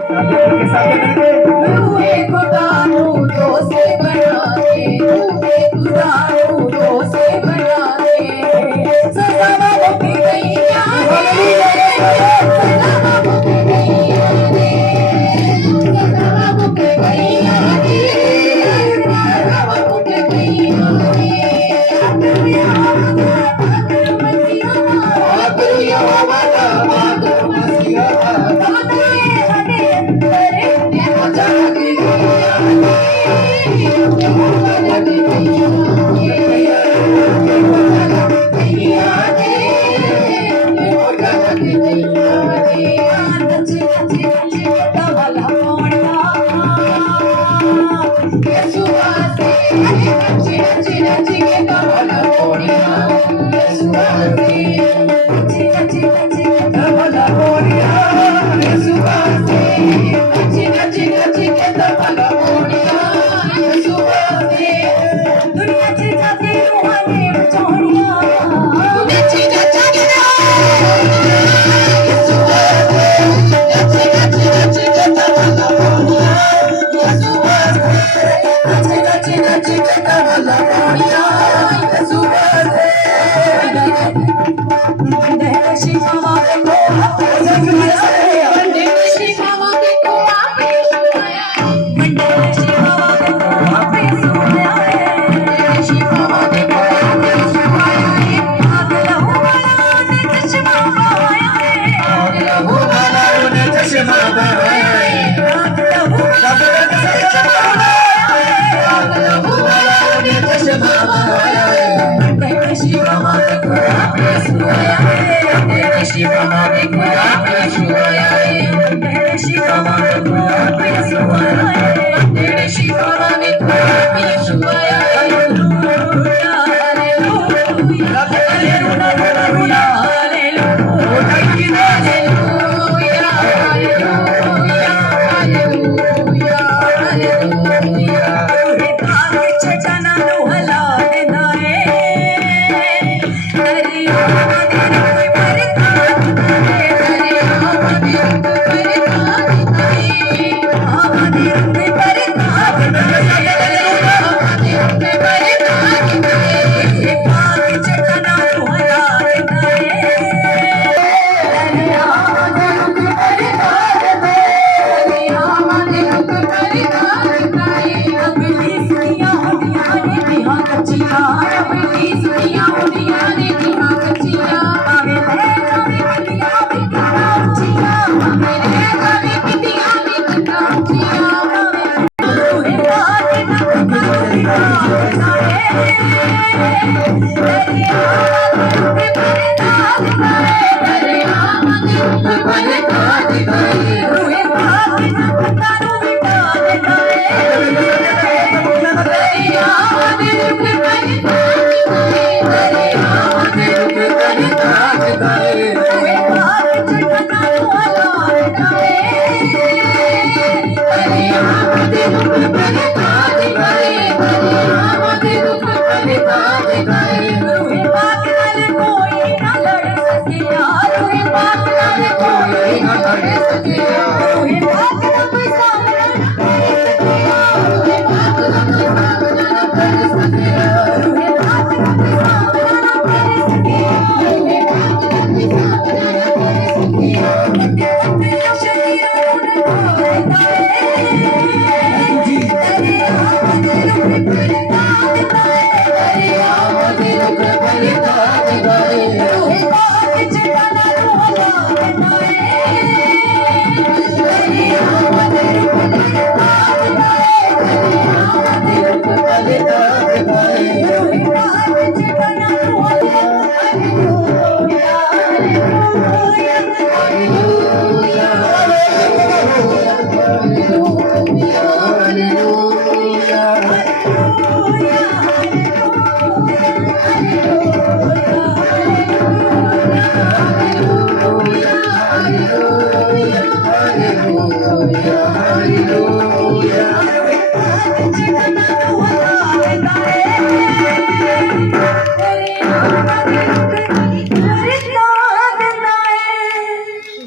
के साथ करके रूहे खुदारू तो से बना के, रूहे खुदारू तो से बना के, सदावा बुकी गैया रे, सदावा बुकी गैया रे, सदावा बुकी गैया रे, सदावा बुकी गैया रे। आदरिया वाला मादर मसिया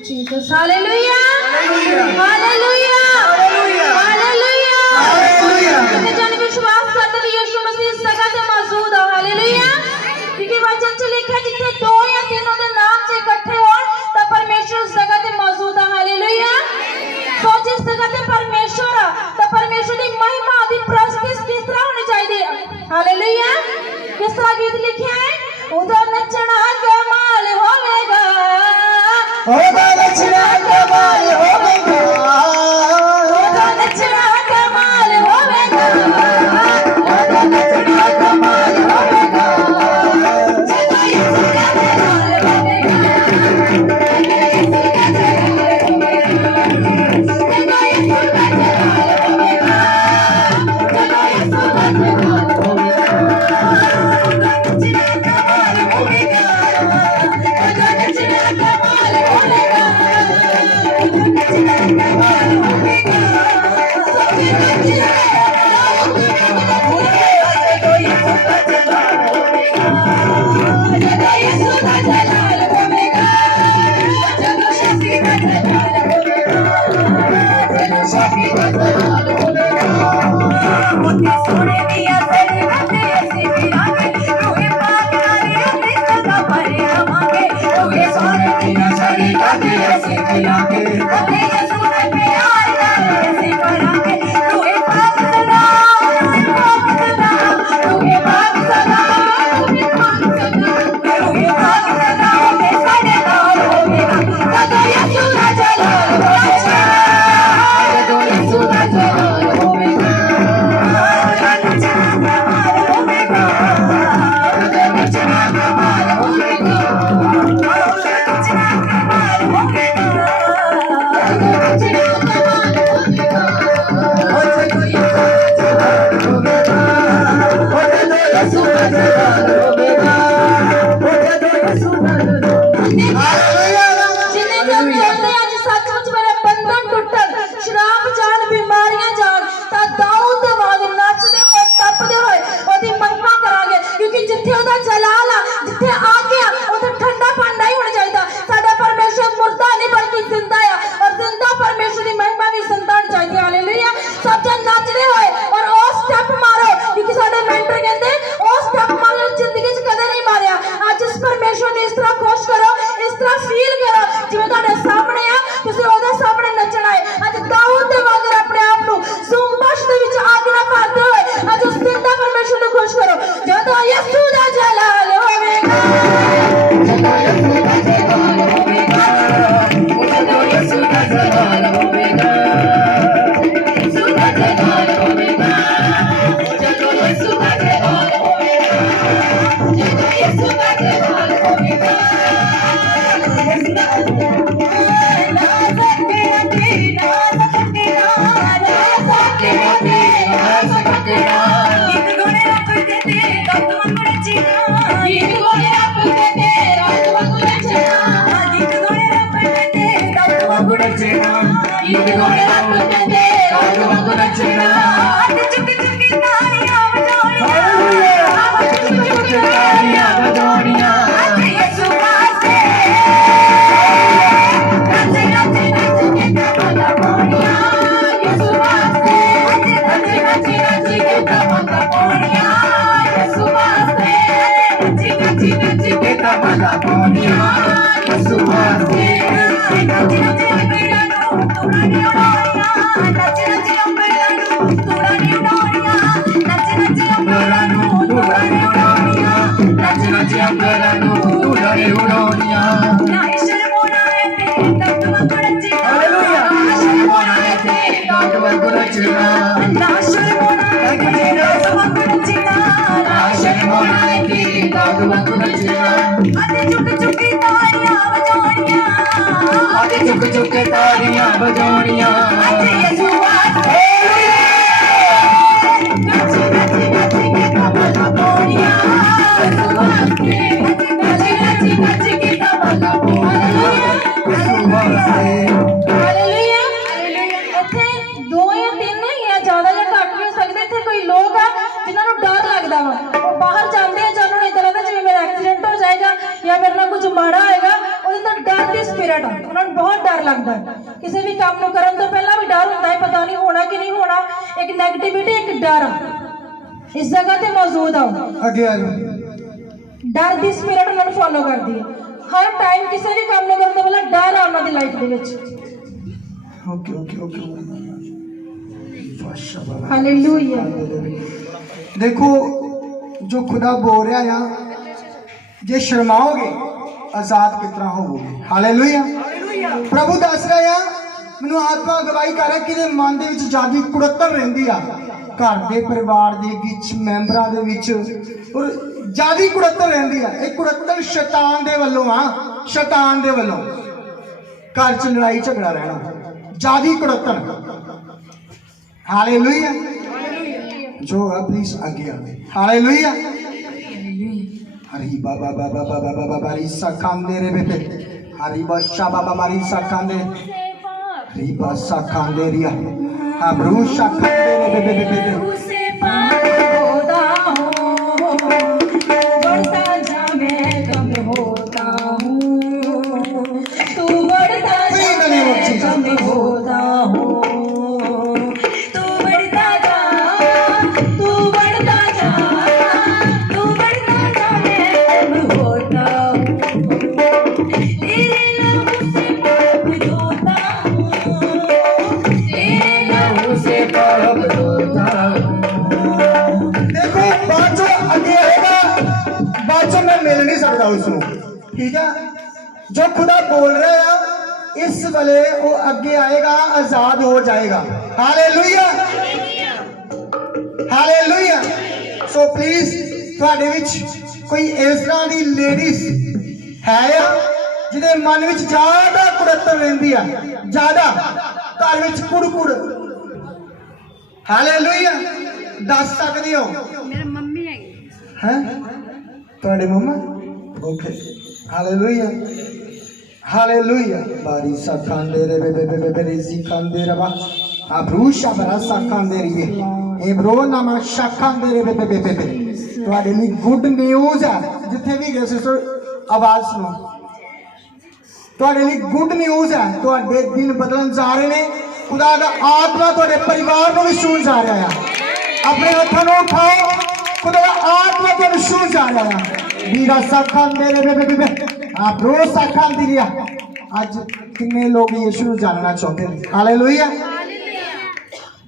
Jesus. Hallelujah. Hallelujah. तो परमेश्वर की महिमा की प्रस्तुति किस तरह होनी चाहिए। हालेलुया। किस तरह गीत लिखे है, उधर नचना कमाल होवेगा, उधर नचना कमाल होवेगा, उधर नचना कमाल होवेगा, उधर नचना कमाल होवेगा। चुक चुक तालियां बजानियां बहुत डर लगता है। किसी भी काम को करने तो पहला भी डर होता है, पता नहीं होना कि नहीं होना। एक नेगेटिविटी, एक डर इस जगह पे मौजूद है। आगे आ डर की स्पिरिट उन्होंने फॉलो कर दी हर टाइम किसी भी काम करने तो डर है उन्होंने लाइफ के। Okay okay okay hallelujah. देखो जो खुदा बोल रहा है, जे शर्माओगे आजाद किस तरह होवोगे। हालेलुया। प्रभु दस रहा है, मैनू आत्मा गवाही कर रहा कि मन दे विच जादी कुड़त्तर रहिंदी आ, घर दे परिवार दे विच मैंबरां दे विच और जादी कुड़त्तर रहिंदी आ। ये कुड़त्तर शैतान दे वल्लों आ, शैतान दे वल्लों घर च लड़ाई झगड़ा रहना, जादी कुड़त्तर। हालेलुया। जो प्लीज आगे आ। हालेलुया। हरी बाबा बाबा बाबा बाबा बारी सखांदे रे बेबे, हरी बशा बाबा बारी सखांदे, हरी बशा खांदे रिया, अबरू सखांदे रे बेबे बेबे। उसे पार होता हूँ, बढ़ता जा मैं कम होता हूँ, तू बढ़ता जा मैं कम होता हूँ, तू बढ़ता जा, तू बढ़ता जा, तू बढ़ता जा मैं कम होता हूँ, तेरे लहू से पाप धोता हूँ, तेरे लहू से पाप धोता हूँ। देखो बाजो आगे आएगा, बाजो मैं मिल नहीं सकता उसको, ठीक है। जो खुदा बोल रहे हैं इस वाले वो आगे आएगा, आजाद हो जाएगा। हालेलुया। हालेलुया। सो प्लीज ਤੁਹਾਡੇ ਵਿੱਚ ਕੋਈ ਇਸ ਤਰ੍ਹਾਂ ਦੀ ਲੇਡੀਜ਼ ਹੈ ਆ ਜਿਹਦੇ ਮਨ ਵਿੱਚ ਜ਼ਿਆਦਾ ਕੁੜੱਤਣ ਰਹਿੰਦੀ ਆ, ਜ਼ਿਆਦਾ ਘਰ ਵਿੱਚ ਕੁੜਕੁੜ। ਹਾਲੇਲੂਇਆ। ਦੱਸ ਸਕਦੇ ਹੋ? मेरे मम्मी है ਹੈ ਤੁਹਾਡੇ ਮੰਮਾ? ਓਕੇ। ਹਾਲੇਲੂਇਆ। ਹਾਲੇਲੂਇਆ। ਬਾਰੀ ਸਖਾਂਦੇ ਰੇ ਬੇ ਬੇ ਬੇ ਬੇ ਸਿਖਾਂਦੇ ਰਵਾ ਅਬਰੂਸ਼ਾ ਬਰਾ ਸਖਾਂਦੇ ਰੀਏ ਇਹ ਬਰੋ ਨਾਮਾ ਸਖਾਂਦੇ ਰੇ ਬੇ ਬੇ ਬੇ ਬੇ। ਤੁਹਾਡੇ ਲਈ ਗੁੱਡ ਨਿਊਜ਼ ਹੈ, ਜਿੱਥੇ ਵੀ ਗਏ ਸਿਸਟਰ ਆਵਾਜ਼ ਸੁਣੋ। ਤੁਹਾਡੇ ਲਈ ਗੁੱਡ ਨਿਊਜ਼ ਹੈ, ਤੁਹਾਡੇ ਦਿਨ ਬਦਲਣ ਜਾ ਰਹੇ ਨੇ। ਖੁਦਾ ਦਾ ਆਤਮਾ ਤੁਹਾਡੇ ਪਰਿਵਾਰ ਨੂੰ ਵੀ ਛੂਹਣ ਜਾ ਰਿਹਾ ਹੈ। ਆਪਣੇ ਹੱਥਾਂ ਨੂੰ ਉਠਾਓ, ਖੁਦਾ ਦਾ ਆਤਮਾ ਤੁਹਾਨੂੰ ਛੂਹਣ ਜਾ ਰਿਹਾ ਹੈ। ਵੀਰਾ ਸਖਾਂਦੇ ਰੇ ਬੇ ਬੇ ਬੇ ਆਪ ਰੋਜ਼ ਸਖਾਂਦੀ ਰਿਆ। ਅੱਜ ਕਿੰਨੇ ਲੋਕ ਯਿਸੂ ਨੂੰ ਜਾਣਨਾ ਚਾਹੁੰਦੇ ਨੇ। ਹਾਲੇਲੂਇਆ।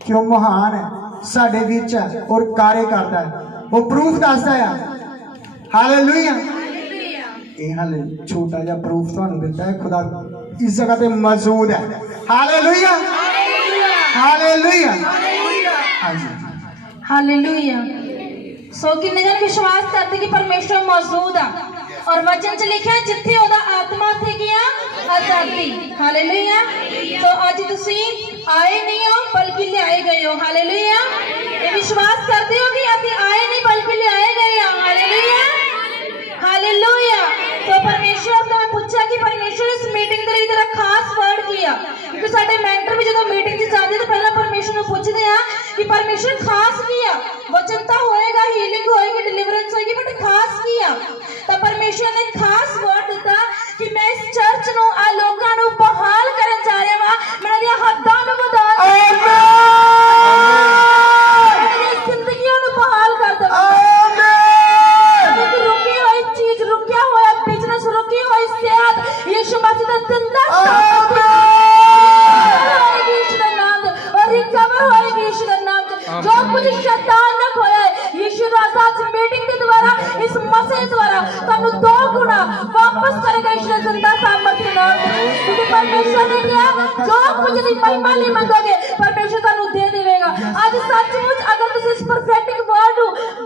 ਕਿਉਂ ਮਹਾਨ ਹੈ, ਸਾਡੇ ਵਿੱਚ ਹੈ ਔਰ ਕਾਰੇ ਕਰਦਾ ਹੈ, ਉਹ ਪ੍ਰੂਫ ਦੱਸਦਾ ਆ। ਹਾਲੇਲੂਇਆ। ਇਹ ਹਾਲੇ ਛੋਟਾ ਜਿਹਾ ਪ੍ਰੂਫ ਤੁਹਾਨੂੰ ਦਿੰਦਾ ਹੈ ਖੁਦਾ ਇਸ ਜਗ੍ਹਾ ਤੇ ਮੌਜੂਦ ਹੈ। ਹਾਲੇਲੂਇਆ। ਹਾਲੇਲੂਇਆ। ਹਾਂਜੀ। हालेलुया। सो किन्ने जन विश्वास करते कि परमेश्वर मौजूद है और वचन च लिखा है जिथे ओदा आत्मा थे गया आजादी। हालेलुया। तो आज तुसी आए नहीं हो बल्कि लियाए गए हो। हालेलुया। ये विश्वास करते हो कि अभी आए नहीं बल्कि लियाए गए हो। हालेलुया। हालेलुया। तो परमेश्वर तो मैं पूछा कि परमेश्वर इस मीटिंग के लिए तेरा खास वर्ड किया, क्योंकि साडे मेंटर भी जो मीटिंग च जाते तो पहला परमेश्वर को पूछते हैं कि परमेश्वर खास किया। वचनता होएगा, हीलिंग होएगी, डिलीवरेंस होएगी, बट खास किया। तो परमेश्वर ने खास वर्ड दिता कि मैं इस चर्च नु आ लोकां नु बहाल करन जा रहा वा, मेरा दी हद्दां नु बदल जिंदगियां नु बहाल कर दे। रुकी हुई चीज, रुकिया हुआ बिजनेस, रुकी हुई सेहत यीशु मसीह का जिंदा यीशु का नाम और रिकवर होएगी यीशु का नाम। जो कुछ शैतान ने खोया है यीशु राजा आज मीटिंग के द्वारा इस मसीह द्वारा तुम 2 गुना वापस करेगा यीशु का जिंदा सामर्थ्य नाम। क्योंकि परमेश्वर ने कहा जो कुछ भी महिमा ले मांगोगे परमेश्वर तुम दे देगा। आज सचमुच अगर तुम इस प्रोफेटिक वर्ड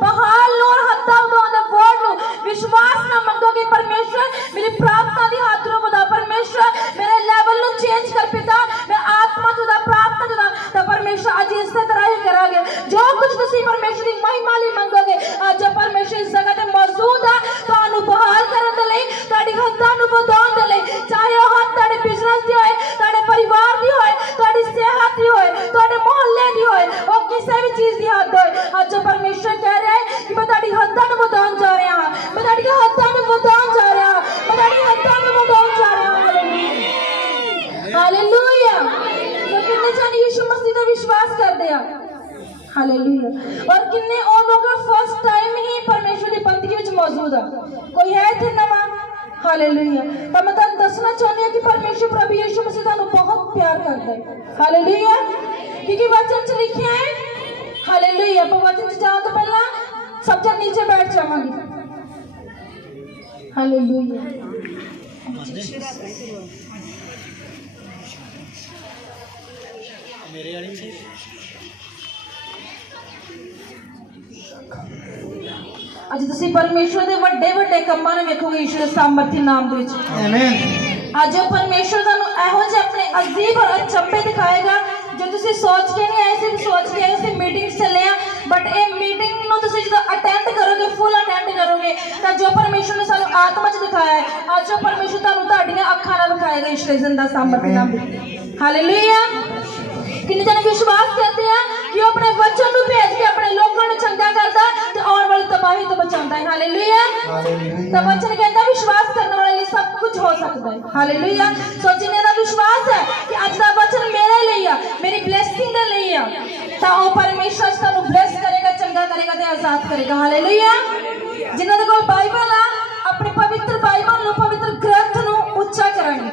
बहाल लो और हत्ता दो वर्ड लो विश्वास ना मांगोगे परमेश्वर मेरी प्रार्थना दी हाथों को दा, परमेश्वर मेरे लेवल नु चेंज कर पिता, मैं आत्मा तो दा प्रार्थना तो दा, तो परमेश्वर आज इस तरह ही करांगे। जो कुछ तुसी परमेश्वर दी महिमा ਲਈ ਮੰਗੋਗੇ ਅੱਜ परमेश्वर इस जगह ते मौजूद है ਤੁਹਾਨੂੰ ਬਹਾਲ ਕਰਨ ਦੇ ਲਈ, ਤੁਹਾਡੀ ਹੱਦਾਂ ਨੂੰ ਵਧਾਉਣ ਦੇ ਲਈ। ਚਾਹੇ ਉਹ ਹੱਦ ਤੁਹਾਡੇ ਬਿਜ਼ਨਸ ਦੀ ਹੋਏ, ਤੁਹਾਡੇ ਪਰਿਵਾਰ ਦੀ ਹੋਏ, ਤੁਹਾਡੀ ਸਿਹਤ ਦੀ ਹੋਏ, ਤੁਹਾਡੇ ਮੁਹੱਲੇ ਦੀ ਹੋਏ, ਉਹ ਕਿਸੇ ਵੀ ਚੀਜ਼ ਦੀ ਹੱਦ ਹੋਏ, ਅੱਜ परमेश्वर कह रहा है कि मैं ਤੁਹਾਡੀ ਹੱਦਾਂ ਨੂੰ ਵਧਾਉਣ ਜਾ ਰਿਹਾ ਹਾਂ, ਮੈਂ ਤੁਹਾਡੀ ਹੱਦਾਂ ਨੂੰ ਵਧਾਉਣ ਜਾ ਰਿਹਾ ਹਾਂ, ਮੈਂ ਤੁਹਾਡੀ ਹੱਦਾਂ ਨੂੰ ਵਧਾਉਣ ਜਾ ਰਿਹਾ ਹਾਂ। हालेलुया। तो कितने जन यीशु मसीह का विश्वास करते हैं। हालेलुया। और कितने और लोग फर्स्ट टाइम ही परमेश्वर की पंक्ति में मौजूद है। कोई है इतने नवा? हालेलुया। तो मैं तुहानू दसना चाहती हूँ कि परमेश्वर प्रभु यीशु मसीह तुहानू बहुत प्यार करता है। हालेलुया, क्योंकि वचन च लिखिया है। हालेलुया। पर वचन च जाने तो पहला सब जन नीचे बैठ जावांगे। हालेलुया। ਅੱਜ ਤੁਸੀਂ ਪਰਮੇਸ਼ਵਰ ਦੇ ਵੱਡੇ ਵੱਡੇ ਕੰਮਾਂ ਨੂੰ ਵੇਖੋਗੇ ਯਿਸੂ ਦੇ ਸਾਮਰਥੀ ਨਾਮ ਦੇ ਵਿੱਚ। ਆਮੇਨ। ਅੱਜ ਉਹ ਪਰਮੇਸ਼ਵਰ ਤੁਹਾਨੂੰ ਇਹੋ ਜਿਹੇ ਆਪਣੇ ਅਜੀਬ ਔਰ ਅਚੰਭੇ ਦਿਖਾਏਗਾ ਜੋ ਤੁਸੀਂ ਸੋਚ ਕੇ ਨਹੀਂ ਆਏ ਸੀ। ਸੋਚ ਕੇ ਆਏ ਸੀ ਮੀਟਿੰਗ ਚੱਲੇ ਆ, ਬਟ ਇਹ ਮੀਟਿੰਗ ਨੂੰ ਤੁਸੀਂ ਜਦੋਂ ਅਟੈਂਡ ਕਰੋਗੇ, ਫੁੱਲ ਅਟੈਂਡ ਕਰੋਗੇ, ਤਾਂ ਜੋ ਪਰਮੇਸ਼ਵਰ ਨੇ ਸਾਨੂੰ ਆਤਮਾ 'ਚ ਦਿਖਾਇਆ ਹੈ, ਅੱਜ ਉਹ ਪਰਮੇਸ਼ਵਰ ਤੁਹਾਨੂੰ ਤੁਹਾਡੀਆਂ ਅੱਖਾਂ ਨਾਲ ਦਿਖਾਏਗਾ ਯਿਸੂ ਦੇ ਜ਼ਿੰਦਾ ਸਾਮਰਥੀ ਨਾਮ ਦੇ। ਹਾਲੇਲੂਇਆ। किन्ने जने विश्वास करते हैं कि वो अपने वचन को भेज के अपने लोगों को चंगा करता तो आने वाली तबाही तो बचाता है। हालेलुया। तो वचन कहता है विश्वास करने वाले लिए सब कुछ हो सकता है। हालेलुया। सो जिन्हें दा विश्वास है कि आज दा वचन मेरे लिए मेरी ब्लेसिंग दे लिए तो वो परमेश्वर तुहानू ब्लेस करेगा, चंगा करेगा ते आजाद करेगा। हालेलुया। जिन्हां दे कोल बाइबल है अपने पवित्र बाइबल नु पवित्र ग्रंथ नु उच्चा करांगे।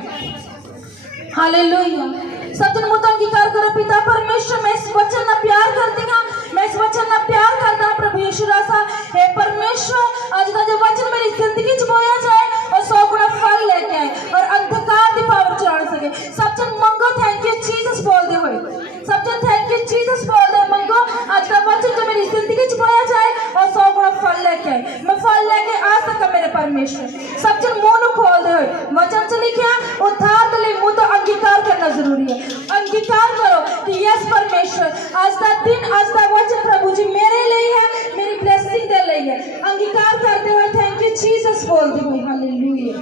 हालेलुया। सचन मुझे अंगीकार करो पिता परमेश्वर, मैं इस वचन ना प्यार करती हूँ, मैं इस वचन ना प्यार करता हूँ प्रभु यीशु रासा। हे परमेश्वर आज का जो वचन मेरी जिंदगी च बोया जाए और 100 गुना फल लेके आए और अंधकार की पावर चला सके। सचन मंगो थैंक यू जीसस बोलते हुए, सचन थैंक यू जीसस बोलते मंगो आज का वचन जो मेरी जिंदगी च बोया जाए और 100 गुना फल लेके आए, मैं फल लेके आ सका मेरे परमेश्वर। सचन मुंह नु खोल दे हुए वचन च लिखा उद्धार के लिए मुंह तो अंगीकार करना जरूरी है। अंगीकार करो कि यस परमेश्वर आज का दिन आज का वचन प्रभु जी मेरे लिए है, मेरी ब्लेसिंग दे लिए है। अंगीकार करते हुए थैंक यू जीसस बोलते हुए। हालेलुया।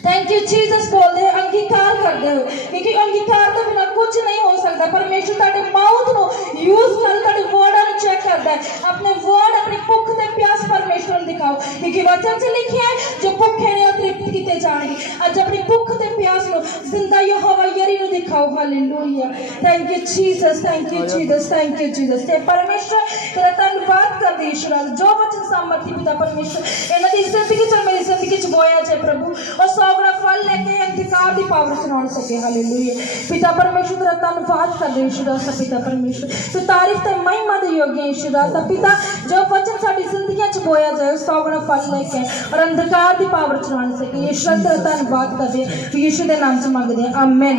थैंक यू जीसस बोलते हुए अंगीकार करते हुए, क्योंकि अंगीकार के बिना कुछ नहीं हो सकता। परमेश्वर ताड़े माउथ नो यूज कर ताड़े वर्ड नु चेक करता है, अपने वर्ड अपनी भुख ते प्यास परमेश्वर नु दिखाओ, क्योंकि वचन से लिखा है जो भुखे ने तृप्त किए जाएंगे। आज अपनी भुख ते प्यास नु जिंदा यहोवा यरी नु दिखाओ। Hallelujah. Thank you Jesus, thank you Jesus, thank you Jesus. ते परमेश्वर तेरा धन्यवाद कर दे ईश्वर जो वचन सामर्थी पिता परमेश्वर इन्हां दी जिंदगी च मेरी जिंदगी च बोया जाए प्रभु और 100 गुना फल लेके अंधकार दी पावर सुना सके। हालेलुया। पिता परमेश्वर तेरा धन्यवाद कर दे ईश्वर सा पिता परमेश्वर तू तारीफ ते महिमा दे योग्य है ईश्वर सा पिता जो वचन साडी जिंदगी च बोया जाए 100 गुना फल लेके और अंधकार दी पावर सुना सके। ईश्वर तेरा धन्यवाद कर दे यीशु दे नाम से मांगदे हैं। आमीन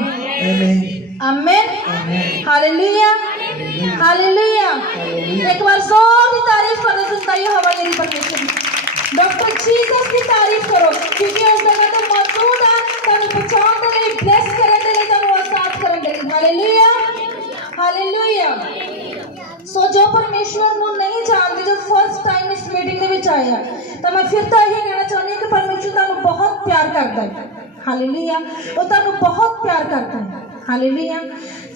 आमीन हालेलुया हालेलुया। एक बार जोर की तारीफ कर दो जिंदा यहोवा मेरी परमेश्वर डॉक्टर जीसस की तारीफ करो, क्योंकि उस जगह ते मौजूद है तानु बचाने के लिए ब्लेस करने के लिए तानु आजाद करने के लिए। Hallelujah hallelujah. सो जो परमेश्वर नु नहीं जानते जो फर्स्ट टाइम इस मीटिंग ਦੇ ਵਿੱਚ ਆਏ ਆ ਤਾਂ ਮੈਂ ਫਿਰ ਤਾਂ ਇਹ ਕਹਿਣਾ ਚਾਹੁੰਦੀ ਹਾਂ ਕਿ परमेश्वर ਤੁਹਾਨੂੰ बहुत प्यार करता है। हालेलुया। ਉਹ ਤੁਹਾਨੂੰ बहुत प्यार करता है। हालेलुया।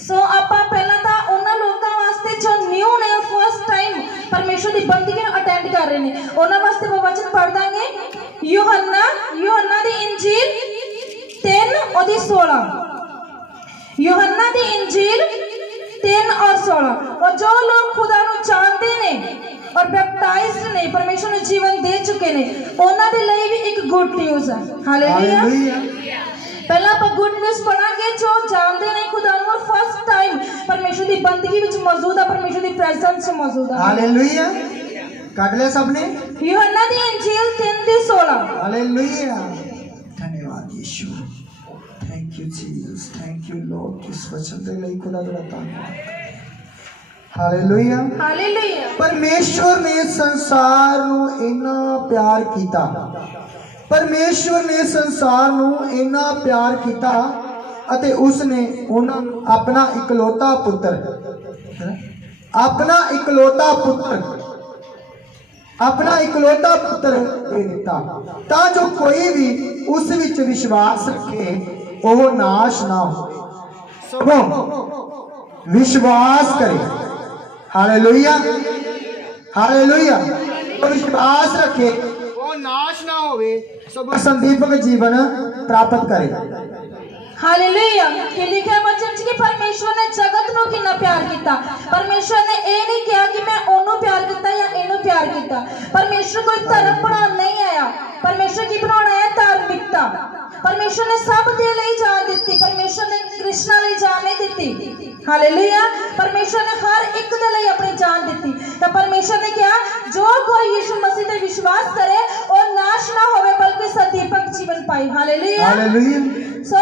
सो ਆਪਾਂ ਪਹਿਲਾਂ ਤਾਂ ਉਹਨਾਂ ਲੋਕਾਂ ਵਾਸਤੇ ਜੋ ਨਿਊ ਨੇ ਫਸਟ ਟਾਈਮ ਪਰਮੇਸ਼ਵਰ ਦੀ ਬੰਦਗੀ ਨੂੰ ਅਟੈਂਡ ਕਰ ਰਹੇ ਨੇ ਉਹਨਾਂ ਵਾਸਤੇ ਉਹ ਵਚਨ ਪੜ੍ਹ ਦਾਂਗੇ। यूहन्ना दी इंजील 3 और 16। यूहन्ना दी इंजील 3 और 16। और जो लोग खुदा ਨੂੰ ਜਾਣਦੇ ਨੇ और बैप्टाइज्ड ने परमेश्वर ने जीवन दे चुके ने ਉਹਨਾਂ ਦੇ ਲਈ ਵੀ ਇੱਕ ਗੁੱਡ ਨਿਊਜ਼ ਹੈ। ਹਾਲੇਲੂਇਆ। पहला आप गुड न्यूज़ पढ़ांगे जो जानते नहीं खुदा और फर्स्ट टाइम परमेश्वर की बंदगी विच मौजूद है, परमेश्वर की प्रेजेंस में मौजूद है। हालेलुया। काट लिया सबने यूहन्ना दी इंजील 3:16। हालेलुया। धन्यवाद यीशु, thank you Jesus, thank you Lord इस वचन दे ਲਈ खुदा ਦਾ ਧੰਨਵਾਦ। Hallelujah hallelujah. परमेश्वर ने संसार ਨੂੰ ਇੰਨਾ ਪਿਆਰ ਕੀਤਾ, परमेश्वर ने संसार ਨੂੰ ਇੰਨਾ ਪਿਆਰ ਕੀਤਾ ਅਤੇ ਉਸ ਨੇ ਉਹਨਾਂ ਨੂੰ ਆਪਣਾ ਇਕਲੌਤਾ ਪੁੱਤਰ ਦੇ ਦਿੱਤਾ ਤਾਂ ਜੋ ਕੋਈ ਵੀ ਉਸ ਵਿੱਚ ਵਿਸ਼ਵਾਸ ਰੱਖੇ ਉਹ ਨਾਸ਼ ਨਾ ਹੋਵੇ ਸਗੋਂ ਵਿਸ਼ਵਾਸ ਕਰੇ। Hallelujah hallelujah. विश्वास रखे वो नाश ना होवे सब संदीपक जीवन प्राप्त करे। हालेलुया। कि लिखा वचन कि परमेश्वर ने जगत नु कितना प्यार किया। परमेश्वर ने ये नहीं कहा कि मैं ओनू प्यार किया या इनू प्यार किया। परमेश्वर कोई धर्म बना नहीं आया, परमेश्वर की बनाना है धार्मिक दिता। परमेश्वर ने सब दे लिए जान दी। परमेश्वर ने कृष्णा लिए जान नहीं दी। हालेलुया। परमेश्वर ने हर एक दे लिए अपनी जान दी। तो परमेश्वर ने क्या, जो कोई यीशु मसीह पे विश्वास करे और नाश ना होवे बल्कि सदीपक जीवन पाए। हालेलुया। हालेलुया। सो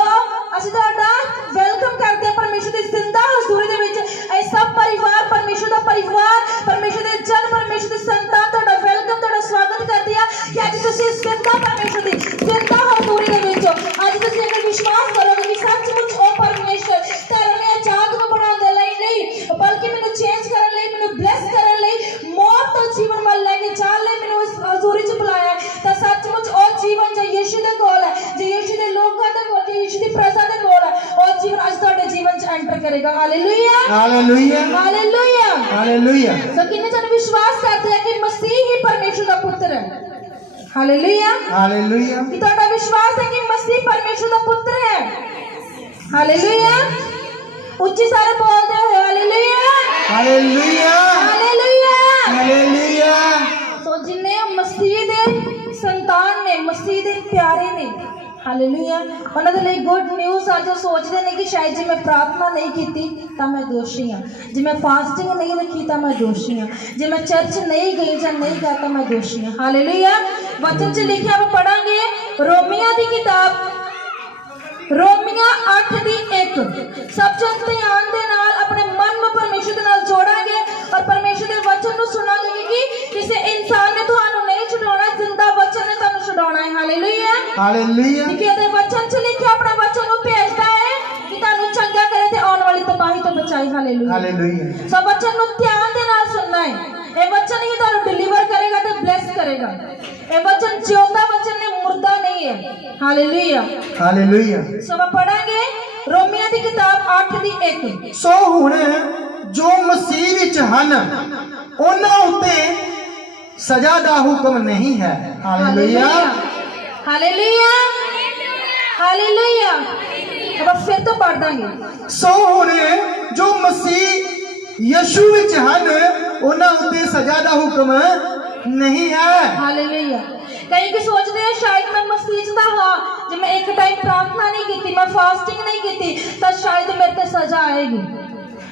ਅਸੀਂ ਤੁਹਾਡਾ ਵੈਲਕਮ ਕਰਦੇ ਹਾਂ ਪਰਮੇਸ਼ਰ ਦੀ ਜ਼ਿੰਦਾ ਹਜ਼ੂਰੀ ਦੇ ਵਿੱਚ। ਇਹ ਸਭ ਪਰਿਵਾਰ, ਪਰਮੇਸ਼ਰ ਦਾ ਪਰਿਵਾਰ, ਪਰਮੇਸ਼ਰ ਦੇ ਜਨ, ਪਰਮੇਸ਼ਰ ਦੀ ਸੰਤਾਨ ਤੁਹਾਡਾ ਵੈਲਕਮ, ਤੁਹਾਡਾ ਸਵਾਗਤ ਕਰਦੀ ਆ ਕਿ ਅੱਜ ਤੁਸੀਂ ਇਸ ਜ਼ਿੰਦਾ ਪਰਮੇਸ਼ਰ ਦੀ ਜ਼ਿੰਦਾ ਹਜ਼ੂਰੀ ਦੇ ਵਿੱਚ ਅੱਜ ਤੁਸੀਂ ਅਗਰ ਵਿਸ਼ਵਾਸ ਕਰੋਗੇ ਕਿ ਸੱਚਮੁੱਚ ਉਹ ਪਰਮੇਸ਼ਰ ਧਰਮ ਆਜ਼ਾਦ ਨੂੰ ਬਣਾਉਣ ਦੇ ਲਈ ਨਹੀਂ ਬਲਕਿ ਮੈਨੂੰ ਚੇਂਜ ਕਰਨ ਲਈ, ਮੈਨੂੰ ਬਲੈਸ ਕਰਨ ਲਈ, ਮੌਤ ਤੋਂ ਜੀਵਨ ਵੱਲ ਲੈ ਕੇ ਜਾਣ ਲਈ ਮੈਨੂੰ ਇਸ ਹਜ਼ੂਰੀ 'ਚ ਬੁਲਾਇਆ ਤਾਂ ਸੱਚਮੁੱਚ ਉਹ ਜੀਵਨ ਜੋ ਯਿਸੂ ਦੇ ਕੋਲ ਹੈ, ਜੋ ਯਿਸੂ ਦੇ ਲੋਕਾਂ ਦੇ ਕੋਲ, ਜੋ ਯਿਸੂ ਦੀ ਪ੍ਰਜਾ ਦੇ ਕੋਲ ਹੈ, ਉਹ ਜੀਵਨ ਅੱਜ ਤੁਹਾਡੇ ਜੀਵਨ 'ਚ ਐਂਟਰ ਕਰੇਗਾ। ਹਾਲੇਲੂਇਆ। ਹਾਲੇਲੂਇਆ। ਹਾਲੇਲੂਇਆ। ਹਾਲੇਲੂਇਆ। ਸੋ ਕਿੰਨੇ ਜਨ ਵਿਸ਼ਵਾਸ ਕਰਦੇ ਆ ਕਿ ਮਸੀਹ ਹੀ ਪਰਮੇਸ਼ਰ ਦਾ ਪੁੱਤਰ ਹੈ। ਹਾਲੇਲੂਇਆ। ਹਾਲੇਲੂਇਆ। ਕਿ ਤੁਹਾਡਾ ਵਿਸ਼ਵਾਸ ਹੈ ਕਿ ਮਸੀਹ ਪਰਮੇਸ਼ਰ ਦਾ ਪੁੱਤਰ ਹੈ। ਹਾਲੇਲੂਇਆ। ਉੱਚੀ ਸਾਰੇ ਬੋਲਦੇ ਹੋਏ ਹਾਲੇਲੂਇਆ। ਹਾਲੇਲੂਇਆ। ਹਾਲੇਲੂਇਆ। ਹਾਲੇਲੂਇਆ। ਸੋ ਜਿੰਨੇ ਮਸੀਹ ਦੇ ਸੰਤਾਨ ਨੇ, ਮਸੀਹ ਦੇ ਪਿਆਰੇ ਨੇ, ਹਾਲੇਲੂਇਆ, ਉਹਨਾਂ ਦੇ ਲਈ ਗੁੱਡ ਨਿਊਜ਼ ਅੱਜ ਉਹ ਸੋਚਦੇ ਨੇ ਕਿ ਸ਼ਾਇਦ ਜੇ ਮੈਂ ਪ੍ਰਾਰਥਨਾ ਨਹੀਂ ਕੀਤੀ ਤਾਂ ਮੈਂ ਦੋਸ਼ੀ ਹਾਂ, ਜੇ ਮੈਂ ਫਾਸਟਿੰਗ ਨਹੀਂ ਰੱਖੀ ਤਾਂ ਮੈਂ ਦੋਸ਼ੀ ਹਾਂ, ਜੇ ਮੈਂ ਚਰਚ ਨਹੀਂ ਗਈ ਜਾਂ ਨਹੀਂ ਗਿਆ ਤਾਂ ਮੈਂ ਦੋਸ਼ੀ ਹਾਂ। ਹਾਲੇਲੂਇਆ। ਵਚਨ 'ਚ ਲਿਖਿਆ ਆਪਾਂ ਪੜਾਂਗੇ ਰੋਮੀਆਂ ਦੀ ਕਿਤਾਬ, ਰੋਮੀਆਂ 8:1। ਸਭ ਤੋਂ ਧਿਆਨ ਦੇ ਨਾਲ ਆਪਣੇ ਮਨ ਨੂੰ ਪਰਮੇਸ਼ਰ ਦੇ ਨਾਲ ਜੋੜਾਂਗੇ ਔਰ ਪਰਮੇਸ਼ਰ ਦੇ ਵਚਨ ਨੂੰ ਸੁਣਾਂਗੇ ਕਿ ਕਿਸੇ ਇਨਸਾਨ ਨੇ ਤੁਹਾਨੂੰ ਨਹੀਂ ਛੁਡਾਉਣਾ, ਜ਼ਿੰਦਾ ਵਚਨ ਨੇ ਤੁਹਾਨੂੰ ਛੁਡਾਉਣਾ ਹੈ। ਹਾਲੇਲੂਇਆ। ਹਾਲੇਲੂਇਆ। ਕਿ ਉਹਦੇ ਵਚਨ 'ਚ ਲਿਖਿਆ ਆਪਣੇ ਵਚਨ ਨੂੰ ਭੇਜਦਾ ਹੈ ਕਿ ਤੁਹਾਨੂੰ ਚੰਗਾ ਕਰੇ ਤੇ ਆਉਣ ਵਾਲੀ ਤਬਾਹੀ ਤੋਂ ਬਚਾਏ। ਹਾਲੇਲੂਇਆ। ਹਾਲੇਲੂਇਆ। ਸੋ ਵਚਨ ਨੂੰ ਧਿਆਨ ਦੇ ਨਾਲ ਸੁਣਨਾ ਹੈ। ਇਹ ਵਚਨ ਹੀ ਤੁਹਾਨੂੰ ਡਿਲੀਵਰ ਕਰੇਗਾ ਤੇ ਬਲੈਸ ਕਰੇਗਾ। ਇਹ ਵਚਨ ਜਿਉਂਦਾ ਵਚਨ ਨੇ, ਮੁਰਦਾ ਨਹੀਂ ਹੈ। ਹਾਲੇਲੂਇਆ। ਹਾਲੇਲੂਇਆ। ਸੋ ਆਪਾਂ ਪੜਾਂਗੇ ਰੋਮੀਆਂ ਦੀ ਕਿਤਾਬ 8:1। ਸੋ ਹੁਣ ਜੋ ਮਸੀਹ ਵਿੱਚ ਹਨ ਉਹਨਾਂ ਉੱਤੇ ਸਜ਼ਾ ਦਾ ਹੁਕਮ ਨਹੀਂ ਹੈ। ਹਾਲੇਲੂਇਆ। ਹਾਲੇਲੂਇਆ। ਹਾਲੇਲੂਇਆ। ਆਪਾਂ ਫਿਰ ਤੋਂ ਪੜ ਦਾਂਗੇ। ਸੋ ਹੁਣ ਜੋ ਮਸੀਹ ਯਿਸੂ ਵਿੱਚ ਹਨ ਉਹਨਾਂ ਉੱਤੇ ਸਜ਼ਾ ਦਾ ਹੁਕਮ ਨਹੀਂ ਹੈ। ਹਾਲੇਲੂਇਆ। ਕਈ ਕਿ ਸੋਚਦੇ ਆ ਸ਼ਾਇਦ ਮੈਂ ਮਸੀਹ 'ਚ ਤਾਂ ਹਾਂ, ਜੇ ਮੈਂ ਇੱਕ ਟਾਈਮ ਪ੍ਰਾਰਥਨਾ ਨਹੀਂ ਕੀਤੀ, ਮੈਂ ਫਾਸਟਿੰਗ ਨਹੀਂ ਕੀਤੀ ਤਾਂ ਸ਼ਾਇਦ ਮੇਰੇ ਤੇ ਸਜ਼ਾ ਆਏਗੀ।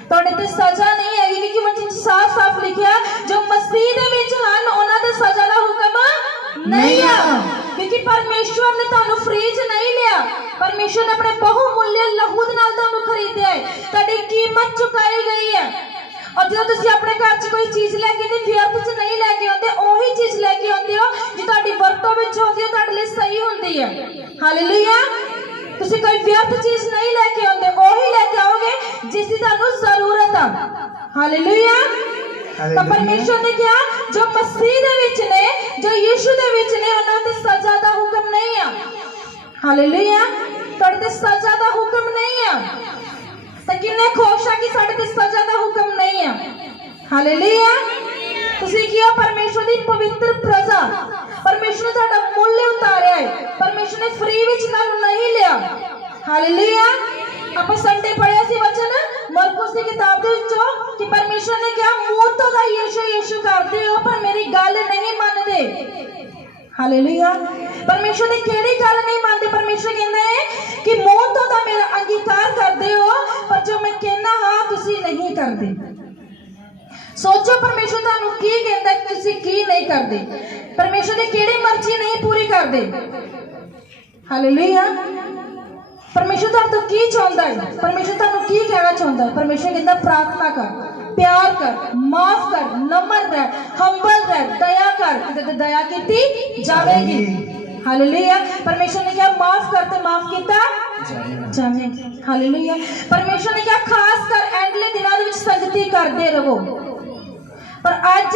ਤੁਹਾਡੇ ਤੇ ਸਜ਼ਾ ਨਹੀਂ ਆਏਗੀ ਕਿਉਂਕਿ ਵਚਨ 'ਚ ਸਾਫ਼-ਸਾਫ਼ ਲਿਖਿਆ ਜੋ ਮਸੀਹ ਦੇ ਵਿੱਚ ਹਨ ਉਹਨਾਂ ਤੇ ਸਜ਼ਾ ਦਾ ਹੁਕਮ ਨਹੀਂ ਆ। ਕਿਉਂਕਿ ਪਰਮੇਸ਼ਵਰ ਨੇ ਤੁਹਾਨੂੰ ਫ੍ਰੀ 'ਚ ਨਹੀਂ ਲਿਆ, ਪਰਮੇਸ਼ਵਰ ਨੇ ਆਪਣੇ ਬਹੁਮੁੱਲੇ ਲਹੂ ਦੇ ਨਾਲ ਤੁਹਾਨੂੰ ਖਰੀਦਿਆ ਹੈ, ਤੁਹਾਡੀ ਕੀਮਤ ਚੁਕਾਈ ਗਈ ਹੈ। और जो तुसी अपने घर च कोई चीज लैके ते व्यर्थ च नहीं लैके आउंदे, ओही चीज लैके आउंदे हो जो तुहाडी वरतों विच होंदी है, तुहाडे लई सही हुंदी है। हालेलुया। तुसी कोई व्यर्थ चीज नहीं लैके आउंदे, ओही लैके आओगे जिसदी तुहानू जरूरत है। हालेलुया। तो परमेश्वर ने क्या, जो मसीह दे विच ने, जो यीशु दे विच ने, उन्हां ते सजा दा हुक्म नहीं है। हालेलुया। तुहाडे ते सजा दा हुक्म नहीं है। तो किन्ने खुश है कि साडे ते सजा दा हुक्म नहीं है। हालेलुया। तुसी की हो परमेश्वर दी पवित्र प्रजा, परमेश्वर ने तुहाडा मुल्ल उतारिया है, परमेश्वर ने फ्री विच तुहानू नहीं लिया। हालेलुया। ਆਪਾਂ संडे पढ़िया सी वचन मरकुस की किताब दे विचों कि परमेश्वर ने कहा मूंह तो दा यीशु यीशु करदे हो पर मेरी गल नहीं मनदे। हालेलुया। परमेश्वर ने केड़ी गल नहीं मानते? परमेश्वर कहंदा है कि मुंह तो दा मेरा अंगीकार करदे हो पर जो मैं कहना हां तुसी नहीं करदे। सोचो परमेश्वर तुहानू की कहंदा कि तुसी की नहीं करदे। परमेश्वर दी केड़ी मर्जी नहीं पूरी करदे। हालेलुया। परमेश्वर तुहाडे तो की चाहता है? परमेश्वर तुहानू की कहना चाहता है? परमेश्वर कहंदा प्रार्थना कर, प्यार कर, माफ कर, नम्र रह, हम्बल रह, दया कर, ते दया कीती जावेगी। हालेलुया। परमेश्वर ने क्या माफ करते माफ किया जावेगी। हालेलुया। परमेश्वर ने क्या खास कर एंडले दिनों दे विच संगति करदे रहो। पर अज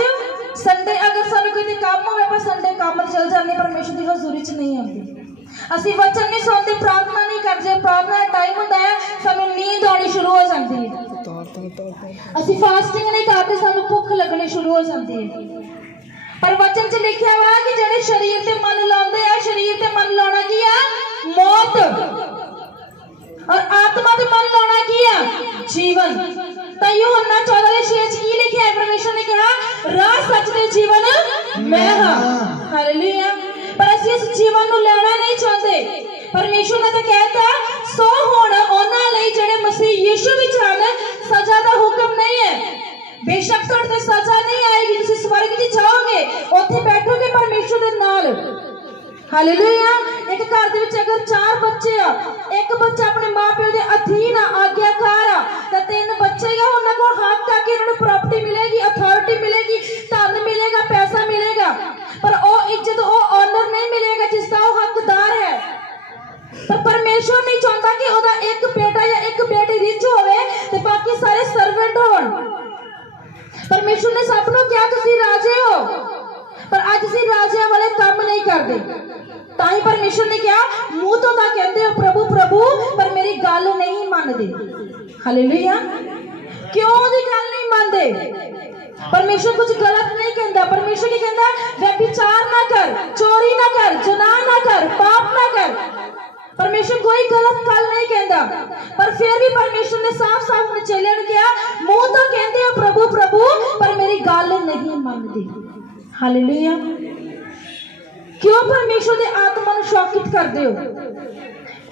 संडे अगर सानू कोई काम होवे पर संडे काम ते चल जाने, परमेश्वर दी हजूरी च नहीं आंदे, असी वचन नहीं सुनते, प्रार्थना नहीं करते। प्रार्थना का टाइम होता है सानू नींद आनी शुरू हो जाती है, असी फास्टिंग नहीं करते सानू भुख लगनी शुरू हो जाती है। पर वचन च लिखा हुआ कि जेडे शरीर ते मन लाउंदे आ, शरीर ते मन लाउणा की आ मौत, और आत्मा ते मन लाउणा की आ जीवन। तो यूहन्ना 14:6 की लिखा है? परमेश्वर ने कहा राह सच ते जीवन मैं हां। हालेलुया। पर असी इस जीवन को लेना नहीं चाहते, परमेश्वर ने तो कहता सो हुण उन्हां लई जिहड़े मसीह यीशु विच हन सजा दा हुक्म नहीं है। बेशक तुहाडे ते सजा नहीं आएगी, तुसीं स्वर्ग च जाओगे, उत्थे बैठोगे परमेश्वर दे नाल। हालेलुया। एक घर दे विच अगर 4 बच्चे आ, एक बच्चा अपने मां प्यो दे अधीन आ, आज्ञाकार आ, ते 3 बच्चे आ उन्हां कोल हक आ कि उन्हां नूं प्रॉपर्टी मिलेगी, अथॉरिटी मिलेगी, धन मिलेगा, पैसा मिलेगा, पर वो इज्जत वो ऑनर नहीं मिलेगा जिसका वो हकदार है। पर परमेश्वर नहीं चाहता कि ओदा एक बेटा या एक बेटी रिच होवे ते बाकी सारे सर्वेंट होण। परमेश्वर ने सब नूं कहा तुसीं राजे हो, पर अज असीं राजियां वाले काम नहीं करदे। ताई परमेश्वर ने कहा मुंह तो ता कहंदे हो प्रभु प्रभु, पर मेरी गल नहीं मनदे। हालेलुया। क्यों दी गल नहीं मनदे? परमेश्वर कुछ गलत नहीं कहता। परमेश्वर की कहता व्यभिचार ना कर, चोरी ना कर, जुनाह ना कर, पाप ना कर। परमेश्वर कोई गलत गल नहीं कहता, पर फिर भी परमेश्वर ने साफ साफ अपने चेलियां नूं कहा मुंह तो कहंदे हो प्रभु प्रभु, पर मेरी गल नहीं मनदे। हालेलुया। क्यों परमेश्वर की आत्मा नूं शौकित करते हो?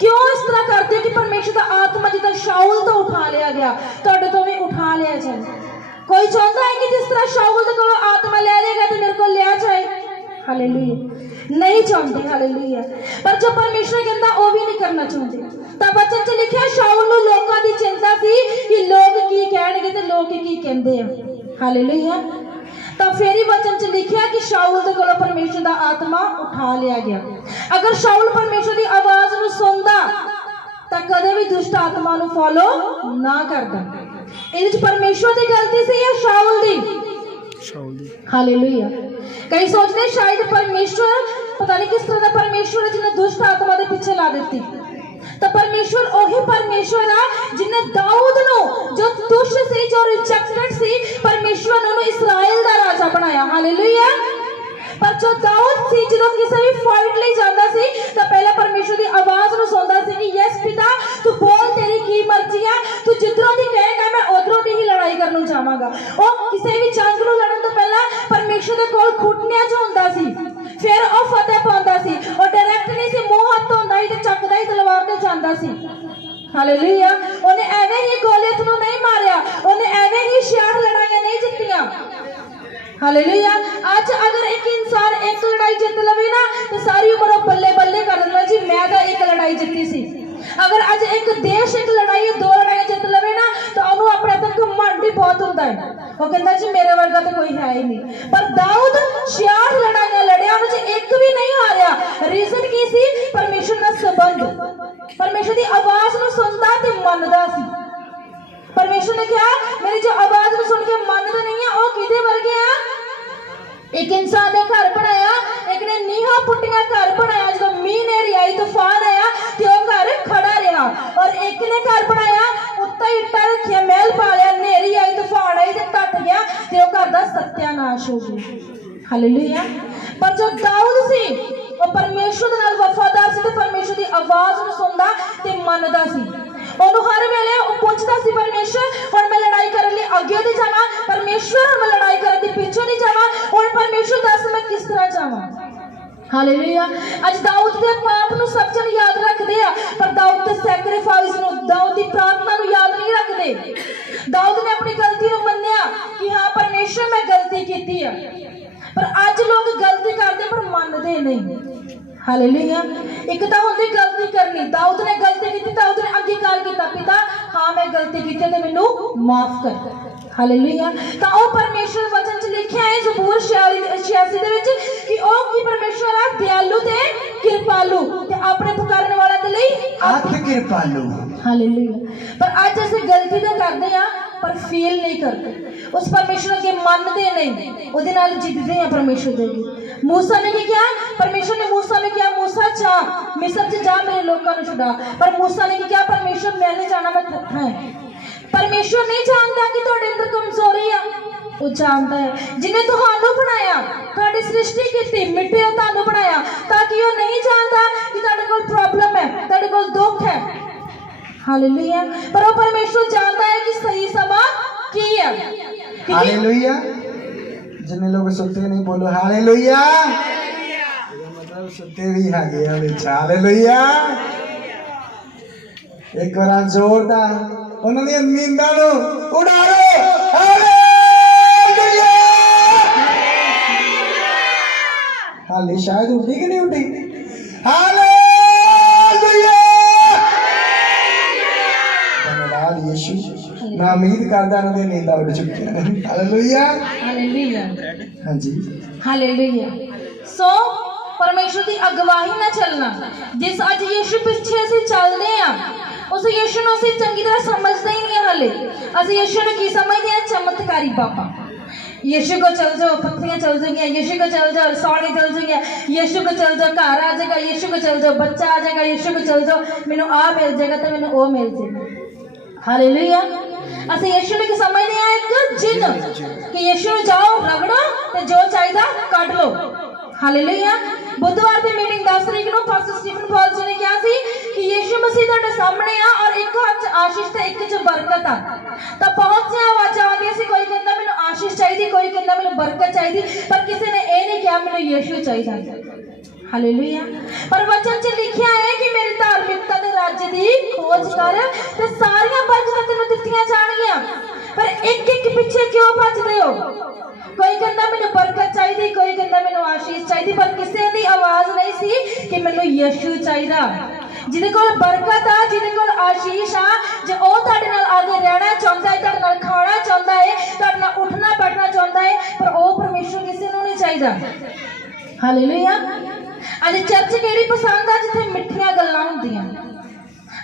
क्यों इस तरह करते हो कि परमेश्वर का आत्मा जिदा शाऊल तो उठा लिया गया, तुहाडे तो भी उठा लिया जाए। कोई चाहता है कि जिस तरह शाऊल तो कोलों आत्मा ले लेगा तो मेरे को लिया जाए? हालेलुया। नहीं चाहते। हालेलुया। पर जो परमेश्वर कहता वो भी नहीं करना चाहते। तब वचन च लिखा शाऊल नूं लोकां दी चिंता सी कि लोग की कहणगे ते लोग की कहंदे आ। हालेलुया। तो फिर ही वचन च लिखा कि शाऊल दे कोलों परमेश्वर दा आत्मा उठा लिया गया। अगर शाऊल परमेश्वर दी आवाज नूं सुनदा तां कदे भी दुष्ट आत्मा नूं फॉलो ना करदा। इहदे च परमेश्वर दी गलती सी या शाऊल दी? हालेलुया। कई सोचते शायद परमेश्वर पता नहीं किस तरह दा परमेश्वर है जिन्हें दुष्ट आत्मा दे पीछे ला दित्ती। तो परमेश्वर ओही परमेश्वर है जिन्हें दाऊद नो जो दुष्ट सी, जो रिजेक्टेड सी, परमेश्वर ने उन्हें इस्राएल दा राजा बनाया। हालेलुया। पर जो दाऊद सी जो किसी भी फाइट ले जाता सी तो पहले परमेश्वर की आवाज नु सुनदा सी कि यस पिता तू बोल, तेरी की मर्जी है, तू जिधरों दी कहेगा मैं उधरों दी ही लड़ाई करना चाहांगा। ओ किसी भी जंग नु लड़न तो पहला परमेश्वर दे कोल घुटनियां च हुंदा सी, फिर ओ फतेह पाउंदा सी। ओ डायरेक्ट नहीं सी मुंह हाथ धोंदा ही ते चकदा ही तलवार ते जांदा सी। हालेलुया। ओने एवें ही गोलियत नु नहीं मारिया, ओने एवें ही 66 लड़ाइयां नहीं जित्तियां। हालेलुया। आज अगर एक इंसान एक लड़ाई जित लवे ना तो सारी उम्र बल्ले बल्ले कर देना जी मैं तो एक लड़ाई जीती सी। अगर आज एक देश एक लड़ाई 2 लड़ाई जित लवे ना तो उन्होंने अपने तक घमंड ही बहुत होता है। वो कहता जी मेरे वर्गा तो कोई है ही नहीं। पर दाऊद 66 लड़ाइयां लड़िया, उन्होंने एक भी नहीं हारिया। रीजन की सी? परमेश्वर का संबंध, परमेश्वर की आवाज नु सुनता ते मनदा सी। परमेश्वर ने कहा मेरी जो आवाज नु सुन के मनदा नहीं है वो किदे वर्गे आ? एक इंसान ने घर बनाया, एक ने नीहा पुट्टिया घर बनाया, जो मीह नेरी आई तूफान आया तो वह घर खड़ा रहा। और एक ने घर बनाया उत्ता इट्टा रखिया, महल पा लिया, नेरी आई तूफान आई तो टट गया तो वह घर का सत्यानाश हो गया। हालेलुया। पर जो दाऊद सी वो परमेश्वर दे नाल वफादार सी ते परमेश्वर की आवाज नु सुनदा ते मनदा सी। ओनू हर वेले वो पूछता सी परमेश्वर हुण मैं लड़ाई करन लई अगे दी जावां, परमेश्वर हुण मैं लड़ाई करन दी पिछे दी जावां, हुण परमेश्वर दस मैं किस तरह जावां। हालेलुया। अज दाऊद दे पाप नु सब जन याद रखदे आ, पर दाऊद दे सैक्रिफाइस नु, दाऊद दी प्रार्थना नु याद नहीं रखदे। दाऊद ने अपनी गलती नु मन्निया कि हां परमेश्वर मैं गलती कीती है, पर आज लोग गलती करते पर मनते नहीं। हालेलुया। एक तो होंदी गलती करनी, दाऊद ने गलती की, दाऊद ने अंगीकार किया पिता हाँ मैं गलती की ते मैनू माफ कर। हालेलुया। तो वो परमेश्वर वचन च लिखिया है ज़बूर 86 दे विच कि ओ की परमेश्वर आ दयालु ते कृपालु ते अपने पुकारने वाला दे लई अति कृपालु। हालेलुया। पर आज ऐसे गलती तो करते हैं पर फील नहीं करते, उस परमेश्वर के मानते नहीं, उहदे नाल जिद्ददे हैं परमेश्वर दे। मूसा ने क्या किया? परमेश्वर ने मूसा ने क्या, मूसा जा मिस्र च जा मेरे लोगों को छुड़ा, पर मूसा ने क्या, परमेश्वर मैं नहीं जाना, मैं थका है। परमेश्वर नहीं जानता कि तुहाडे अंदर कमजोरी है, वो जानता है। जिन्हें तुहानू बनाया, तुहाडी सृष्टि की मिट्टी ने तुहानू बनाया, ताकि वो नहीं जानता कि तुहाडे कोल प्रॉब्लम है, तुहाडे कोल दुख है। हालेलुया। पर वो परमेश्वर जानता है कि सही समा की है। हालेलुया। जिन्हें लोग सुनते नहीं बोलो हालेलुया। मतलब सुनते भी आ गया। हालेलुया। एक बार जोरदार उन्होंने नींदा नु उड़ा लो हालेलुया हाले शायद उठी कि नहीं उठी हालेलुया धन्यवाद यीशु मैं उम्मीद करता हूं कि नींदा उड़ चुकी है हालेलुया हालेलुया हाँ जी हालेलुया सो परमेश्वर की अगवाही ना चलना जिस अज यीशु पीछे ਅਸੀਂ ਚੱਲਦੇ ਆ ਉਸ ਯीशु ਨੂੰ ਅਸੀਂ ਚੰਗੀ ਤਰ੍ਹਾਂ ਸਮਝਦੇ ਹੀ ਨਹੀਂ ਹਲੇ ਅਸੀਂ ਯीशु ਨੂੰ ਕੀ ਸਮਝਦੇ ਆ ਚਮਤਕਾਰੀ ਬਾਬਾ यीशु को चल जाओ पत्नियां चल जाएंगी यीशु को चल जाओ सौड़ी चल जाएंगे यीशु को चल जाओ घर आ जाएगा यीशु को चल जाओ बच्चा आ जाएगा यीशु को चल जाओ मैनू आ मिल जाएगा तो मैनू ओ मिल जाएगा हालेलुया ਅਸੀਂ ਯीशु ਨੂੰ ਕੀ ਸਮਝਦੇ ਆ ਇੱਕ ਜਿੰਨ ਕਿ ਯीशु ਨੂੰ ਜਾਓ ਰਗੜੋ ਤੇ ਜੋ ਚਾਹੀਦਾ ਕੱਢ ਲਓ ਹਾਲੇਲੂਇਆ बुधवार की मीटिंग 10 तरीक ਨੂੰ ਪਾਸਟਰ ਸਟੀਫਨ ਪੌਲ ਜੀ ਨੇ ਕਿਹਾ ਸੀ ਕਿ ਯीशु ਮਸੀਹ ਤੁਹਾਡੇ ਸਾਹਮਣੇ ਆ ਔਰ ਇੱਕ ਹੱਥ 'ਚ ਆਸ਼ੀਸ਼ ਤੇ ਇੱਕ 'ਚ ਬਰਕਤ ਆ ਤਾਂ ਬਹੁਤ ਸੇ ਆਵਾਜ਼ਾਂ ਆਉਂਦੀਆਂ ਸੀ ਕੋਈ ਕਹਿੰਦਾ ਮੈਨੂੰ ਆਸ਼ੀਸ਼ ਚਾਹੀਦੀ ਕੋਈ ਕਹਿੰਦਾ ਮੈਨੂੰ ਬਰਕਤ ਚਾਹੀਦੀ ਪਰ ਕਿਸੇ ਨੇ ਇਹ ਨਹੀਂ ਕਿਹਾ ਮੈਨੂੰ ਯीशु ਚਾਹੀਦਾ ਹਾਲੇਲੂਇਆ ਪਰ ਵਚਨ 'ਚ ਲਿਖਿਆ ਹੈ ਕਿ ਮੇਰੀ ਧਾਰਮਿਕਤਾ ਦੇ ਰਾਜ ਦੀ ਖੋਜ ਕਰ ਤੇ ਸਾਰੀਆਂ ਬਰਕਤਾਂ ਤੈਨੂੰ ਦਿੱਤੀਆਂ ਜਾਣਗੀਆਂ पर एक एक पीछे क्यों भजते हो कोई कहता मैंने बरकत चाहिए कोई कहता मैंने आशीष चाहिए पर किसी की आवाज नहीं सी कि मैंने यीशु चाहिए जिहदे कोल बरकत आ जिहदे कोल आशीष आ जे ओ तुहाडे नाल आगे रहना चाहता है तुहाडे नाल खाना चाहता है तुहाडे नाल उठना बैठना चाहता है पर ओ परमेश्वर किसी नूं नहीं चाहिए हालेलुया अज चर्च किहड़ी पसंद आ जिथे मिठियां गल्लां हुंदियां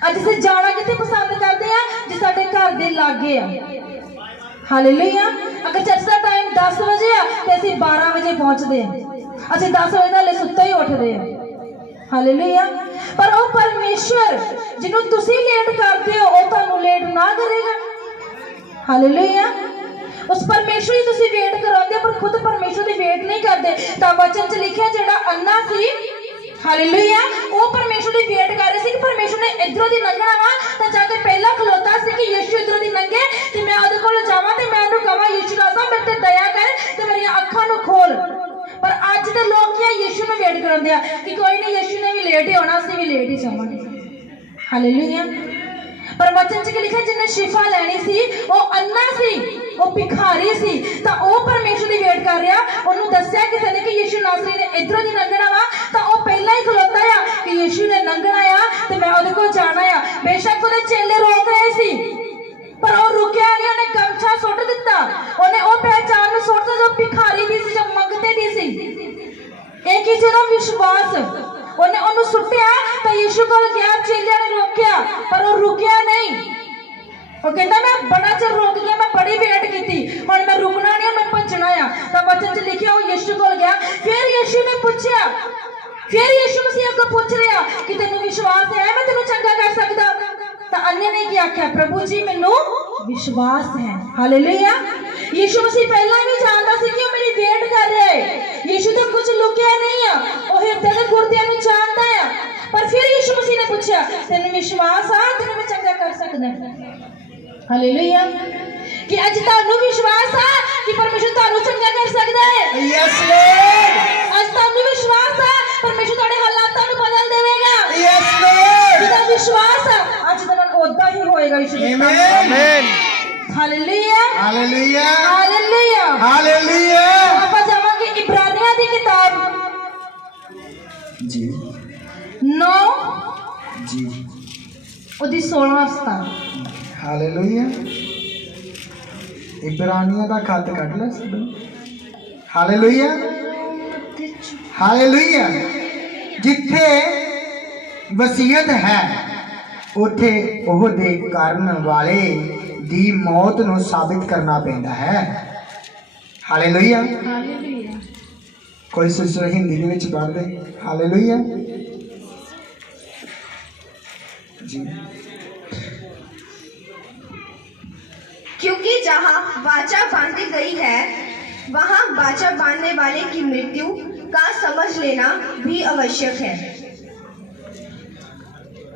अज असीं जाना किथे पसंद करते हैं जे साडे घर दे लागे आ हालेलुया अगर चर्च का टाइम 10 बजे आ ते असीं 12 बजे पहुंचते हैं असीं 10 बजे नाले सुत्ते ही उठते हैं हालेलुया पर ओ परमेश्वर जिन्हों तुसीं लेट करते हो ओ तुहानूं लेट ना करेगा हालेलुया उस परमेश्वर की तुसीं वेट करांदे पर खुद परमेश्वर की वेट नहीं करते तां वचन च लिखिया जिहड़ा अन्ना सी हालेलुया वो परमेश्वर की वेट कर रहे थे कि परमेश्वर ने इधरों दी लंघना वा तो जाके पहला खलोता सी कि यीशु इधरों दी लंघे ते मैं ओदे कोल जावां ते मैं ओनू कहां यीशु राजा मेरे ते दया कर ते मेरी अखां नू खोल पर अज दे लोग क्या यीशु नू वेट करांदे आ कि कोई नहीं यीशु ने भी लेट ही होना सी भी लेट ही जावांगे हालेलुया पर वचन च लिखा जिन्हें शिफा लैनी सी वो अन्ना सी वो भिखारी सी तो वो परमेश्वर की वेट कर रहा ओनू दस्या किसी ने कि यीशु नासरी ने इधरों दी लंघना वा तो वो पहला ही खलोता है कि यीशु ने लंघना आ तो मैं ओदे कोल जाना आ बेशक ओदे चेले रोक रहे सी पर वो रुकिया नहीं उन्हें गमछा सुट दिता उन्हें वो पहचान नूं सुट जो भिखारी दी सी जो मंगते दी सी एक ही जरा विश्वास उन्हें ओनू सुटिया तो यीशु कोल गया चेलियां ने रोकिया पर वो रुकिया नहीं वो कहता मैं बड़ा चिर रुक गया मैं बड़ी वेट की हुण मैं रुकना नहीं मैं भजना आ तो वचन च लिखिया वो यीशु कोल गया फिर यीशु ने पूछया फिर यीशु मसीह अगों पूछ रहा कि तेनू विश्वास है मैं तेनू चंगा कर सकदा तो अन्य ने क्या आख्या प्रभु जी मैनू विश्वास है हालेलुया यीशु मसीह पहला भी जानता सी कि मेरी वेट कर रहा है यीशु तो कुछ लुकिया नहीं है वो हृदय के गुर्दियां नूं जानता है पर फिर यीशु मसीह ने पूछा तेनू विश्वास आ तेनू मैं चंगा कर सकदा हालेलुया कि अज तुहानू विश्वास आ कि परमेश्वर तुहानू चंगा कर सकदा है यस लॉर्ड अज तुहानू विश्वास आ परमेश्वर तुहाडे हालातां नूं बदल देवेगा यस लॉर्ड जिहदा विश्वास आ अज दा ओदा ही होएगा यीशु आमीन हालेलुया हालेलुया हालेलुया हालेलुया ਆਪਾਂ ਜਾਵਾਂਗੇ इब्रानियां दी किताब जी 9 जी ਉਹਦੀ 16 ਸਤਾਰਾਂ हालेलुया इब्रानिया का खत कट ला हालेलुया हालेलुया जिथे वसीयत है उथे ओह दे करन वाले दी मौत नूं साबित करना पैंदा है हालेलुया हालेलुया कोई सिस्टर हिंदी दे विच पढ़ दे हालेलुया जी क्योंकि जहाँ वाचा बांधी गई है वहाँ वाचा बांधने वाले की मृत्यु का समझ लेना भी आवश्यक है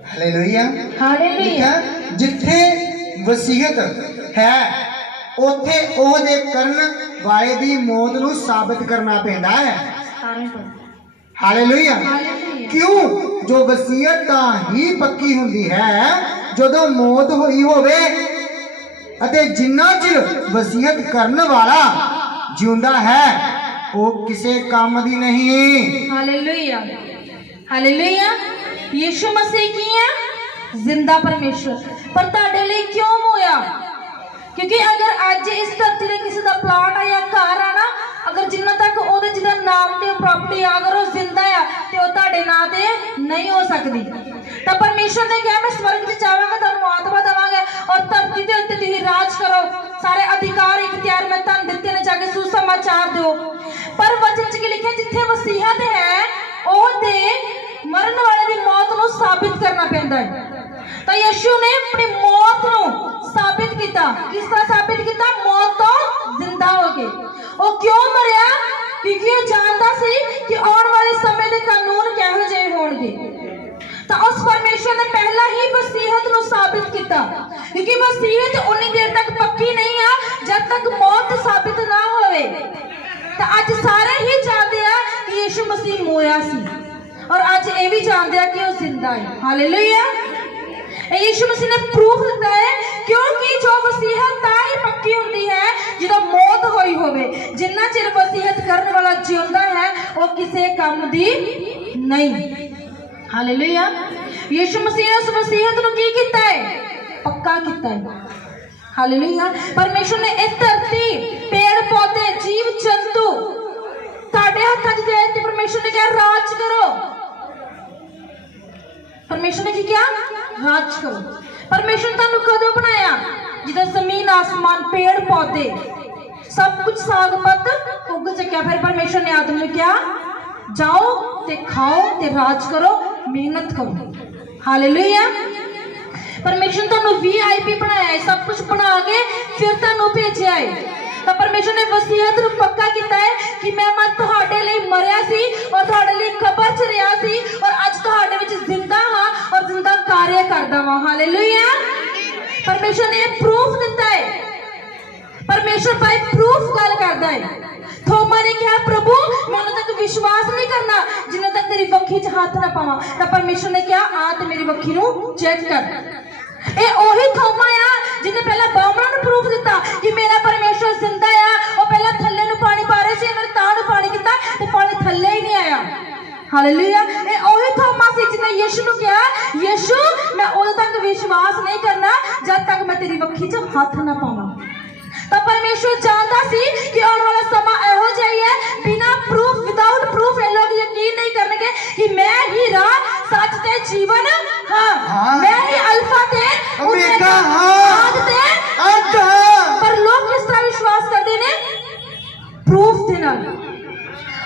हालेलुया हालेलुया जिथे वसीयत है उथे ओहदे करन वाले दी मौत नूं साबित करना पैंदा है हालेलुया हालेलुया क्यों जो वसीयत तां ही पक्की हुंदी है ਜਦੋਂ ਮੌਤ ਹੋਈ ਹੋਵੇ ਅਤੇ ਜਿੰਨਾ ਚਿਰ ਵਸੀਅਤ ਕਰਨ ਵਾਲਾ ਜਿਉਂਦਾ ਹੈ ਉਹ ਕਿਸੇ ਕੰਮ ਦੀ ਨਹੀਂ। Hallelujah hallelujah. यीशु मसीह की है जिंदा परमेश्वर, पर ਤੁਹਾਡੇ ਲਈ ਕਿਉਂ ਹੋਇਆ? क्योंकि अगर अज इस धरती से किसी का प्लाट है या घर है ना, अगर जिन्ना तक ਉਹਦੇ ਜਿਹਦਾ ਨਾਮ ਤੇ प्रॉपर्टी अगर वो जिंदा है ਤੇ ਉਹ ਤੁਹਾਡੇ ਨਾਂ ਤੇ नहीं हो सकती। ਤਾਂ परमेश्वर ने कहा मैं स्वर्ग में जावांगा ਤੁਹਾਨੂੰ आत्मा देवांगा और धरती ਦੇ ਉੱਤੇ ਤੁਸੀਂ राज करो, सारे अधिकार इख्तियार मैं ਤੁਹਾਨੂੰ ਦਿੱਤੇ ਨੇ, जाके सुसमाचार दो। पर वचन च की लिखिਆ जिथे मसीहा ते है ਉਹਦੇ मरण वाले की मौत ਨੂੰ साबित करना ਪੈਂਦਾ है। ਤਾਂ ਯਿਸੂ ਨੇ अपनी मौत ਨੂੰ साबित किया। किस तरह साबित किया? मौत तो जिंदा हो गए। वो क्यों मरिया? क्योंकि वो जानता सी कि आने वाले समय के कानून किहो जे होणगे। तो उस परमेश्वर ने पहला ही वसीयत ਨੂੰ साबित किया, क्योंकि वसीयत उन्नी देर तक पक्की नहीं है जब तक मौत साबित ना होवे। तो आज सारे ही जानते हैं कि यीशु मसीह मोया सी और आज ये भी जानते हैं कि वो जिंदा है। हालेलुया। यीशु मसीह ने प्रूफ दिता है, क्योंकि जो वसीयत ता ही पक्की होती है जो मौत होई होवे। जिन्ना चिर वसीयत करने वाला जिंदा है वो किसी काम दी नहीं। हालेलुया। यीशु मसीह ने उस वसीयत नु की कीता है? पक्का कीता है। हालेलुया। परमेश्वर ने इस धरती पेड़ पौधे जीव जंतु ਤੁਹਾਡੇ ਹੱਥਾਂ 'ਚ ਦੇ ਦਿੱਤੇ। परमेश्वर ने कहा राज करो। परमेश्वर ने क्या? राज करो। परमेश्वर ने तुहानू कदों बनाया? जिदा जमीन आसमान पेड़ पौधे सब कुछ साग पत उग चुका। फिर परमेश्वर ने आदम ने कहा जाओ ते खाओ ते राज करो, मेहनत करो। हालेलुया। परमेश्वर ने तुहानू VIP बनाया है, सब कुछ बना के फिर तुहानू भेजा है। तो परमेश्वर ने वसीयत ਨੂੰ पक्का किया है कि मैं ਤੁਹਾਡੇ ਲਈ मरिया सी और ਤੁਹਾਡੇ ਲਈ कबर च ਰਿਹਾ सी और ਅੱਜ ਤੁਹਾਡੇ ਵਿੱਚ जिंदा हाँ और जिंदा कार्य करदा वां। हालेलुया। परमेश्वर ने प्रूफ दिता है। परमेश्वर बाय प्रूफ गल करदा है। थोमा ने कहा प्रभु मैं उन्हें तक विश्वास नहीं करना जिन्हें तक तेरी वक्खी च हाथ ना पावां। तो परमेश्वर ने कहा आ ते मेरी वक्खी नूं चेक कर। ए ओही थोमा आ जिन्हें पहला बामणा नूं प्रूफ दिता कि मेरा परमेश्वर जिंदा है। वो पहला थल्ले नूं पानी पा रहे सी, उन्होंने तां नूं पानी कीता ते पानी थल्ले ही नहीं आया। हालेलुया। ए ओही थोमा सी जिन्हें यीशु नूं कहा यीशु मैं उदों तक विश्वास नहीं करना जब तक मैं तेरी वक्खी च हाथ ना पावां। तो परमेश्वर जानता सी कि आने वाला समा एहो जिहा है, बिना प्रूफ विदाउट प्रूफ ये लोग यकीन नहीं करेंगे कि मैं ही राह सच ते जीवन हाँ, मैं ही अल्फा ते ओमेगा हाँ, आद ते अंत हाँ। पर लोग किस तरह विश्वास करते ने? प्रूफ दे नाल।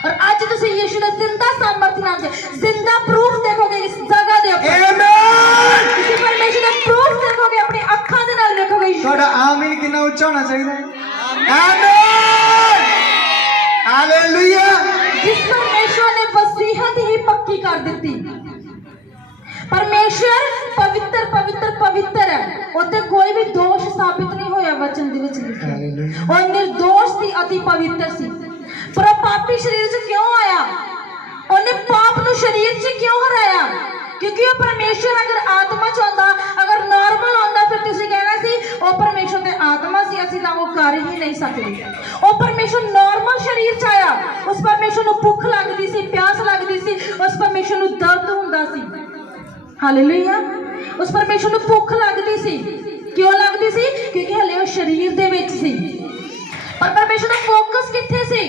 और आज तुसीं यीशु दा जिंदा सामर्थ नाल जिंदा प्रूफ देखोगे इस जगह दे ऊपर। आमीन। किसी परमेश्वर दा प्रूफ देखोगे अपनी अखां दे नाल देखोगे। ਤੁਹਾਡਾ ਆਮੀਨ ਕਿੰਨਾ ਉੱਚਾ ਹੋਣਾ ਚਾਹੀਦਾ ਹੈ? आमीन। हालेलुया। जिस परमेश्वर ने वसीयत ही पक्की कर दी। परमेश्वर पवित्र पवित्र पवित्र है, उते कोई भी दोष साबित नहीं होया। वचन दे विच लिखिया हालेलुया। और निर्दोष थी, अति पवित्र सी। पर पापी शरीर च क्यों आया? उन्हें पाप नु शरीर च क्यों हराया? क्योंकि वो परमेश्वर अगर आत्मा च आंदा, अगर नॉर्मल आंदा फिर तुसीं कहना सी ओ परमेश्वर ते आत्मा सी, असीं तां वो कर ही नहीं सकदे। ओ परमेश्वर नॉर्मल शरीर च आया। उस परमेश्वर नु भुख लगदी सी, प्यास लगदी सी, उस परमेश्वर नु दर्द हुंदा सी। हालेलुया। उस परमेश्वर नु भुख लगदी सी। क्यों लगदी सी? क्योंकि हले वो शरीर दे विच सी। पर परमेश्वर दा फोकस किथे सी?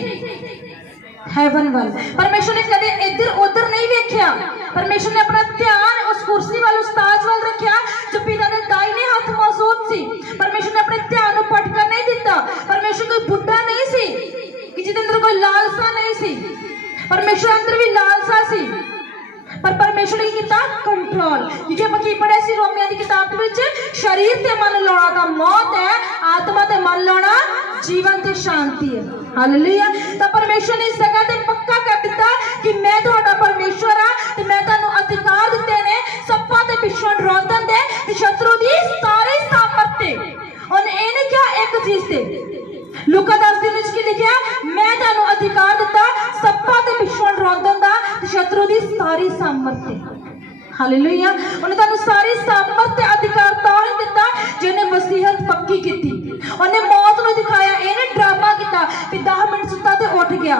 हेवन वाल। परमेश्वर ने कदे इधर उधर नहीं वेख्या। परमेश्वर ने अपना ध्यान उस कुर्सी वाल उस ताज वाल रखा जो पिता के दाहिने हाथ मौजूद सी। परमेश्वर ने अपने ध्यान को भटकन नहीं दिता। परमेश्वर कोई बुढ़ा नहीं सी कि जिसके अंदर कोई लालसा नहीं सी। परमेश्वर अंदर भी लालसा सी, पर परमेश्वर ने किया कंट्रोल। क्योंकि आप की पढ़े सी रोमियो की किताब विच शरीर ते मन लाना तां मौत है, आत्मा ते मन लाना जीवन ते शांति है। हालेलुया। तो परमेश्वर ने इस जगह ते पक्का कर दिता कि मैं तुहाडा परमेश्वर हां ते मैं तुहानू अधिकार दिते ने सप्पां ते पिछों रोंदन दे ते शत्रु दी सारी सामर्थ ते। और इहने क्या एक चीज ते लूका 10 विच की लिखिया मैं तुहानू अधिकार दिता सप्पां ते पिछों रोंदन दा ते शत्रु दी सारी सामर्थ ते। हालेलुया। उन्हें तुहानू सारी सामर्थ ते अधिकार दिता जिन्हें वसीयत पक्की की थी, उन्हें मौत को दिखाया, इन्हें ड्रामा किया कि 10 मिनट सुता ते उठ गया।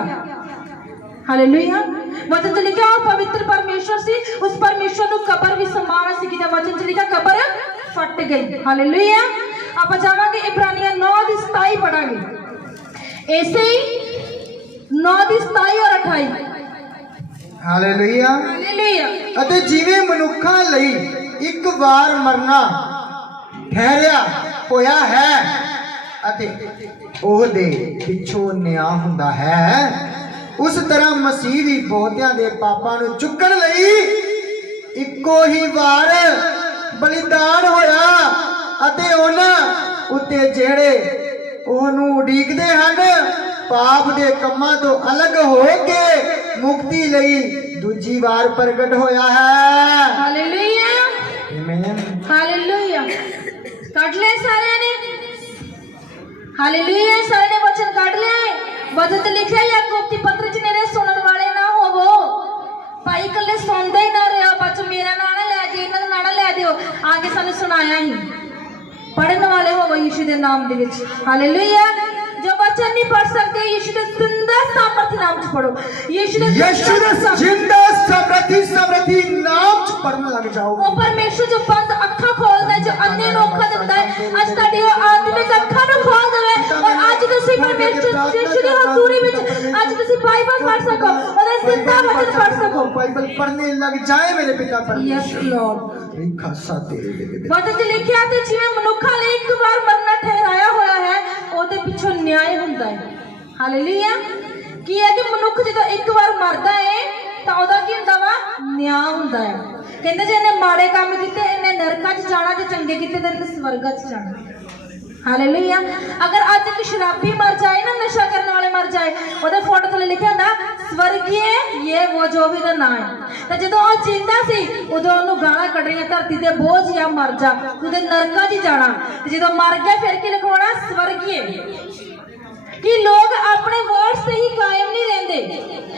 हालेलुया। वचन च लिखा वो पवित्र परमेश्वर सी, उस परमेश्वर को कबर भी समान सी कि वचन च लिखा कबर फट गई। हालेलुया। आप जावांगे इब्रानिया 9:27 पढ़ांगे, ऐसे ही 9:27 और 28। ਹਾਲੇਲੂਇਆ। हालेलुया। ਅਤੇ ਜਿਵੇਂ ਮਨੁੱਖਾਂ ਲਈ ਇੱਕ ਵਾਰ ਮਰਨਾ ਠਹਿਰਿਆ ਹੋਇਆ ਹੈ ਅਤੇ ਉਹਦੇ ਪਿੱਛੋਂ ਨਿਆਂ ਹੁੰਦਾ ਹੈ, ਉਸ ਤਰ੍ਹਾਂ ਮਸੀਹ ਵੀ ਬਹੁਤਿਆਂ ਦੇ ਪਾਪਾਂ ਨੂੰ ਚੁੱਕਣ ਲਈ ਇੱਕੋ ਹੀ ਵਾਰ ਬਲੀਦਾਨ ਹੋਇਆ ਅਤੇ ਉਹਨਾਂ ਉੱਤੇ ਜਿਹੜੇ ਉਹਨੂੰ ਉਡੀਕਦੇ ਹਨ ਪਾਪ ਦੇ ਕੰਮਾਂ ਤੋਂ ਅਲੱਗ ਹੋ ਕੇ ਮੁਕਤੀ ਲਈ ਦੂਜੀ ਵਾਰ ਪ੍ਰਗਟ ਹੋਇਆ ਹੈ। हालेलुया। ਆਮੇਨ। हालेलुया। काट ले सारे ने, हालेलुया, सारे ने वचन काट ले। वचन तो लिखे याकूब की पत्र च मेरे सुनन वाले ना होवो, भाई कल्ले सुनते ही ना रहो, बच मेरा ना ना लै जे, इन्हां दा ना ना लै दिओ, आगे सानू सुनाया ही, पढ़ने वाले होवो यीशु दे नाम दे विच। हालेलुया। जो वचन नहीं पढ़ सकते यीशु दे जिंदा सामर्थी नाम च पढ़ो, यीशु दे जिंदा समर्थी नाम च पढ़ने लग जाओ। वो परमेश्वर जो बंद अखा खोलता है, जो अन्य नु अखा देता है, आज ताड़ी वो आत्मिक अखा नु खोल देवे और आज तुसी परमेश्वर यीशु दी हजूरी विच आज तुसी बाइबल पढ़ सको और जिंदा वचन पढ़ सको। बाइबल पढ़ने लग जाए मेरे पिता यस परमेश्वर। लॉर्ड। खासा तेरे वचन च लिखिया ते जिवें मनुੱਖਾਂ ਲਈ ਇੱਕ ਵਾਰ ਮਰਨਾ ਠਹਿਰਾਇਆ ਹੋਇਆ ਹੈ, ਉਹਦੇ ਪਿੱਛੋਂ ਨਿਆਂ ਹੁੰਦਾ ਹੈ। ਹਾਲੇਲੂਇਆ। ਕੀ ਹੈ ਕਿ ਮਨੁੱਖ ਜਦੋਂ ਇੱਕ ਵਾਰ ਮਰਦਾ ਹੈ ਤਾਂ ਉਹਦਾ ਕੀ ਹੁੰਦਾ ਵਾ? ਨਿਆਂ ਹੁੰਦਾ ਹੈ। ਕਹਿੰਦੇ ਜੇ ਇਹਨੇ ਮਾੜੇ ਕੰਮ ਕੀਤੇ ਇਹਨੇ ਨਰਕਾਂ 'ਚ ਜਾਣਾ, ਜੇ ਚੰਗੇ ਕੀਤੇ ਤਾਂ ਇਹਨੇ ਸਵਰਗਾਂ 'ਚ ਜਾਣਾ। हालेलुया। अगर आज एक शराबी मर जाए ना, नशा करने वाले मर जाए, ਉਹਦੇ ਫੋਟੋ ਥੱਲੇ ਲਿਖਿਆ ਹੁੰਦਾ ਸਵਰਗੀਏ ਇਹ ਉਹ ਜੋ ਵੀ ਦਾ ਨਾਂ ਹੈ। ਤੇ ਜਦੋਂ ਉਹ ਜਿੰਦਾ ਸੀ ਉਦੋਂ ਉਹਨੂੰ ਗਾਲਾਂ ਕੱਢਣੀਆਂ, ਧਰਤੀ ਤੇ ਬੋਝ ਜਾਂ ਮਰ ਜਾ, ਉਹਦੇ ਨਰਕਾਂ 'ਚ ਜਾਣਾ। ਤੇ ਜਦੋਂ ਮਰ ਗਿਆ ਫਿਰ ਕੀ ਲਿਖਵਾਉਣਾ? ਸਵਰਗੀਏ। कि लोग अपने वर्ड से ही कायम नहीं रहते।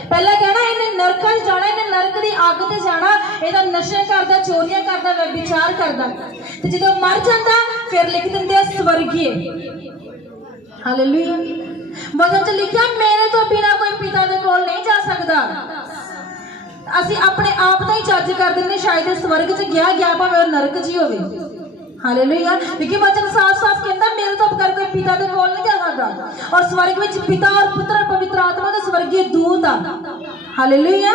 पहला कहना इन्हें नरक जाना, इन्हें नरक की अग ते जाना, इहदा नशे करदा, चोरियां करदा, व्यभिचार करदा, ते जदों मर जांदा फिर लिख दिंदे स्वर्गीय। हालेलुया। वचन च लिखिया मेरे तो बिना कोई पिता दे कोल नहीं जा सकदा। ਅਸੀਂ ਆਪਣੇ ਆਪ ਦਾ ਹੀ ਜੱਜ ਕਰ ਦਿੰਦੇ, ਸ਼ਾਇਦ स्वर्ग च गया भावें नरक च ही होवे। हालेलुया। क्योंकि वचन साफ-साफ कहता मेरे तो बगैर कोई पिता दे कोल नहीं जा सकदा। और स्वर्ग विच पिता और पुत्र और पवित्र आत्मा दे स्वर्गीय दूत आ। हालेलुया।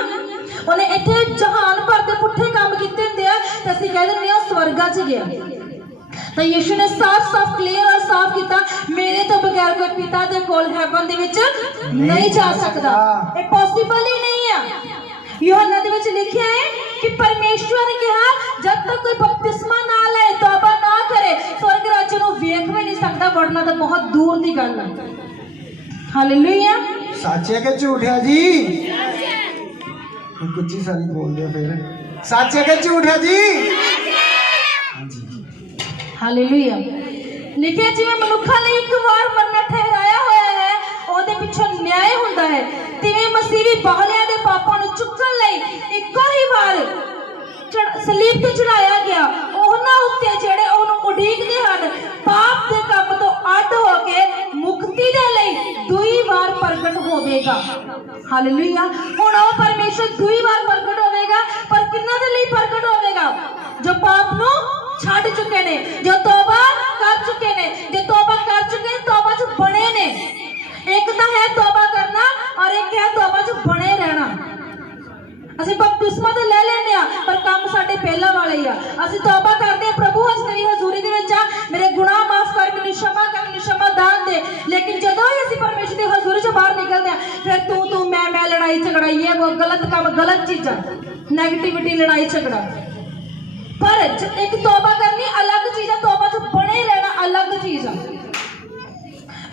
ਉਹਨੇ ਇੱਥੇ ਜਹਾਨ ਭਰ ਦੇ ਪੁੱਠੇ ਕੰਮ ਕੀਤੇ ਹੁੰਦੇ ਆ ਤੇ ਅਸੀਂ ਕਹਿ ਦਿੰਦੇ ਆ स्वर्गाਂ 'ਚ ਗਿਆ। ਤਾਂ ਯਿਸੂ ਨੇ ਸਾਫ਼-ਸਾਫ਼ ਕਲੀਅਰ और ਸਾਫ਼ ਕੀਤਾ ਮੇਰੇ ਤੋਂ ਬਗੈਰ ਕੋਈ ਪਿਤਾ ਦੇ ਕੋਲ ਹੈਵਨ ਦੇ ਵਿੱਚ ਨਹੀਂ ਜਾ ਸਕਦਾ। ਇਹ ਪੋਸੀਬਲ ਹੀ ਨਹੀਂ ਆ। यूहन्ना दे विच लिखिया है कि परमेश्वर ने कहा जब तक कोई बपतिस्मा ना ले, तौबा ना करे, स्वर्ग राज्य नु वेख भी नहीं सकता, वरना तो बहुत दूर दी गल है। हालेलुया। सच है कि झूठ है जी? कुछ ही सारी बोल दिया फिर। सच है कि झूठ है जी? हालेलुया। लिखिया जिवें मनुੱਖਾਂ ਲਈ ਇੱਕ ਵਾਰ ਮਰਨਾ ਠਹਿਰਾਇਆ ਹੋਇਆ ਹੈ, ਉਹਦੇ ਪਿੱਛੋਂ ਨਿਆਂ ਹੁੰਦਾ ਹੈ, ਤਿਵੇਂ ਮਸੀਹ ਵੀ ਬਾਹਲਿਆਂ ਦੇ ਪਾਪਾਂ ਨੂੰ ਚੁੱਕਣ ਲਈ ਇੱਕੋ ਹੀ ਵਾਰ ਸਲੀਬ ਤੇ ਚੜਾਇਆ ਗਿਆ, ਉਹਨਾਂ ਉੱਤੇ ਜਿਹੜੇ ਉਹਨੂੰ ਉਡੀਕਦੇ ਹਨ ਪਾਪ ਦੇ ਕੰਮ ਤੋਂ ਅੱਡ ਹੋ ਕੇ ਮੁਕਤੀ ਦੇ ਲਈ ਦੂਈ ਵਾਰ ਪ੍ਰਗਟ ਹੋਵੇਗਾ। ਹਾਲੇਲੂਇਆ। ਹੁਣ ਉਹ ਪਰਮੇਸ਼ਰ ਦੂਈ ਵਾਰ ਪ੍ਰਗਟ ਹੋਵੇਗਾ, ਪਰ ਕਿੰਨਾਂ ਦੇ ਲਈ ਪ੍ਰਗਟ ਹੋਵੇਗਾ? ਜੋ ਪਾਪ ਨੂੰ ਛੱਡ ਚੁੱਕੇ ਨੇ, ਜੋ ਤੌਬਾ ਕਰ ਚੁੱਕੇ ਨੇ, ਜੋ ਤੌਬਾ ਕਰ ਚੁੱਕੇ ਨੇ, ਤੌਬਾ 'ਚ ਬਣੇ ਨੇ। ਇੱਕ ਤਾਂ ਹੈ ਤੌਬਾ ਕਰਨਾ ਔਰ ਇੱਕ ਹੈ ਤੌਬਾ 'ਚ ਬਣੇ ਰਹਿਣਾ। ਅਸੀਂ ਬਪਤਿਸਮਾ ਤੇ ਲੈ ਲੈਂਦੇ ਆ ਪਰ ਕੰਮ ਸਾਡੇ ਪਹਿਲਾਂ ਵਾਲੇ ਹੀ ਆ। ਅਸੀਂ ਤੌਬਾ ਕਰਦੇ ਆ, ਪ੍ਰਭੂ ਅੱਜ ਤੇਰੀ ਹਜ਼ੂਰੀ ਦੇ ਵਿੱਚ ਆ, ਮੇਰੇ ਗੁਨਾਹ ਮਾਫ ਕਰ, ਮੈਨੂੰ क्षमा कर, ਮੈਨੂੰ क्षमा दान दे। लेकिन ਜਦੋਂ ਹੀ ਅਸੀਂ ਪਰਮੇਸ਼ਰ ਦੀ ਹਜ਼ੂਰੀ 'ਚ ਬਾਹਰ ਨਿਕਲਦੇ ਆ ਫਿਰ ਤੂੰ ਮੈਂ ਲੜਾਈ ਝਗੜਾ, ਇਹ ਉਹ ਗਲਤ ਕੰਮ, ਗਲਤ ਚੀਜ਼ਾਂ, ਨੈਗੇਟਿविटी, ਲੜਾਈ ਝਗੜਾ। पर एक तौबा करनी अलग चीज है, तौबा से बने रहना अलग चीज है।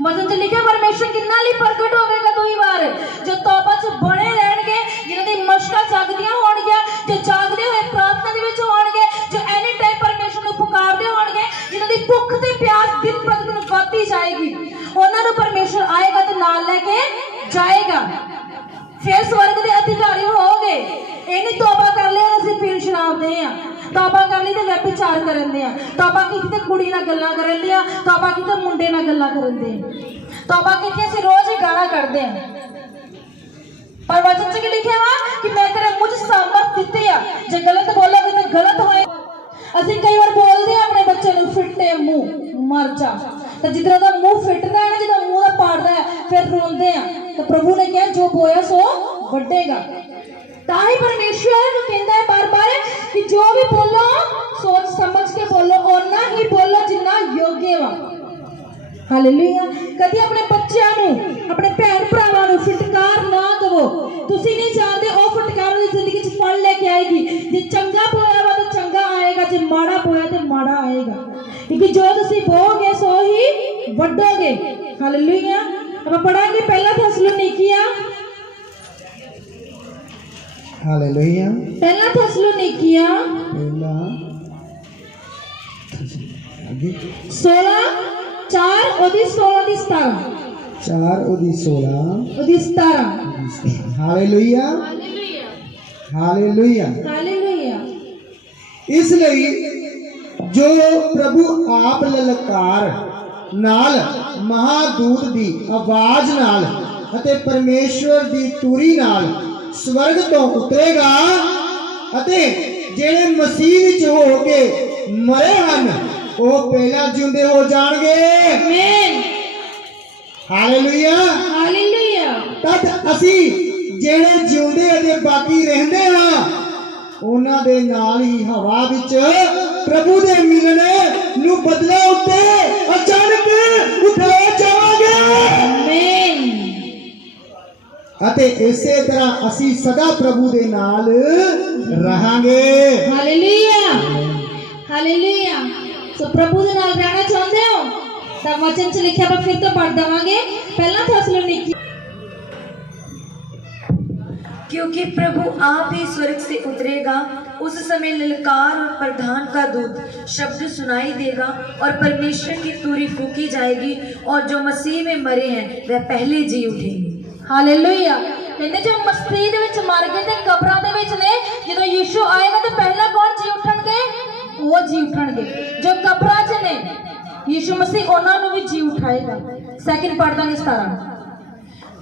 वचन च लिखा परमेश्वर किन्ना लई प्रगट होवेगा दूई बार? जो तौबा च बने रहणगे, जिन्हां दी मशकां जागदियां होणगियां, जो जागदे होए प्रार्थना दे विच होणगे, जो एनी टाइम परमेश्वर नूं पुकारदे होणगे, जिन्हां दी भुख ते प्यास दिन प्रतिदिन वधदी जाएगी, उन्हां नूं परमेश्वर आएगा ते नाल लेके जाएगा। फिर स्वर्ग दे अधिकारी होगे। ਇਹ ਨਹੀਂ ਤੋਬਾ ਕਰ ਲਿਆ ਅਸੀਂ ਪੀਣ ਸ਼ਰਾਬ ਦੇ ਆ, ਤੌਬਾ ਕਰ ਲਈ ਤੇ ਵਿਅਭਿਚਾਰ ਕਰਨ ਦੇ ਆ, ਤੌਬਾ ਕੀਤੀ ਤੇ ਕੁੜੀ ਨਾਲ ਗੱਲਾਂ ਕਰਨ ਦੇ ਆ, ਤੌਬਾ ਕੀਤੀ ਤੇ ਮੁੰਡੇ ਨਾਲ ਗੱਲਾਂ ਕਰਨ ਦੇ ਆ, ਤੌਬਾ ਕੀਤੀ ਅਸੀਂ ਰੋਜ਼ ਹੀ ਗਾਣਾ ਕੱਢਦੇ ਆ। ਪਰ ਵਚਨ 'ਚ ਕੀ ਲਿਖਿਆ ਵਾ ਕਿ ਮੈਂ ਤੇਰੇ ਮੂੰਹ 'ਚ ਸਾਮਰਥ ਦਿੱਤੀ ਆ, ਜੇ ਗਲਤ ਬੋਲੋਗੇ ਤਾਂ ਗਲਤ ਹੋਏ। ਅਸੀਂ ਕਈ ਵਾਰ ਬੋਲਦੇ ਆ ਆਪਣੇ ਬੱਚੇ ਨੂੰ ਫਿੱਟੇ ਮੂੰਹ ਮਰ ਜਾ, ਤੇ ਜਿੱਦਾਂ ਦਾ ਮੂੰਹ ਫਿੱਟਦਾ ਹੈ ਨਾ, ਜਦੋਂ ਮੂੰਹ ਦਾ ਪਾੜਦਾ ਹੈ ਫਿਰ ਰੋਂਦੇ ਆ। ਤਾਂ ਪ੍ਰਭੂ ਨੇ ਕਿਹਾ ਜੋ ਬੋਇਆ ਸੋ ਵੱਢੇਗਾ। ਤਾਂ ਹੀ ਪਰਮੇਸ਼ਵਰ ਨੂੰ ਕਹਿੰਦਾ ਹੈ ਬਾਰ-ਬਾਰ ਕਿ ਜੋ ਵੀ ਬੋਲੋ ਸੋਚ ਸਮਝ ਕੇ ਬੋਲੋ, ਓਨਾ ਹੀ ਬੋਲੋ ਜਿੰਨਾ ਯੋग्य ਵਾ। ਹਾਲੇਲੂਇਆ। ਕਦੀ ਆਪਣੇ ਬੱਚਿਆਂ ਨੂੰ, ਆਪਣੇ ਭੈਣ ਭਰਾਵਾਂ ਨੂੰ ਫਿਟਕਾਰ ਨਾ ਦੇਵੋ। ਤੁਸੀਂ ਨਹੀਂ ਜਾਣਦੇ ਉਹ ਫਿਟਕਾਰ ਦੀ ਜ਼ਿੰਦਗੀ 'ਚ ਫਲ ਲੈ ਕੇ ਆਏਗੀ। ਜੇ ਚੰਗਾ ਬੋਇਆ ਵਾ ਤਾਂ ਚੰਗਾ ਆਏਗਾ, ਜੇ ਮਾੜਾ ਬੋਇਆ ਤੇ ਮਾੜਾ ਆਏਗਾ, ਕਿਉਂਕਿ ਜੋ ਤੁਸੀਂ ਬੋਓਗੇ ਸੋ ਹੀ ਵੱਢੋਗੇ। ਹਾਲੇਲੂਇਆ। ਆਪਾਂ ਪੜਾਂਗੇ ਪਹਿਲਾ ਥੈਸਲੋਨੀਕੀਆਂ, ਹਾਲੇਲੂਇਆ। ਪਹਿਲਾ ਥੈਸਲੋਨੀਕੀਆਂ ਪਹਿਲਾ ਅੱਗੇ 16:4 ਉਹਦੀ 16 ਦੀ 17 4 ਉਹਦੀ 16 ਉਹਦੀ 17। Hallelujah hallelujah. ਹਾਲੇਲੂਇਆ। ਇਸ ਲਈ ਜੋ ਪ੍ਰਭੂ ਆਪ ਲਲਕਾਰ ਨਾਲ, ਮਹਾਦੂਤ ਦੀ ਆਵਾਜ਼ ਨਾਲ ਅਤੇ ਪਰਮੇਸ਼ਵਰ ਦੀ ਤੁਰੀ ਨਾਲ ਸਵਰਗ ਤੋਂ ਉਤਰੇਗਾ ਅਤੇ ਜਿਹੜੇ ਮਸੀਹ ਵਿੱਚ ਹੋ ਕੇ ਮਰੇ ਹਨ ਉਹ ਪਹਿਲਾਂ ਜਿਉਂਦੇ ਹੋ ਜਾਣਗੇ। ਆਮੀਨ। Hallelujah hallelujah. ਤਦ ਅਸੀਂ ਜਿਹੜੇ ਜਿਉਂਦੇ ਅਤੇ ਬਾਕੀ ਰਹਿੰਦੇ ਹਾਂ ਉਹਨਾਂ ਦੇ ਨਾਲ ਹੀ ਹਵਾ ਵਿੱਚ ਪ੍ਰਭੂ ਦੇ ਮਿਲਣ ਨੂੰ ਬਦਲਾ ਉੱਤੇ ਅਚਾਨਕ ਉਠਾਏ ਜਾਵਾਂਗੇ। ਆਮੀਨ। ਅਤੇ ਇਸੇ ਤਰ੍ਹਾਂ ਅਸੀਂ ਸਦਾ ਪ੍ਰਭੂ ਦੇ ਨਾਲ ਰਹਾਂਗੇ। Hallelujah hallelujah. ਸੋ ਪ੍ਰਭੂ ਦੇ ਨਾਲ ਰਹਿਣਾ ਚਾਹੁੰਦੇ ਹੋ ਤਾਂ ਵਚਨ 'ਚ ਲਿਖਿਆ ਆਪਾਂ ਫਿਰ ਤੋਂ ਪੜ੍ਹ ਦੇਵਾਂਗੇ। ਪਹਿਲਾ ਥੈਸਲੋਨੀਕੀ, क्योंकि प्रभु आप ही स्वर्ग से उतरेगा, उस समय ललकार और प्रधान का दूत शब्द सुनाई देगा और परमेश्वर की तुरी फूकी जाएगी और जो मसीह में मरे हैं वह पहले जी उठेंगे। ਹਾਲੇਲੂਇਆ। ਕਹਿੰਦੇ ਜੋ ਮਸੀਹ ਦੇ ਵਿੱਚ ਮਰ ਗਏ ਤੇ ਕਬਰਾਂ ਦੇ ਵਿੱਚ ਨੇ, ਜਦੋਂ ਯੀਸ਼ੂ ਆਏਗਾ ਤੇ ਪਹਿਲਾਂ ਕੌਣ ਜੀ ਉੱਠਣਗੇ? ਉਹ ਜੀ ਉੱਠਣਗੇ ਜੋ ਕਬਰਾਂ 'ਚ ਨੇ। ਯੀਸ਼ੂ ਮਸੀਹ ਉਹਨਾਂ ਨੂੰ ਵੀ ਜੀ ਉਠਾਏਗਾ। ਸੈਕਿੰਡ ਪੜ੍ਹ ਦਾਂਗੇ 17।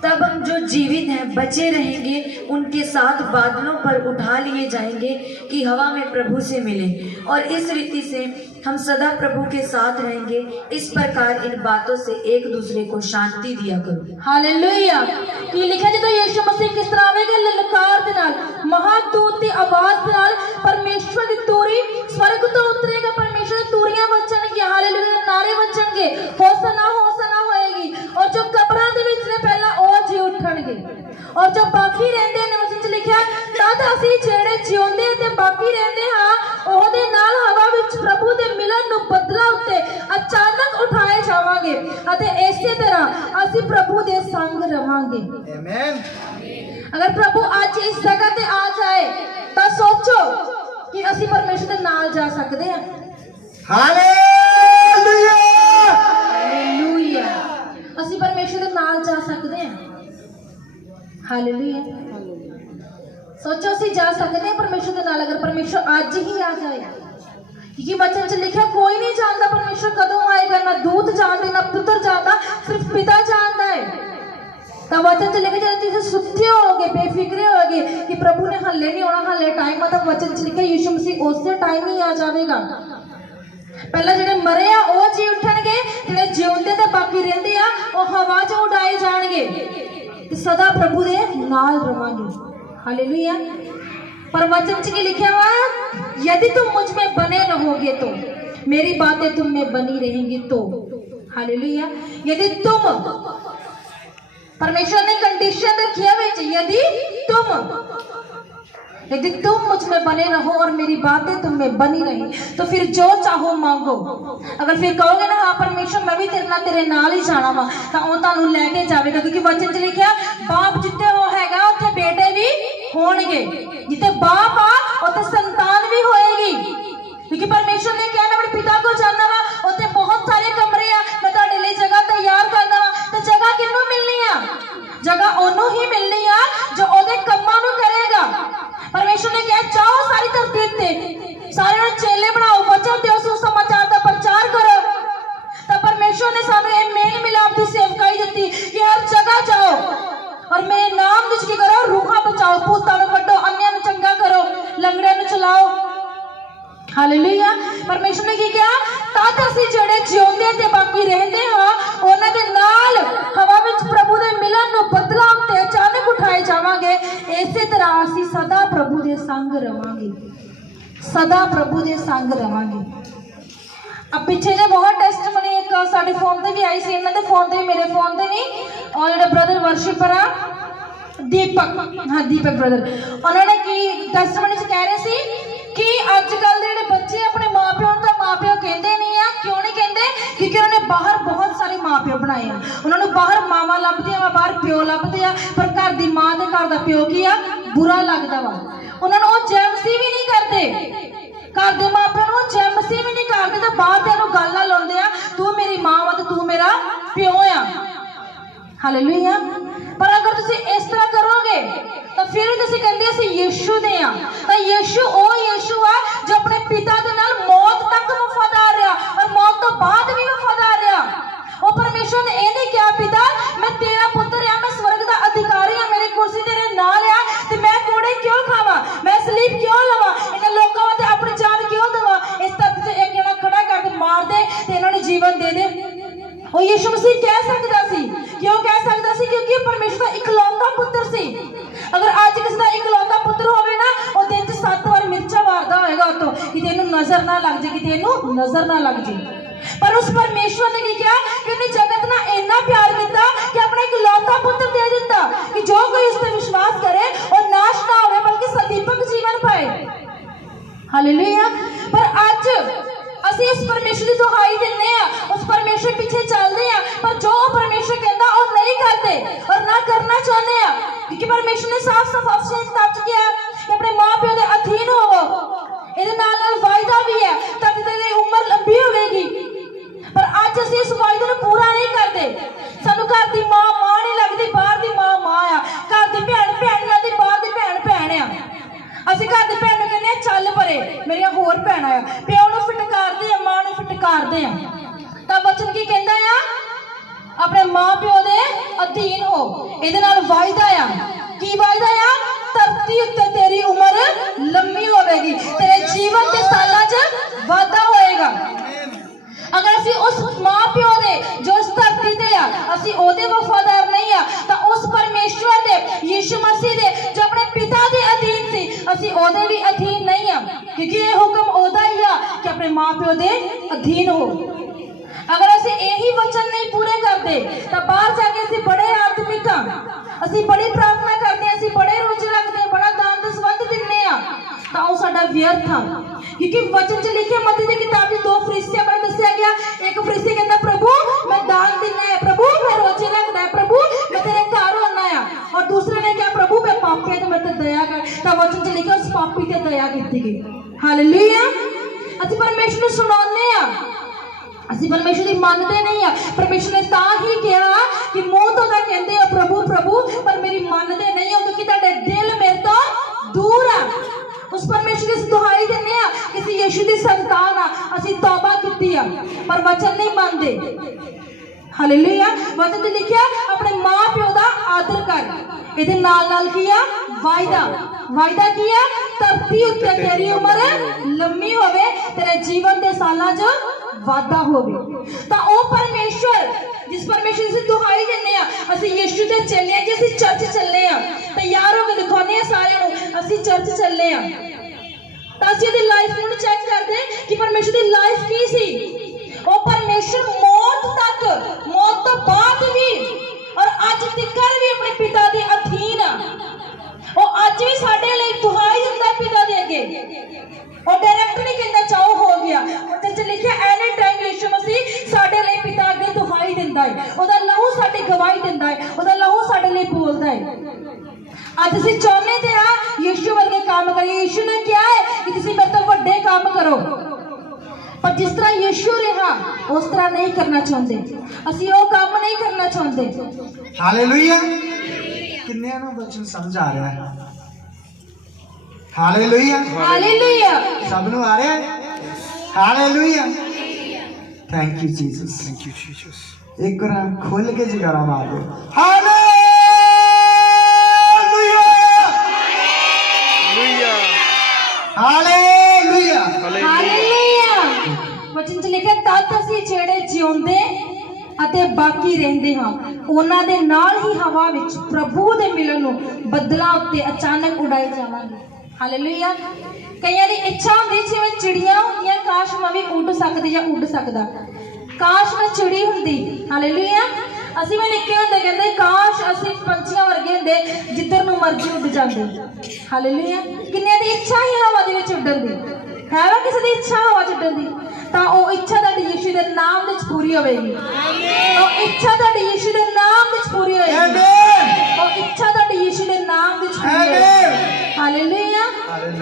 तब हम जो जीवित हैं बचे रहेंगे उनके साथ बादलों पर उठा लिए जाएंगे कि हवा में प्रभु से मिले, और इस रीति से हम सदा प्रभु के साथ रहेंगे। इस प्रकार इन बातों से एक दूसरे को शांति दिया करो। ਹਾਲੇਲੂਇਆ। ਕੀ ਲਿਖਿਆ ਜਦੋਂ ਯੀਸ਼ੂ ਮਸੀਹ ਕਿਸ ਤਰ੍ਹਾਂ ਆਵੇਗਾ? ਲਲਕਾਰ ਦੇ ਨਾਲ, ਮਹਾਦੂਤ ਦੀ ਆਵਾਜ਼ ਦੇ ਨਾਲ, ਪਰਮੇਸ਼ਵਰ ਦੀ ਤੂਰੀ ਸਵਰਗ ਤੋਂ ਉਤਰੇਗਾ। ਪਰਮੇਸ਼ਵਰ ਦੀ ਤੂਰੀਆਂ ਵੱਜਣਗੀਆਂ, ਹਾਲੇਲੂਇਆ ਦੇ ਨਾਰੇ ਵੱਜਣਗੇ, ਹੋਸਨਾ ਹੋਸਨਾ ਹੋਏਗੀ। ਔਰ ਜੋ ਕਬਰਾਂ ਦੇ ਵਿੱਚ ਨੇ ਪਹਿਲਾਂ ਉਹ ਜੀ ਉੱਠਣਗੇ, ਔਰ ਜੋ ਬਾਕੀ ਰਹਿੰਦੇ ਨੇ, ਵਚਨ 'ਚ ਲਿਖਿਆ ਤਦ ਅਸੀਂ ਜਿਹੜੇ ਜਿਉਂਦੇ ਤੇ ਬਾਕੀ ਰਹਿੰਦੇ ਹਾਂ ਉਹਦੇ ਨਾਲ ਹਵਾ ਵਿੱਚ ਪ੍ਰਭੂ ਦੇ ਮਿਲਣ ਨੂੰ ਬਦਲਾ ਉੱਤੇ ਅਚਾਨਕ ਉਠਾਏ ਜਾਵਾਂਗੇ ਅਤੇ ਇਸੇ ਤਰ੍ਹਾਂ ਅਸੀਂ ਪ੍ਰਭੂ ਦੇ ਸੰਗ ਰਵਾਂਗੇ। ਆਮੇਨ। ਅਗਰ ਪ੍ਰਭੂ ਅੱਜ ਇਸ ਜਗ੍ਹਾ ਤੇ ਆ ਜਾਏ ਤਾਂ ਸੋਚੋ ਕਿ ਅਸੀਂ ਪਰਮੇਸ਼ਰ ਦੇ ਨਾਲ ਜਾ ਸਕਦੇ ਹਾਂ। Hallelujah hallelujah. ਅਸੀਂ ਪਰਮੇਸ਼ਰ ਦੇ ਨਾਲ ਜਾ ਸਕਦੇ ਹਾਂ। ਹਾਲੇਲੂਇਆ। ਸੋਚੋ ਅਸੀਂ ਜਾ ਸਕਦੇ ਹਾਂ ਪਰਮੇਸ਼ਰ ਦੇ ਨਾਲ, ਅਗਰ ਪਰਮੇਸ਼ਰ ਅੱਜ ਹੀ ਆ ਜਾਏ। क्योंकि वचन च लिखा कोई नहीं जानता परमेश्वर कदों आएगा, ना दूत जानते ना पुत्र जानता, सिर्फ पिता जानता है। तो वचन च लिखा जब तुम सुते होगे, बेफिक्रे होगे कि प्रभु ने हले नहीं आना, हले टाइम मतलब वचन च लिखा यीशु मसीह उस टाइम ही आ जाएगा। पहला जेडे मरे आ वो जी उठणगे, जेडे जिउंदे ते बाकी रहंदे आ वो हवा च उड़ाए जाणगे ते सदा प्रभु दे नाल रवांगे। हालेलुया। पर वचन च लिखा हुआ यदि तुम मुझ में बने रहोगे तो मेरी बातें तुम में बनी रहेंगी। तो हालेलुया। यदि तुम, परमेश्वर ने कंडीशन रखी है, यदि तुम मुझ में बने रहो और मेरी बातें तुम में बनी रही तो फिर जो चाहो मांगो। अगर फिर कहोगे ना हाँ परमेश्वर मैं भी तेरे नाल ही जाना वा, तो वो तुहानू लैके जाएगा। क्योंकि वचन च लिखा बाप जिथे वो हैगा उत्थे बेटे भी होणगे, जिथे बाप आ उत्थे संतान भी होएगी। क्योंकि परमेश्वर ने कहा मैं अपने पिता को जानना वा, उत्थे बहुत सारे कमरे आ, मैं तुहाडे लई जगह तैयार करना वा। तो जगह किन्नू मिलनी आ? जगह ओनू ही मिलनी आ जो ओदे कम्मां नू करेगा। परमेश्वर ने कहा जाओ सारी धरती ਰਵਾਂਗੇ ਇਸੇ ਤਰ੍ਹਾਂ ਅਸੀਂ ਸਦਾ ਪ੍ਰਭੂ ਦੇ ਸੰਗ ਰਵਾਂਗੇ, ਸਦਾ ਪ੍ਰਭੂ ਦੇ ਸੰਗ ਰਵਾਂਗੇ। ਆ ਪਿੱਛੇ ਜੇ ਬਹੁਤ ਟੈਸਟਮਨੀ ਇੱਕ ਸਾਡੇ ਫੋਨ ਤੇ ਵੀ ਆਈ ਸੀ, ਇਹਨਾਂ ਦੇ ਫੋਨ ਤੇ ਵੀ ਮੇਰੇ ਫੋਨ ਤੇ ਵੀ, ਔਰ ਜਿਹੜੇ ਬ੍ਰਦਰ ਵਰਸ਼ਿਪਰ ਆ ਦੀਪਕ, ਹਾਂ ਦੀਪਕ ਬ੍ਰਦਰ, ਉਹਨਾਂ ਨੇ ਕੀ ਟੈਸਟਮਨੀ ਚ ਕਹਿ ਰਹੇ ਸੀ ਕਿ ਅੱਜ ਕੱਲ ਦੇ ਜਿਹੜੇ ਬੱਚੇ ਆਪਣੇ ਮਾਪਿਆਂ ਨੂੰ ਤਾਂ ਮਾਪਿਓ ਕਹਿੰਦੇ ਨਹੀਂ ਆ। ਕਿਉਂ ਨਹੀਂ ਕਹਿੰਦੇ? ਕਿਉਂਕਿ ਉਹਨਾਂ ਨੇ ਬਾਹਰ ਬਹੁਤ ਸਾਰੇ ਮਾਪਿਓ ਬਣਾਏ ਆ, ਉਹਨਾਂ ਨੂੰ ਬਾਹਰ ਮਾਵਾਂ ਲੱਭਦੀਆਂ ਵਾ, ਬਾਹਰ ਪਿਓ ਲੱਭਦੇ ਆ, ਪਰ ਘਰ ਦੀ ਮਾਂ ਤੇ ਘਰ ਦਾ ਪਿਓ ਕੀ ਆ, ਬੁਰਾ ਲੱਗਦਾ ਵਾ। ਉਹਨਾਂ ਨੂੰ ਉਹ ਜੈਮਸੀ ਵੀ ਨਹੀਂ ਕਰਦੇ, ਘਰ ਦੇ ਮਾਪਿਆਂ ਨੂੰ ਉਹ ਜੈਮਸੀ ਵੀ ਨਹੀਂ ਕਰਦੇ, ਤਾਂ ਬਾਹਰ ਦੇ ਨੂੰ ਗੱਲ ਨਾਲ ਲਾਉਂਦੇ ਆ, ਤੂੰ ਮੇਰੀ ਮਾਂ ਵਾ ਤੇ ਤੂੰ ਮੇਰਾ ਪਿਓ ਆ। ਹਾਲੇਲੂਇਆ। ਪਰ ਅਗਰ ਤੁਸੀਂ ਇਸ ਤਰ੍ਹਾਂ ਕਰੋਗੇ ਤਾਂ ਫਿਰ ਤੁਸੀਂ ਕਹਿੰਦੇ ਅਸੀਂ ਯੀਸ਼ੂ ਦੇ ਆ, ਤਾਂ ਯੀਸ਼ੂ ਉਹ ਯੀਸ਼ੂ ਆ ਜੋ ਆਪਣੇ ਪਿਤਾ ਦੇ ਨਾਲ ਮੌਤ ਤੱਕ ਵਫਾਦਾਰ ਰਿਹਾ ਔਰ ਮੌਤ ਤੋਂ ਬਾਅਦ ਵੀ ਵਫਾਦਾਰ ਰਿਹਾ। ਉਹ ਪਰਮੇਸ਼ਰ ਨੇ ਇਹ ਨਹੀਂ ਕਿਹਾ ਪਿਤਾ ਮੈਂ ਤੇਰਾ ਪੁੱਤਰ ਆ, ਮੈਂ ਸਵਰਗ ਦਾ ਅਧਿਕਾਰੀ ਆ, ਮੇਰੀ ਕੁਰਸੀ ਤੇਰੇ ਨਾਲ ਆ ਤੇ ਮੈਂ ਕੋੜੇ ਕਿਉਂ ਖਾਵਾਂ, ਮੈਂ ਸਲੀਪ ਕਿਉਂ ਲਵਾਂ, ਇਹਨਾਂ ਲੋਕਾਂ ਵਾਸਤੇ ਆਪਣੀ ਜਾਨ ਕਿਉਂ ਦੇਵਾਂ, ਇਸ ਧਰਤੀ ਤੇ ਇੱਕ ਜਣਾ ਖੜਾ ਕਰਕੇ ਮਾਰ ਦੇ ਤੇ ਇਹਨਾਂ ਨੂੰ ਜੀਵਨ ਦੇ ਦੇ। ਉਹ ਯਿਸੂ ਮਸੀਹ ਕਹਿ ਸਕਦਾ ਸੀ। ਕਿਉਂ ਕਹਿ ਸਕਦਾ ਸੀ? ਕਿਉਂਕਿ ਪਰਮੇਸ਼ਰ ਦਾ ਇਕਲੌਤਾ ਪੁੱਤਰ ਸੀ। ਅਗਰ ਅੱਜ ਕਿਸੇ ਦਾ ਇਕਲੌਤਾ ਪੁੱਤਰ ਹੋਵੇ ਨਾ, ਉਹ ਦਿਨ 'ਚ 7 ਵਾਰ ਮਿਰਚਾਂ ਮਾਰਦਾ ਹੋਏਗਾ ਉਤੋਂ, ਕਿਤੇ ਇਹਨੂੰ ਨਜ਼ਰ ਨਾ ਲੱਗ ਜੇ, ਕਿਤੇ ਇਹਨੂੰ ਨਜ਼ਰ ਨਾ ਲੱਗ ਜੇ। ਪਰ ਉਸ ਪਰਮੇਸ਼ਵਰ ਨੇ ਕੀ ਕਿਹਾ ਕਿ ਉਹਨੇ ਜਗਤ ਨਾਲ ਇੰਨਾ ਪਿਆਰ ਕੀਤਾ ਕਿ ਆਪਣਾ ਇਕਲੌਤਾ ਪੁੱਤਰ ਦੇ ਦਿੱਤਾ ਕਿ ਜੋ ਕੋਈ ਉਸ ਤੇ ਵਿਸ਼ਵਾਸ ਕਰੇ ਉਹ ਨਾਸ਼ ਨਾ ਹੋਵੇ ਬਲਕਿ ਸਦੀਪਕ ਜੀਵਨ ਪਾਏ। ਹਾਲੇਲੂਇਆ। ਪਰ ਅੱਜ ਅਸੀਂ ਇਸ ਪਰਮੇਸ਼ਰ ਦੀ ਦੁਹਾਈ ਦਿੰਦੇ ਆ, ਉਸ ਪਰਮੇਸ਼ਰ ਪਿੱਛੇ ਚੱਲਦੇ ਆ, ਪਰ ਜੋ ਪਰਮੇਸ਼ਰ ਕਹਿੰਦਾ ਉਹ ਨਹੀਂ ਕਰਦੇ ਔਰ ਨਾ ਕਰਨਾ ਚਾਹੁੰਦੇ ਆ। ਕਿਉਂਕਿ ਪਰਮੇਸ਼ਰ ਨੇ ਸਾਫ਼-ਸਾਫ਼ ਆਪਣੀ ਕਿਤਾਬ 'ਚ ਕਿਹਾ ਕਿ ਆਪਣੇ ਮਾਂ-ਪਿਓ ਦੇ ਅਧੀਨ ਹੋਵੋ। ਇਹਦੇ ਨਾਲ ਵਾਅਦਾ ਵੀ ਹੈ ਤਾਂ ਤੇਰੀ ਉਮਰ ਲੰਬੀ ਹੋਵੇਗੀ। ਪਰ ਅੱਜ ਅਸੀਂ ਇਸ ਵਾਅਦੇ ਨੂੰ ਪੂਰਾ ਨਹੀਂ ਕਰਦੇ। ਸਾਨੂੰ ਘਰ ਦੀ ਮਾਂ ਨਹੀਂ ਲੱਗਦੀ, ਬਾਹਰ ਦੀ ਮਾਂ ਆ, ਘਰ ਦੀ ਭੈਣ ਨਹੀਂ ਲੱਗਦੀ, ਬਾਹਰ ਦੀ ਭੈਣ ਆ। ਅਸੀਂ ਘਰ ਦੀ ਭੈਣ ਨੂੰ ਕਹਿੰਦੇ ਆ ਚੱਲ ਪਰੇ, ਮੇਰੀਆਂ ਹੋਰ ਭੈਣਾਂ ਆ, ਪਿਓ ਨੂੰ ਫਟਕਾਰਦੇ ਆ, ਮਾਂ ਨੂੰ ਫਟਕਾਰਦੇ ਆ। ਤਾਂ ਵਚਨ ਕੀ ਕਹਿੰਦਾ ਆ? ਆਪਣੇ ਮਾਂ ਪਿਓ ਦੇ ਅਧੀਨ ਹੋ। ਇਹਦੇ ਨਾਲ ਵਾਅਦਾ ਆ। ਕੀ ਵਾਅਦਾ ਆ? ਧਰਤੀ ਉੱਤੇ ਤੇਰੀ ਉਮਰ ਲੰਮੀ ਹੋਵੇਗੀ, ਤੇਰੇ ਜੀਵਨ ਦੇ ਸਾਲਾਂ 'ਚ ਵਾਧਾ ਹੋਏਗਾ। ਅਗਰ ਅਸੀਂ ਉਸ ਮਾਂ ਪਿਓ ਦੇ ਜੋ ਇਸ ਧਰਤੀ ਤੇ ਆ ਅਸੀਂ ਉਹਦੇ ਵਫਾਦਾਰ ਨਹੀਂ ਆ, ਤਾਂ ਉਸ ਪਰਮੇਸ਼ਵਰ ਦੇ ਯਿਸੂ ਮਸੀਹ ਦੇ ਜੋ ਆਪਣੇ ਪਿਤਾ ਦੇ ਅਧੀਨ ਸੀ ਅਸੀਂ ਉਹਦੇ ਵੀ ਅਧੀਨ ਨਹੀਂ ਆ। ਕਿਉਂਕਿ ਇਹ ਹੁਕਮ ਉਹਦਾ ਹੀ ਆ ਕਿ ਆਪਣੇ ਮਾਂ ਪਿਓ ਦੇ ਅਧੀਨ ਹੋ। ਅਗਰ ਅਸੀਂ ਇਹੀ ਵਚਨ ਨਹੀਂ ਪੂਰੇ ਕਰਦੇ ਤਾਂ ਬਾਹਰ ਜਾ ਕੇ ਅਸੀਂ ਬੜੇ ਆਤਮਿਕ ਆ, ਅਸੀਂ ਬੜੀ ਪ੍ਰਾਰਥਨਾ ਕਰਦੇ ਆ, ਅਸੀਂ ਬੜੇ ਰੋਜ਼ੇ ਰੱਖਦੇ ਆ, ਬੜਾ ਦਾਨ ਦਸਵੰਧ ਦਿੰਦੇ ਆ, ਤਾਂ ਉਹ ਸਾਡਾ ਵਿਅਰਥ ਆ। ਕਿਉਂਕਿ ਵਚਨ 'ਚ ਲਿਖਿਆ ਮਤੀ ਦੀ ਕਿਤਾਬ 'ਚ 2 ਫਰਿਸ਼ਤਿਆਂ ਬਾਰੇ ਦੱਸਿਆ ਗਿਆ। ਇੱਕ ਫਰਿਸ਼ਤੇ ਕਹਿੰਦਾ ਪ੍ਰਭੂ ਮੈਂ ਦਾਨ ਦਿੰਦਾ ਹੈ, ਪ੍ਰਭੂ ਮੈਂ ਰੋਜ਼ੇ ਰੱਖਦਾ ਹੈ, ਪ੍ਰਭੂ ਮੈਂ ਤੇਰੇ ਘਰ ਆਉਣਾ ਆ। ਔਰ ਦੂਸਰੇ ਨੇ ਕਿਹਾ ਪ੍ਰਭੂ ਮੈਂ ਪਾਪੀ ਹਾਂ ਤੇ ਮੇਰੇ ਤੇ ਦਇਆ ਕਰ। ਤਾਂ ਵਚਨ 'ਚ ਲਿਖਿਆ ਉਸ ਪਾਪੀ ਤੇ ਦਇਆ ਕੀਤੀ ਗਈ। ਹਾਲੇਲੂਇਆ। ਅਸੀਂ ਪਰਮੇਸ਼ਰ ਨੂੰ ਸੁਣਾਉਂਦੇ ਆ, ਅਸੀਂ ਪਰਮੇਸ਼ਰ ਦੀ ਮੰਨਦੇ ਨਹੀਂ ਆ। ਪਰਮੇਸ਼ਰ ਨੇ ਤਾਂ ਹੀ ਕਿਹਾ ਕਿ ਮੂੰਹ ਤੋਂ ਤਾਂ ਕਹਿੰਦੇ ਹੋ ਪ੍ਰਭੂ ਪ੍ਰਭੂ, ਪਰ ਮੇਰੀ ਮੰਨਦੇ ਨਹੀਂ ਹੋ ਕਿਉਂਕਿ ਤੁਹਾਡੇ ਦਿਲ ਮੇਰੇ ਤੋਂ ਦੂਰ ਆ। ਉਸ ਪਰਮੇਸ਼ਰ ਦੀ ਦੁਹਾਈ ਦਿੰਦੇ ਆ ਕਿ ਅਸੀਂ ਯਿਸੂ ਦੀ ਸੰਤਾਨ ਆ, ਅਸੀਂ ਤੌਬਾ ਕੀਤੀ ਆ, ਪਰ ਵਚਨ ਨਹੀਂ ਮੰਨਦੇ। ਹਾਲੇਲੂਇਆ। ਵਚਨ ਤੇ ਲਿਖਿਆ ਆਪਣੇ ਮਾਂ ਪਿਓ ਦਾ ਆਦਰ ਕਰ। ਇਹਦੇ ਨਾਲ ਕੀ ਆ? ਵਾਅਦਾ ਕੀ ਆ? ਧਰਤੀ ਉੱਤੇ ਤੇਰੀ ਉਮਰ ਲੰਮੀ ਹੋਵੇ, ਤੇਰੇ ਜੀਵਨ ਦੇ ਸਾਲਾਂ 'ਚ ਵਾਧਾ ਹੋਵੇ। ਤਾਂ ਉਹ ਪਰਮੇਸ਼ਰ ਜਿਸ ਪਰਮੇਸ਼ਰ ਦੀ ਦੁਹਾਈ ਦਿੰਦੇ ਆ ਅਸੀਂ ਯਿਸੂ ਤੇ ਚੱਲੇ ਆ। ਜੇ ਅਸੀਂ ਚਰਚ ਚੱਲੇ ਆ ਤਿਆਰ ਹੋ ਕੇ ਦਿਖਾਉਂਦੇ ਆ ਸਾਰਿਆਂ ਨੂੰ ਅਸੀਂ ਚਰਚ ਚੱਲੇ ਆ, ਤਾਂ ਅਸੀਂ ਉਹਦੀ ਲਾਈਫ ਨੂੰ ਚੈੱਕ ਕਰਦੇ ਕਿ ਪਰਮੇਸ਼ਰ ਦੀ ਲਾਈਫ ਕੀ ਸੀ। ਉਹ ਪਰਮੇਸ਼ਰ ਮੌਤ ਤੋਂ ਬਾਅਦ ਵੀ ਔਰ ਅੱਜ ਤੱਕ ਵੀ ਆਪਣੇ ਪਿਤਾ ਦੇ ਅਧੀਨ ਆ। ਉਹ ਅੱਜ ਵੀ ਸਾਡੇ ਲਈ ਦੁਹਾਈ ਦਿੰਦਾ ਪਿਤਾ ਦੇ ਅੱਗੇ। ਉਹ ਡਾਇਰੈਕਟ ਨਹੀਂ ਕਹਿੰਦਾ ਚਾਹੋ ਹੋ ਗਿਆ। ਉਹਦੇ 'ਚ ਲਿਖਿਆ ਐਨੀ ਟਾਈਮ ਯਿਸੂ ਮਸੀਹ ਸਾਡੇ ਲਈ ਪਿਤਾ ਅੱਗੇ ਦੁਹਾਈ ਦਿੰਦਾ ਹੈ, ਉਹਦਾ ਲਹੂ ਸਾਡੀ ਗਵਾਹੀ ਦਿੰਦਾ ਹੈ, ਉਹਦਾ ਲਹੂ ਸਾਡੇ ਲਈ ਬੋਲਦਾ ਹੈ। ਅੱਜ ਅਸੀਂ ਚਾਹੁੰਦੇ ਤੇ ਆ ਯਿਸੂ ਵਰਗੇ ਕੰਮ ਕਰੀਏ। ਯਿਸੂ ਨੇ ਕਿਹਾ ਹੈ ਕਿ ਤੁਸੀਂ ਮੇਰੇ ਤੋਂ ਵੱਡੇ ਕੰਮ ਕਰੋ, ਪਰ ਜਿਸ ਤਰ੍ਹਾਂ ਯਿਸੂ ਰਿਹਾ ਉਸ ਤਰ੍ਹਾਂ ਨਹੀਂ ਕਰਨਾ ਚਾਹੁੰਦੇ। ਅਸੀਂ ਉਹ ਕੰਮ ਨਹੀਂ ਕਰਨਾ ਚਾਹੁੰਦੇ। ਹਾਲੇਲੂਇਆ। ਕਿੰਨਿਆਂ ਨੂੰ ਵਚਨ ਸਮਝ ਆ ਰਿਹਾ ਹੈ? ਹਾਲੇਲੂਇਆ। ਹਾਲੇਲੂਇਆ। ਸਭ ਨੂੰ ਆ ਰਿਹਾ ਹੈ? ਹਾਲੇਲੂਇਆ। Thank you Jesus. ਇੱਕ ਵਾਰ ਖੁੱਲ ਕੇ ਜਗਾਰਾ ਮਾਰ ਦਿਓ। ਹਾਲੇਲੂਇਆ। ਹਾਲੇਲੂਇਆ। ਹਾਲੇਲੂਇਆ। ਵਚਨ 'ਚ ਲਿਖਿਆ ਤਦ ਅਸੀਂ ਜਿਹੜੇ ਜਿਉਂਦੇ ਅਤੇ ਬਾਕੀ ਰਹਿੰਦੇ ਹਾਂ ਉਹਨਾਂ ਦੇ ਨਾਲ ਹੀ ਹਵਾ ਵਿੱਚ ਪ੍ਰਭੂ ਦੇ ਮਿਲਣ ਨੂੰ ਬੱਦਲਾਂ ਉੱਤੇ ਅਚਾਨਕ ਉਡਾਏ ਜਾਵਾਂਗੇ। ਹਾਲੇਲੂਇਆ। ਕਈਆਂ ਦੀ ਇੱਛਾ ਹੁੰਦੀ ਜਿਵੇਂ ਚਿੜੀਆਂ ਹੁੰਦੀਆਂ, ਕਾਸ਼ ਮੈਂ ਵੀ ਉੱਡ ਸਕਦੀ ਜਾਂ ਉੱਡ ਸਕਦਾ, ਕਾਸ਼ ਮੈਂ ਚਿੜੀ ਹੁੰਦੀ। ਹਾਲੇਲੂਇਆ। ਅਸੀਂ ਵੀ ਨਿੱਕੇ ਹੁੰਦੇ ਕਹਿੰਦੇ ਕਾਸ਼ ਅਸੀਂ ਪੰਛੀਆਂ ਵਰਗੇ ਹੁੰਦੇ ਜਿੱਧਰ ਨੂੰ ਮਰਜ਼ੀ ਉੱਡ ਜਾਂਦੇ। ਹਾਲੇਲੂਇਆ। ਕਿੰਨਿਆਂ ਦੀ ਇੱਛਾ ਹੀ ਹਵਾ ਦੇ ਵਿੱਚ ਉੱਡਣ ਦੀ ਹੈ ਵਾ, ਕਿਸੇ ਦੀ ਇੱਛਾ ਹਵਾ 'ਚ ਉੱਡਣ ਦੀ, ਤਾਂ ਉਹ ਇੱਛਾ ਤੁਹਾਡੀ ਯਿਸੂ ਦੇ ਨਾਮ ਵਿੱਚ ਪੂਰੀ ਹੋਵੇਗੀ। ਉਹ ਇੱਛਾ ਤੁਹਾਡੀ ਯਿਸੂ ਦੇ ਨਾਮ ਵਿੱਚ ਪੂਰੀ ਹੋਏਗੀ। ਉਹ ਇੱਛਾ ਤੁਹਾਡੀ ਯਿਸੂ ਦੇ ਨਾਮ ਵਿੱਚ ਪੂਰੀ ਹੋਏਗੀ। ਹਾਲੇਲੂਇਆ।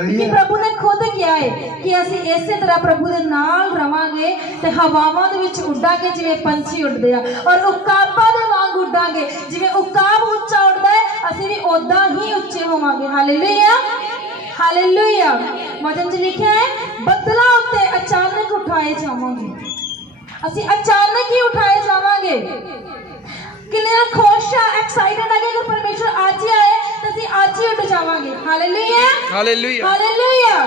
ਕਿ ਪ੍ਰਭੂ ਨੇ ਖੁਦ ਕਿਹਾ ਹੈ ਕਿ ਅਸੀਂ ਇਸੇ ਤਰ੍ਹਾਂ ਪ੍ਰਭੂ ਦੇ ਨਾਲ ਰਵਾਂਗੇ ਤੇ ਹਵਾਵਾਂ ਦੇ ਵਿੱਚ ਉੱਡਾਂਗੇ ਜਿਵੇਂ ਪੰਛੀ ਉੱਡਦੇ ਆ, ਔਰ ਉਕਾਬਾਂ ਦੇ ਵਾਂਗ ਉੱਡਾਂਗੇ। ਜਿਵੇਂ ਉਕਾਬ ਉੱਚਾ ਉੱਡਦਾ ਹੈ ਅਸੀਂ ਵੀ ਉਦਾਂ ਹੀ ਉੱਚੇ ਹੋਵਾਂਗੇ। ਹਾਲੇਲੂਇਆ। ਹਾਲੇਲੂਇਆ। ਵਚਨ 'ਚ ਲਿਖਿਆ ਹੈ ਬੱਦਲਾਂ ਉੱਤੇ ਅਚਾਨਕ ਉਠਾਏ ਜਾਵਾਂਗੇ। ਅਸੀਂ ਅਚਾਨਕ ਹੀ ਉਠਾਏ ਜਾਵਾਂਗੇ। ਕਿੰਨੇ ਖੁਸ਼ ਆ, ਐਕਸਾਈਟਡ ਆ ਕਿ ਅਗਰ ਪਰਮੇਸ਼ਰ ਅੱਜ ਹੀ ਆਏ ਤਾਂ ਅਸੀਂ ਅੱਜ ਹੀ ਉੱਡ ਜਾਵਾਂਗੇ। ਹਾਲੇਲੂਇਆ। ਹਾਲੇਲੂਇਆ। ਹਾਲੇਲੂਇਆ।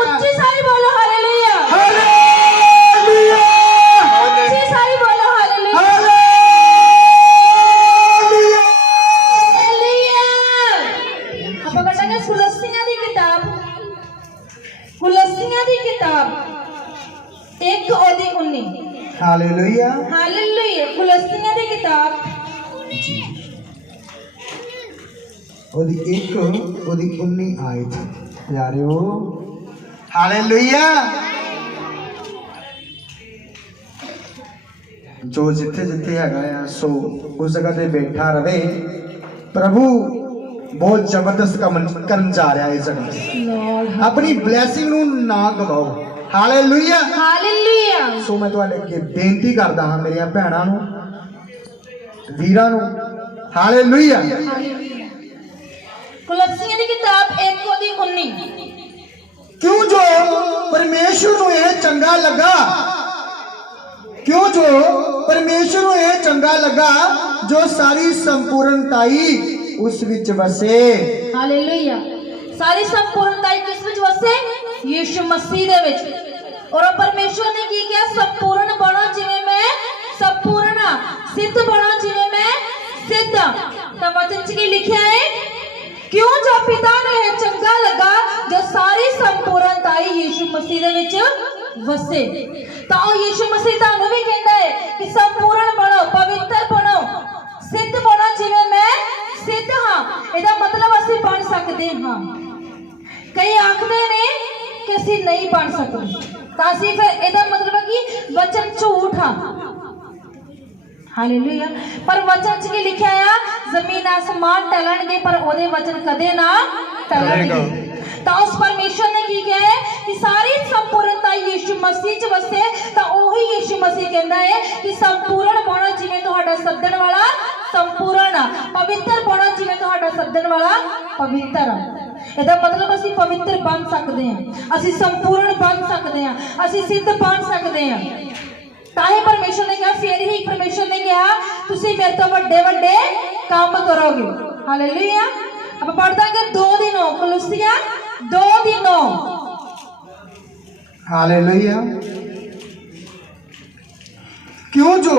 ਉੱਚੀ ਸਾਈ ਬੋਲੋ ਹਾਲੇਲੂਇਆ। ਹਾਲੇਲੂਇਆ। ਉੱਚੀ ਸਾਈ ਬੋਲੋ ਹਾਲੇਲੂਇਆ। ਹਾਲੇਲੂਇਆ। ਆਪਾਂ ਪੜਾਂਗੇ ਕੁਲੱਸੀਆਂ ਦੀ ਕਿਤਾਬ, ਕੁਲੱਸੀਆਂ ਦੀ ਕਿਤਾਬ 1:19। ਹਾਲੇਲੂਇਆ। ਹਾਲੇਲੂਇਆ। ਕੁਲੱਸੀਆਂ ਦੀ ਕਿਤਾਬ ਉਹਦੀ 19 ਆਇਤ ਪਿਆਰਿਓ। ਹਾਲੇਲੂਇਆ। ਜੋ ਜਿੱਥੇ ਜਿੱਥੇ ਹੈਗਾ ਆ ਸੋ ਉਸ ਜਗ੍ਹਾ ਤੇ ਬੈਠਾ ਰਵੇ। ਪ੍ਰਭੂ ਬਹੁਤ ਜ਼ਬਰਦਸਤ ਕੰਮ ਕਰਨ ਜਾ ਰਿਹਾ ਇਸ ਜਗ੍ਹਾ ਤੇ। ਆਪਣੀ ਬਲੇਸਿੰਗ ਨੂੰ ਨਾ ਗਵਾਓ। ਹਾਲੇਲੂਇਆ। ਹਾਲੇਲੂਇਆ। ਸੋ ਮੈਂ ਤੁਹਾਡੇ ਅੱਗੇ ਬੇਨਤੀ ਕਰਦਾ ਹਾਂ ਮੇਰੀਆਂ ਭੈਣਾਂ ਨੂੰ, ਵੀਰਾਂ ਨੂੰ। ਹਾਲੇਲੂਇਆ। ਕੁਲੱਸੀਆਂ ਦੀ ਕਿਤਾਬ 1:19। ਕਿਉਂ ਜੋ ਪਰਮੇਸ਼ਰ ਨੂੰ ਇਹ ਚੰਗਾ ਲੱਗਾ, ਕਿਉਂ ਜੋ ਪਰਮੇਸ਼ਰ ਨੂੰ ਇਹ ਚੰਗਾ ਲੱਗਾ ਜੋ ਸਾਰੀ ਸੰਪੂਰਨਤਾਈ ਉਸ ਵਿੱਚ ਵਸੇ। ਹਾਲੇਲੂਇਆ। ਸਾਰੀ ਸੰਪੂਰਨਤਾਈ ਕਿਸ ਵਿੱਚ ਵਸੇ? ਯਿਸੂ ਮਸੀਹ ਦੇ ਵਿੱਚ। ਔਰ ਪਰਮੇਸ਼ਰ ਨੇ ਕੀ ਕਿਹਾ? ਸੰਪੂਰਨ ਬਣੋ ਜਿਵੇਂ ਮੈਂ ਸੰਪੂਰਨ ਹਾਂ, ਸਿੱਧ ਬਣੋ ਜਿਵੇਂ ਮੈਂ ਸਿੱਧ ਹਾਂ। ਤਾਂ ਵਚਨ 'ਚ ਕੀ ਲਿਖਿਆ ਹੈ? ਕਿਉਂ ਜੋ ਪਿਤਾ ਨੂੰ ਇਹ ਚੰਗਾ ਲੱਗਾ ਜੋ ਸਾਰੀ ਸੰਪੂਰਨਤਾਈ ਯਿਸੂ ਮਸੀਹ ਦੇ ਵਿੱਚ ਵਸੇ। ਤਾਂ ਉਹ ਯਿਸੂ ਮਸੀਹ ਤੁਹਾਨੂੰ ਵੀ ਕਹਿੰਦਾ ਹੈ ਕਿ ਸੰਪੂਰਨ ਬਣੋ, ਪਵਿੱਤਰ ਬਣੋ, ਸਿੱਧ ਬਣੋ ਜਿਵੇਂ ਮੈਂ ਸਿੱਧ ਹਾਂ। ਇਹਦਾ ਮਤਲਬ ਅਸੀਂ ਬਣ ਸਕਦੇ ਹਾਂ। ਕਈ ਆਖਦੇ ਨੇ ਕਿ ਅਸੀਂ ਨਹੀਂ ਬਣ ਸਕਦੇ, ਤਾਂ ਅਸੀਂ ਫਿਰ ਇਹਦਾ ਮਤਲਬ ਹੈ ਕਿ ਵਚਨ ਝੂਠ ਆ। ਹਾਲੇਲੂਇਆ। ਪਰ ਵਚਨ 'ਚ ਕੀ ਲਿਖਿਆ ਆ? ਜ਼ਮੀਨ ਆਸਮਾਨ ਟਲਣਗੇ ਪਰ ਉਹਦੇ ਵਚਨ ਕਦੇ ਨਾ ਟਲਣਗੇ। ਤਾਂ ਉਸ ਪਰਮੇਸ਼ਰ ਨੇ ਕੀ ਕਿਹਾ ਹੈ ਕਿ ਸਾਰੀ ਸੰਪੂਰਨਤਾ ਯਿਸੂ ਮਸੀਹ 'ਚ ਵਸੇ। ਤਾਂ ਉਹੀ ਯਿਸੂ ਮਸੀਹ ਕਹਿੰਦਾ ਹੈ ਕਿ ਸੰਪੂਰਨ ਬਣੋ ਜਿਵੇਂ ਤੁਹਾਡਾ ਸੱਦਣ ਵਾਲਾ ਸੰਪੂਰਨ ਆ, ਪਵਿੱਤਰ ਬਣੋ ਜਿਵੇਂ ਤੁਹਾਡਾ ਸੱਦਣ ਵਾਲਾ ਪਵਿੱਤਰ ਆ। ਇਹਦਾ ਮਤਲਬ ਅਸੀਂ ਪਵਿੱਤਰ ਬਣ ਸਕਦੇ ਹਾਂ, ਅਸੀਂ ਸੰਪੂਰਨ ਬਣ ਸਕਦੇ ਹਾਂ, ਅਸੀਂ ਸਿੱਧ ਬਣ ਸਕਦੇ ਹਾਂ। ਤਾਂ ਹੀ ਪਰਮੇਸ਼ਰ ਨੇ ਕਿਹਾ, ਫਿਰ ਹੀ ਪਰਮੇਸ਼ਰ ਨੇ ਕਿਹਾ ਤੁਸੀਂ ਮੇਰੇ ਤੋਂ ਵੱਡੇ ਵੱਡੇ ਕੰਮ ਕਰੋਗੇ। ਹਾਲੇਲੂਇਆ। ਆਪਾਂ ਪੜ੍ਹ ਦਾਂਗੇ 2:9 ਕੁਲੱਸੀਆਂ 2:9। ਹਾਲੇਲੂਇਆ। ਕਿਉਂ ਜੋ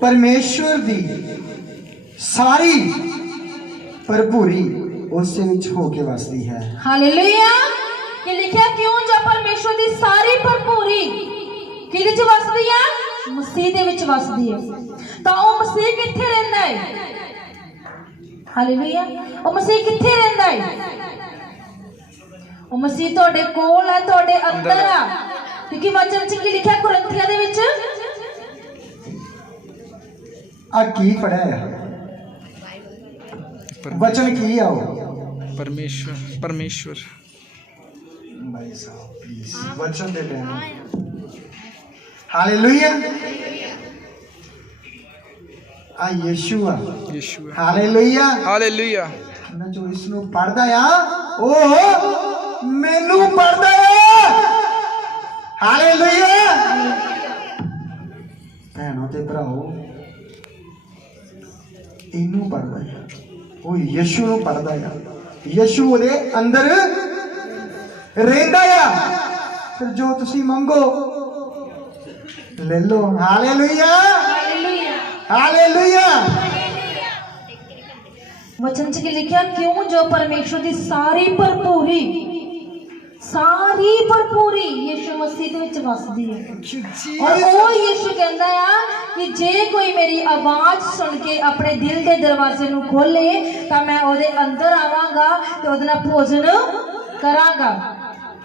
ਪਰਮੇਸ਼ਵਰ ਦੀ ਸਾਰੀ ਭਰਪੂਰੀ ਉਸ ਵਿੱਚ ਹੋ ਕੇ ਵਸਦੀ ਹੈ। ਹਾਲੇਲੂਇਆ। ਕਿ ਲਿਖਿਆ ਕਿਉਂ ਜੋ ਪਰਮੇਸ਼ਰ ਦੀ ਸਾਰੀ ਭਰਪੂਰੀ ਕਿਹਦੇ 'ਚ ਵਸਦੀ ਹੈ? ਮਸੀਹ ਦੇ ਵਿੱਚ ਵਸਦੀ ਹੈ। ਤਾਂ ਉਹ ਮਸੀਹ ਕਿੱਥੇ ਰਹਿੰਦਾ ਹੈ? ਹਾਲੇਲੂਇਆ। ਉਹ ਮਸੀਹ ਕਿੱਥੇ ਰਹਿੰਦਾ ਹੈ? ਉਹ ਮਸੀਹ ਤੁਹਾਡੇ ਕੋਲ ਹੈ, ਤੁਹਾਡੇ ਅੰਦਰ ਆ। ਕਿਉਂਕਿ ਵਚਨ 'ਚ ਕੀ ਲਿਖਿਆ ਕੁਰਿੰਥੀਆਂ ਦੇ ਵਿੱਚ? ਆ ਕੀ ਪੜਿਆ ਆ? ਵਚਨ ਕੀ ਆ ਉਹ? ਪਰਮੇਸ਼ਵਰ ਭਾਈ ਸਾਹਿਬ ਪਲੀਜ਼ ਵਚਨ ਦੇ ਲੈਣ। ਹਾਲੇਲੂਇਆ। ਆ ਯਿਸੂ ਆ। ਹਾਲੇਲੂਇਆ। ਹਾਲੇਲੂਇਆ। ਨਾ ਜੋ ਇਸ ਨੂੰ ਪੜਦਾ ਆ ਉਹ ਮੈਨੂੰ ਪੜਦਾ ਆ। ਹਾਲੇਲੂਇਆ। ਭੈਣੋ ਤੇ ਭਰਾਓ, ਇਹਨੂੰ ਪੜਦਾ ਆ, ਉਹ ਯਿਸੂ ਨੂੰ ਪੜਦਾ ਆ। ਯਿਸੂ ਉਹਦੇ ਅੰਦਰ ਰਹਿੰਦਾ ਆ। ਫਿਰ ਜੋ ਤੁਸੀਂ ਮੰਗੋ ਲੈ ਲਓ। ਹਾਲੇਲੂਇਆ। हालेलुया। वचन च लिखा क्यों जो परमेश्वर की सारी भरपूरी यीशु मसीह दे विच वसदी है। और वो यीशु कहता है कि जे कोई मेरी आवाज सुन के अपने दिल के दरवाजे नूं खोले तो मैं ओदे अंदर आवांगा ते ओदे नाल भोजन करांगा।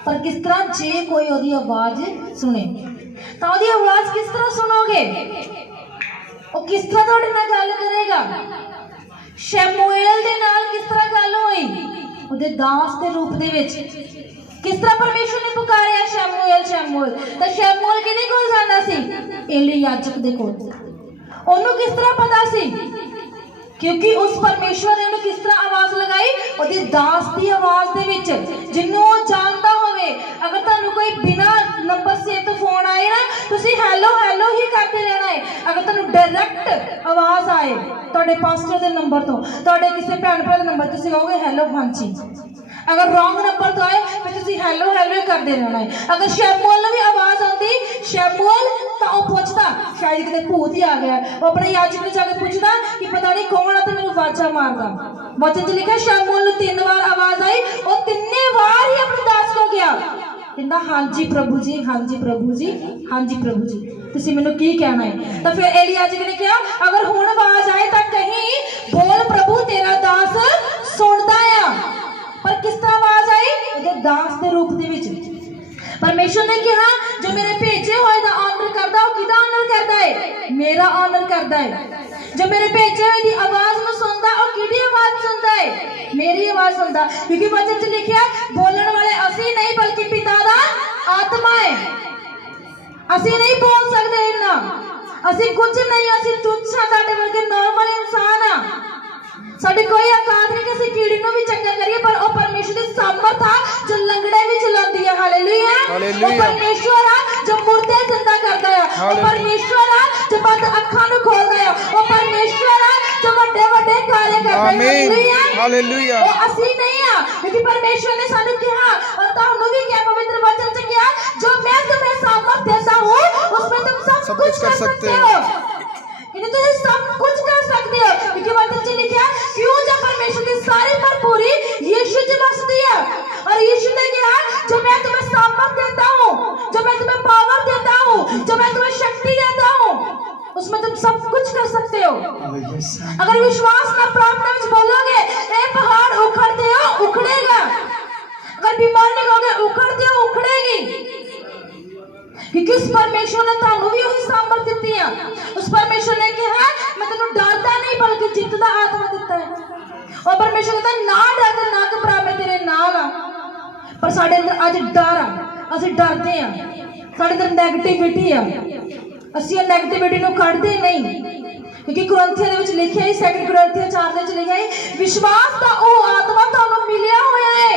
पर किस तरह जे कोई ओदी आवाज सुने तो ओदी आवाज किस तरह सुनोगे, वो किस तरह तुहाडे नाल गल करेगा। शमूएल दे नाल किस तरह गल होई, ओदे दास दे रूप दे विच किस तरह परमेश्वर ने पुकारिया शमूएल तो शमूएल किहदे कोल जांदा सी, एली याजक दे कोल। ओनू किस तरह पता सी, क्योंकि उस परमेश्वर ने किस तरह आवाज लगाई, ओदी दास दी आवाज दे विच जिन्नू वो जानदा होवे। अगर तुहानू कोई बिना नंबर से तो फोन आए ना तुसी हैलो हैलो ही करते रहना है। अगर तुहानू डायरेक्ट आवाज आए तुहाडे पास्टर दे नंबर तो, तुहाडे किसी भैन भरा दे नंबर तुसी कहोगे हैलो हांजी। अगर रॉन्ग नंबर तो आए फिर तुसी हैलो हैलो करते रहना है। अगर शमूएल नूं भी आवाज आती शमूएल तो वह पूछता शायद कितने भूत ही आ गया, वो अपने याजक ने जाके पूछता कि पता नहीं कौन है तो मैंने वाजा मारता। वचन च लिखा शमूएल नूं 3 बार आवाज आई और 3 बार ही अपने दास को गया कहता हाँ जी प्रभु जी, हाँ जी प्रभु जी, हाँ जी प्रभु जी, तुसी मैनू की कहना है। तो फिर एली याजक ने कहा अगर हुण आवाज आए तो कहीं बोल प्रभु तेरा दास सुनदा है। पर किस तरह आवाज आई, उहदे दास के रूप दे विच। परमेश्वर ने कहा जो मेरे भेजे हुए दा ऑनर करदा है, किदा ऑनर करदा है, मेरा ऑनर करदा है। जो मेरे भेजे हुए दी आवाज में सुनदा और किदी आवाज सुनदा है, मेरी आवाज सुनदा। क्योंकि वचन च लिखा बोलने वाले असी नहीं बल्कि पिता दा आत्मा है। असी नहीं बोल सकते इन्ना, असी कुछ नहीं, असी तुच्छ हां, साडे वर्गे नॉर्मल इंसान आ। साडी कोई औकात नहीं कि असी कीड़ी नूं भी चंगा करिए, पर ओ परमेश्वर दी सामर्थ आ जो लंगड़े भी चलांदी है। हालेलुया। ओ परमेश्वर आ जो मुर्दे जिंदा करदा है, ओ परमेश्वर आ जो बंद अखां नूं खोलदा है, ओ परमेश्वर आ जो वड्डे वड्डे कार्य करदा है। Hallelujah hallelujah. ओ असी नहीं आ, क्योंकि परमेश्वर ने सानू कहा और तुहानू भी क्या पवित्र वचन च कहा जो मैं तुम्हें सामर्थ देता हूं उसमें तुम सब कुछ कर सकते हो। इन्हें तो सब कुछ कर सकते हो, क्योंकि वचन च लिखा क्यों जब परमेश्वर की सारी भरपूरी यीशु च बसती है। और यीशु ने कहा जो मैं तुम्हें सामर्थ देता हूँ, जो मैं तुम्हें पावर देता हूँ, जो मैं तुम्हें शक्ति देता हूँ, उसमें तुम सब कुछ कर सकते हो। अगर विश्वास ना प्रार्थना में बोलोगे ए पहाड़ उखड़ते हो उखड़ेगा, अगर बीमार नहीं कहोगे उखड़ते हो उखड़ेगी। क्योंकि उस परमेश्वर ने थानू भी वही सामर्थ दी है। उस परमेश्वर ने कहा मैं तेनू डरदा नहीं बल्कि जित दा आत्मा दिता है। और परमेश्वर कहता ना डर ना घबरा मैं तेरे नाल आ। पर साडे अंदर अज डर आ, असीं डरदे आ, साडे अंदर नेगेटिविटी आ, असीं नेगेटिविटी नूं कढदे नहीं। क्योंकि कुरिन्थियों दे विच लिखिआ है 2 कुरिन्थियों 4 दे विच लिखिआ है विश्वास दा ओह आत्मा तुहानू मिलिआ होया है,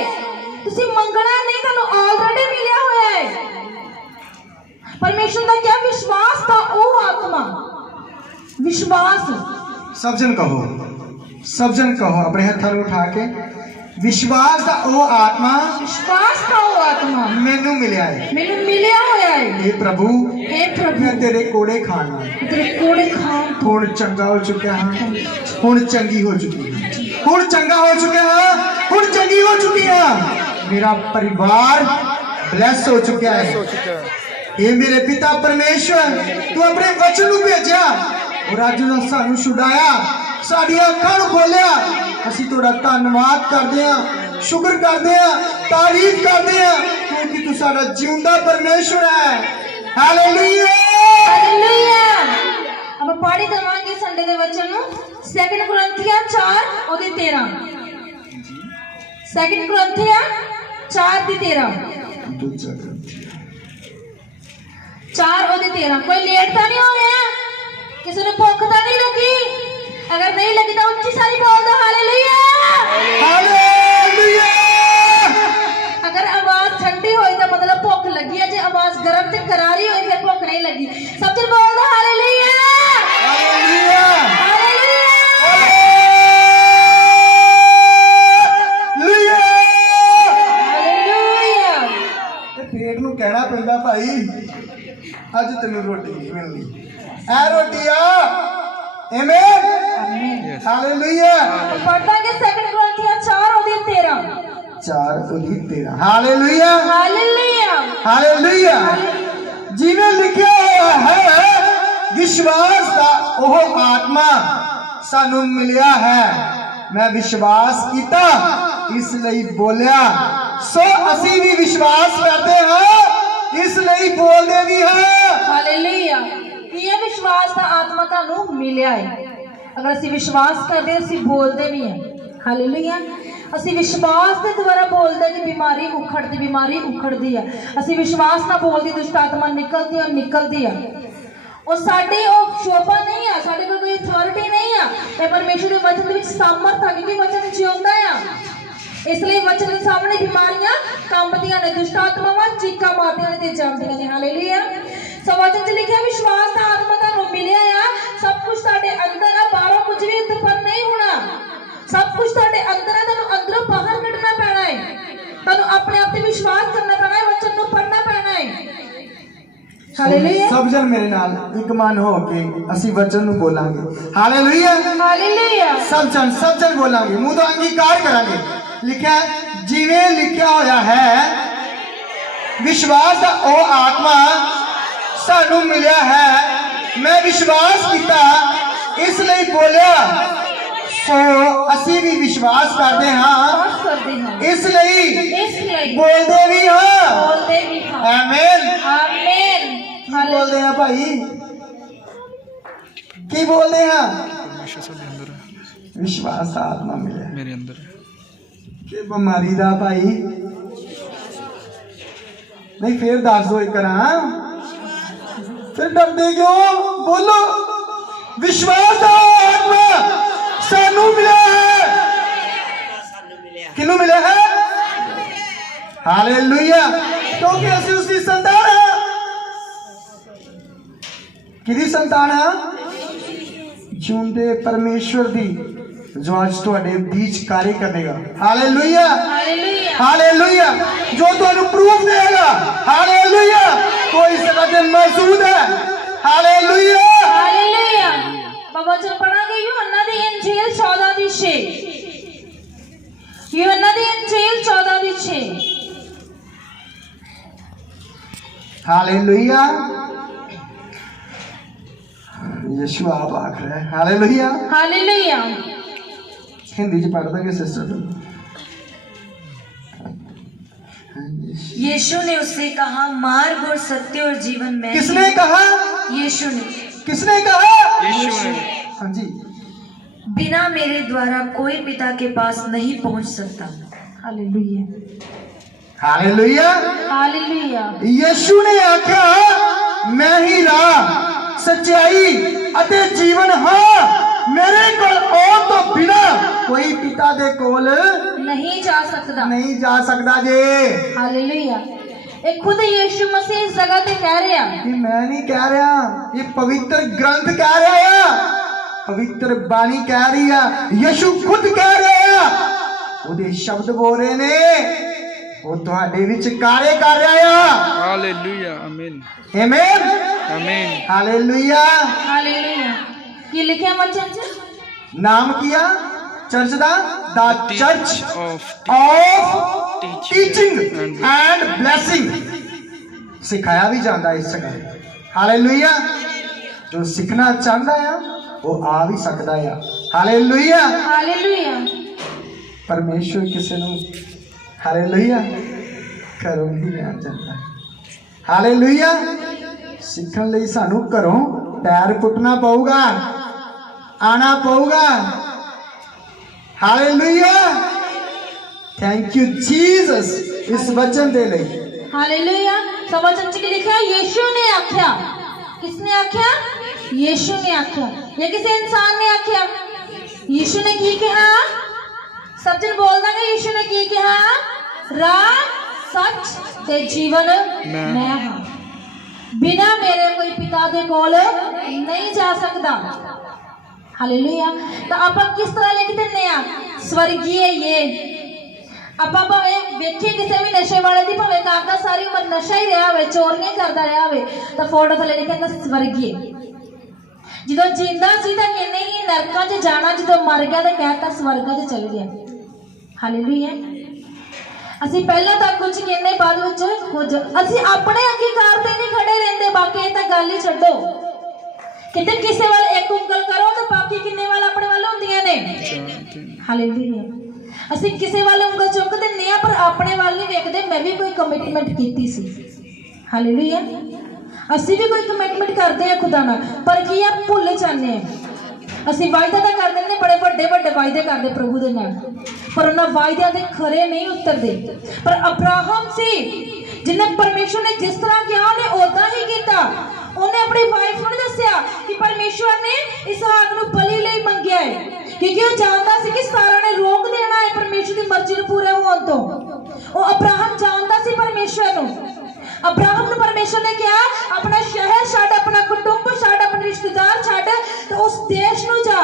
तुसीं मंगना नहीं, तुहानू ऑलरेडी मिलिआ होया है। परमेश्वर का क्या विश्वास था, ओ आत्मा विश्वास। सब जन कहो, सब जन कहो अपने हथां नूं उठा के विश्वास का ओ आत्मा, विश्वास का ओ आत्मा मैनू मिलिया है, मैनू मिलिया होया है। हे प्रभु मैं तेरे कोड़े खाना, तेरे कोड़े खान हुण चंगा हो चुका हां, हुण चंगी हो चुकी है, हुण चंगा हो चुका हां, हुण चंगी हो चुकी हां। मेरा परिवार ब्लेस हो चुका है। हे मेरे पिता परमेश्वर तू अपने वचन नूं भेजिया और अज सानू छुड़ाया, साडियां अखां नूं खोलिया। असीं तुहाडा धन्नवाद करदे हां, शुक्र करदे हां, तारीफ करदे हां क्योंकि तू साडा जिउंदा परमेश्वर है। Hallelujah hallelujah. अब पढ़ी देवांगे संडे दे वचन नूं 2 कुरिन्थियों 4 ओदे 13, 2 कुरिन्थियों 4:13, 4 ओदे 13। कोई लेट तो नहीं हो गया, किसी ने भुख तो नहीं लगी? अगर नहीं लगी तो उच्ची सारी बोल दो हालेलुया हालेलुया। अगर आवाज ठंडी होई तो मतलब भुख लगी है, जे आवाज गर्म ते करारी होई फिर भुख नहीं लगी। सब जन बोल दो हालेलुया हालेलुया हालेलुया। पेट नूं कहना पैंदा भाई अज तेनू रोटी नहीं मिलनी, ऐ रोटी आ आमेन हालेलुया तो पढ़ता है 2 कुरिन्थियों 4:13 4:13 हालेलुया हालेलुया हालेलुया जिवें लिखिया होया है विश्वास दा ओह आत्मा सानू मिलिया है मैं विश्वास किया इसलिए बोलिया सो असी भी विश्वास करते हैं इसलिए बोलते भी हैं हालेलुया कि ये विश्वास का आत्मा तानू मिलिया है अगर ਅਸੀਂ विश्वास करते ਅਸੀਂ बोलते भी हैं हालेलुया ਅਸੀਂ विश्वास के द्वारा बोलते कि बीमारी उखड़ती है ਅਸੀਂ विश्वास ना बोलती दुष्ट आत्मा निकलती है और साडी ਉਹ ਸ਼ੋਭਾ नहीं है ਸਾਡੇ ਕੋਲ कोई अथॉरिटी नहीं है ਇਹ परमेश्वर ਦੇ वचन ਦੇ ਵਿੱਚ सामर्थ है क्योंकि वचन जिਉਂਦਾ है इसलिए वचन के सामने बीमारियां कंबदियां ने दुष्ट आत्मावां चीका मारदियां ने ते जांदियां ने हालेलुया सो वचन च लिखिया विश्वास दा आत्मा तानू मिलिया आ सब कुछ ताडे अंदर आ बाहरों कुछ भी उत्पन्न नहीं होना सब कुछ ताडे अंदर आ तानू अंदरों बाहर कढना पैना है तानू अपने आप ते विश्वास करना पैना है वचन नु पढ़ना पैना है हालेलुया सब जन मेरे नाल एक मन हो के ਅਸੀਂ वचन नु बोलांगे हालेलुया हालेलुया सब जन बोलांगे मुंह तो अंगीकार करांगे लिखा जिवें लिखा होया है विश्वास दा ओ आत्मा सानू मिलिया है मैं विश्वास किया इसलिए बोलिया सो असी भी विश्वास करते हाँ विश्वास करते हैं इसलिए बोलते भी हाँ बोलते भी हैं आमीन आमीन की बोलते हैं भाई की बोलते हैं परमेश्वर ਸਾਡੇ ਅੰਦਰ ਹੈ विश्वास दा आत्मा मिले ਮੇਰੇ ਅੰਦਰ ਹੈ कि बीमारी दा भाई नहीं फिर दस दो एक फिर डरते क्यों बोलो विश्वास दा आत्मा सानू मिला है किनू मिला है हालेलुया क्योंकि असि उसकी संतान है किदी संतान है जिउंदे परमेश्वर दी जो आज तुहाडे बीच कार्य करेगा हालेलुया हालेलुया हालेलुया जो तुहानू प्रूफ देगा हालेलुया कोई जगह ते मौजूद है हालेलुया हालेलुया वचन पढ़ांगे यूहन्ना दी इंजील 14:6 यूहन्ना दी इंजील 14:6 हालेलुया यीशु आप आख रहे हैं हालेलुया हालेलुया हिंदी च पढ़ देंगे सिस्टर यीशु ने उससे कहा मार्ग और सत्य और जीवन में किसने कहा यीशु ने किसने कहा यीशु ने हाँ जी बिना मेरे द्वारा कोई पिता के पास नहीं पहुंच सकता हालेलुया हालेलुया हालेलुया यीशु ने आख्या मैं ही राह सच्चाई अते जीवन हाँ मेरे कोल और तो बिना कोई पिता दे कोल नहीं जा सकता नहीं जा सकता जे हालेलुया ये खुद यीशु मसीह इस जगह पे कह रहे हैं ये मैं नहीं कह रहा ये पवित्र ग्रंथ कह रहा है पवित्र बाणी कह रही है यीशु खुद कह रहे हैं ਉਹਦੇ शब्द बोल रहे ने वो ਤੁਹਾਡੇ ਵਿੱਚ कार्य कर रहा है हालेलुया आमीन आमीन आमीन हालेलुया हालेलुया की लिखिया वचन च नाम किया चर्च दा the church of of teaching and blessing सिखाया भी जाता है इस जगह हालेलुया जो सीखना चाहता है वो आ भी सकता है हालेलुया हालेलुया परमेश्वर किसी ਨੂੰ हालेलुया घरों ही ले जाता है हालेलुया सीखने ਲਈ ਸਾਨੂੰ ਘਰੋਂ पैर पुटना पऊगा आना पऊगा हालेलुया थैंक यू जीसस इस वचन दे ਲਈ हालेलुया सब वचन च लिखा है यीशु ने आख्या किसने आख्या यीशु ने आख्या या किसी इंसान ने आख्या यीशु ने की कहा सब जन बोल देंगे यीशु ने की कहा राह सच ते जीवन मैं हां बिना मेरे कोई पिता दे कोल नहीं जा सकता हालेलुया तो आप किस तरह लिख देने आ स्वर्गीय ये ਆਪਾਂ ਭਾਵੇਂ ਵੇਖੀਏ ਕਿਸੇ ਵੀ ਨਸ਼ੇ ਵਾਲੇ ਦੀ ਭਾਵੇਂ ਕਰਦਾ ਸਾਰੀ ਉਮਰ ਨਸ਼ਾ ਹੀ ਰਿਹਾ ਹੋਵੇ ਚੋਰੀਆਂ ਕਰਦਾ ਰਿਹਾ ਹੋਵੇ ਤਾਂ ਫੋਟੋ ਥੱਲੇ ਲਿਖਿਆ ਹੁੰਦਾ ਸਵਰਗੀਏ ਜਦੋਂ ਜਿੰਦਾ ਸੀ ਤਾਂ ਕਹਿੰਦੇ ਹੀ ਨਰਕਾਂ 'ਚ ਜਾਣਾ, ਜਦੋਂ ਮਰ ਗਿਆ ਤਾਂ ਕਹਿਤਾ ਸਵਰਗਾਂ 'ਚ ਚਲ ਗਿਆ। ਹਾਲੇਲੂਇਆ। ਅਸੀਂ ਪਹਿਲਾਂ ਤਾਂ ਕੁਝ ਕਹਿੰਦੇ, ਬਾਅਦ ਵਿੱਚ ਕੁਝ। ਅਸੀਂ ਆਪਣੇ ਅੰਗੀਕਾਰ ਤੇ ਨਹੀਂ ਖੜੇ ਰਹਿੰਦੇ, ਬਾਕੀ ਇਹ ਤਾਂ ਗੱਲ ਹੀ ਛੱਡੋ। ਕਿਤੇ ਕਿਸੇ ਵੱਲ ਇੱਕ ਉਂਗਲ ਕਰੋ ਤਾਂ ਬਾਕੀ ਕਿੰਨੇ ਵੱਲ ਆਪਣੇ ਵੱਲ ਹੁੰਦੀਆਂ ਨੇ। ਹਾਲੇਲੂਇਆ। ਅਸੀਂ ਕਿਸੇ ਵੱਲ ਉਂਗਲ ਚੁੱਕ ਦਿੰਦੇ ਆ ਪਰ ਆਪਣੇ ਵੱਲ ਨਹੀਂ ਵੇਖਦੇ। ਮੈਂ ਵੀ ਕੋਈ ਕਮਿਟਮੈਂਟ ਕੀਤੀ ਸੀ। ਹਾਲੇਲੂਇਆ। ਅਸੀਂ ਵੀ ਕੋਈ ਕਮਿਟਮੈਂਟ ਕਰਦੇ ਆ ਖੁਦਾ ਨਾਲ, ਪਰ ਕੀ ਆ ਭੁੱਲ ਜਾਂਦੇ ਆ। ਅਸੀਂ ਵਾਅਦਾ ਤਾਂ ਕਰ ਦਿੰਦੇ, ਬੜੇ ਵੱਡੇ ਵੱਡੇ ਵਾਅਦੇ ਕਰਦੇ ਪ੍ਰਭੂ ਦੇ ਨਾਲ, ਪਰ ਉਹਨਾਂ ਵਾਅਦਿਆਂ ਦੇ ਖਰੇ ਨਹੀਂ ਉਤਰਦੇ। ਪਰ ਅਬਰਾਹਮ ਸੀ ਜਿਹਨੇ ਪਰਮੇਸ਼ਵਰ ਨੇ ਜਿਸ ਤਰ੍ਹਾਂ ਕਿਹਾ ਉਹਨੇ ਉਦਾਂ ਹੀ ਕੀਤਾ। ਉਹਨੇ ਆਪਣੀ ਵਾਈਫ ਨੂੰ ਦੱਸਿਆ ਕਿ ਪਰਮੇਸ਼ਵਰ ਨੇ ਇਸਹਾਕ ਨੂੰ ਬਲੀ ਲਈ ਮੰਗਿਆ ਹੈ, ਕਿਉਂਕਿ ਉਹ ਜਾਣਦਾ ਸੀ ਕਿ ਸਾਰਾ ਨੇ ਰੋਕ ਦੇਣਾ ਹੈ ਪਰਮੇਸ਼ਵਰ ਦੀ ਮਰਜ਼ੀ ਨੂੰ ਪੂਰਾ ਹੋਣ ਤੋਂ। ਉਹ ਅਬਰਾਹਮ ਜਾਣਦਾ ਸੀ ਪਰਮੇਸ਼ਵਰ ਨੂੰ। ਅਬਰਾਹਮ ਨੂੰ ਪਰਮੇਸ਼ਵਰ ਨੇ ਕਿਹਾ ਆਪਣਾ ਸ਼ਹਿਰ ਛੱਡ, ਆਪਣਾ ਕੁਟੁੰਬ ਛੱਡ, ਆਪਣੇ ਰਿਸ਼ਤੇਦਾਰ ਛੱਡ ਤੇ ਉਸ ਦੇਸ਼ ਨੂੰ ਜਾ।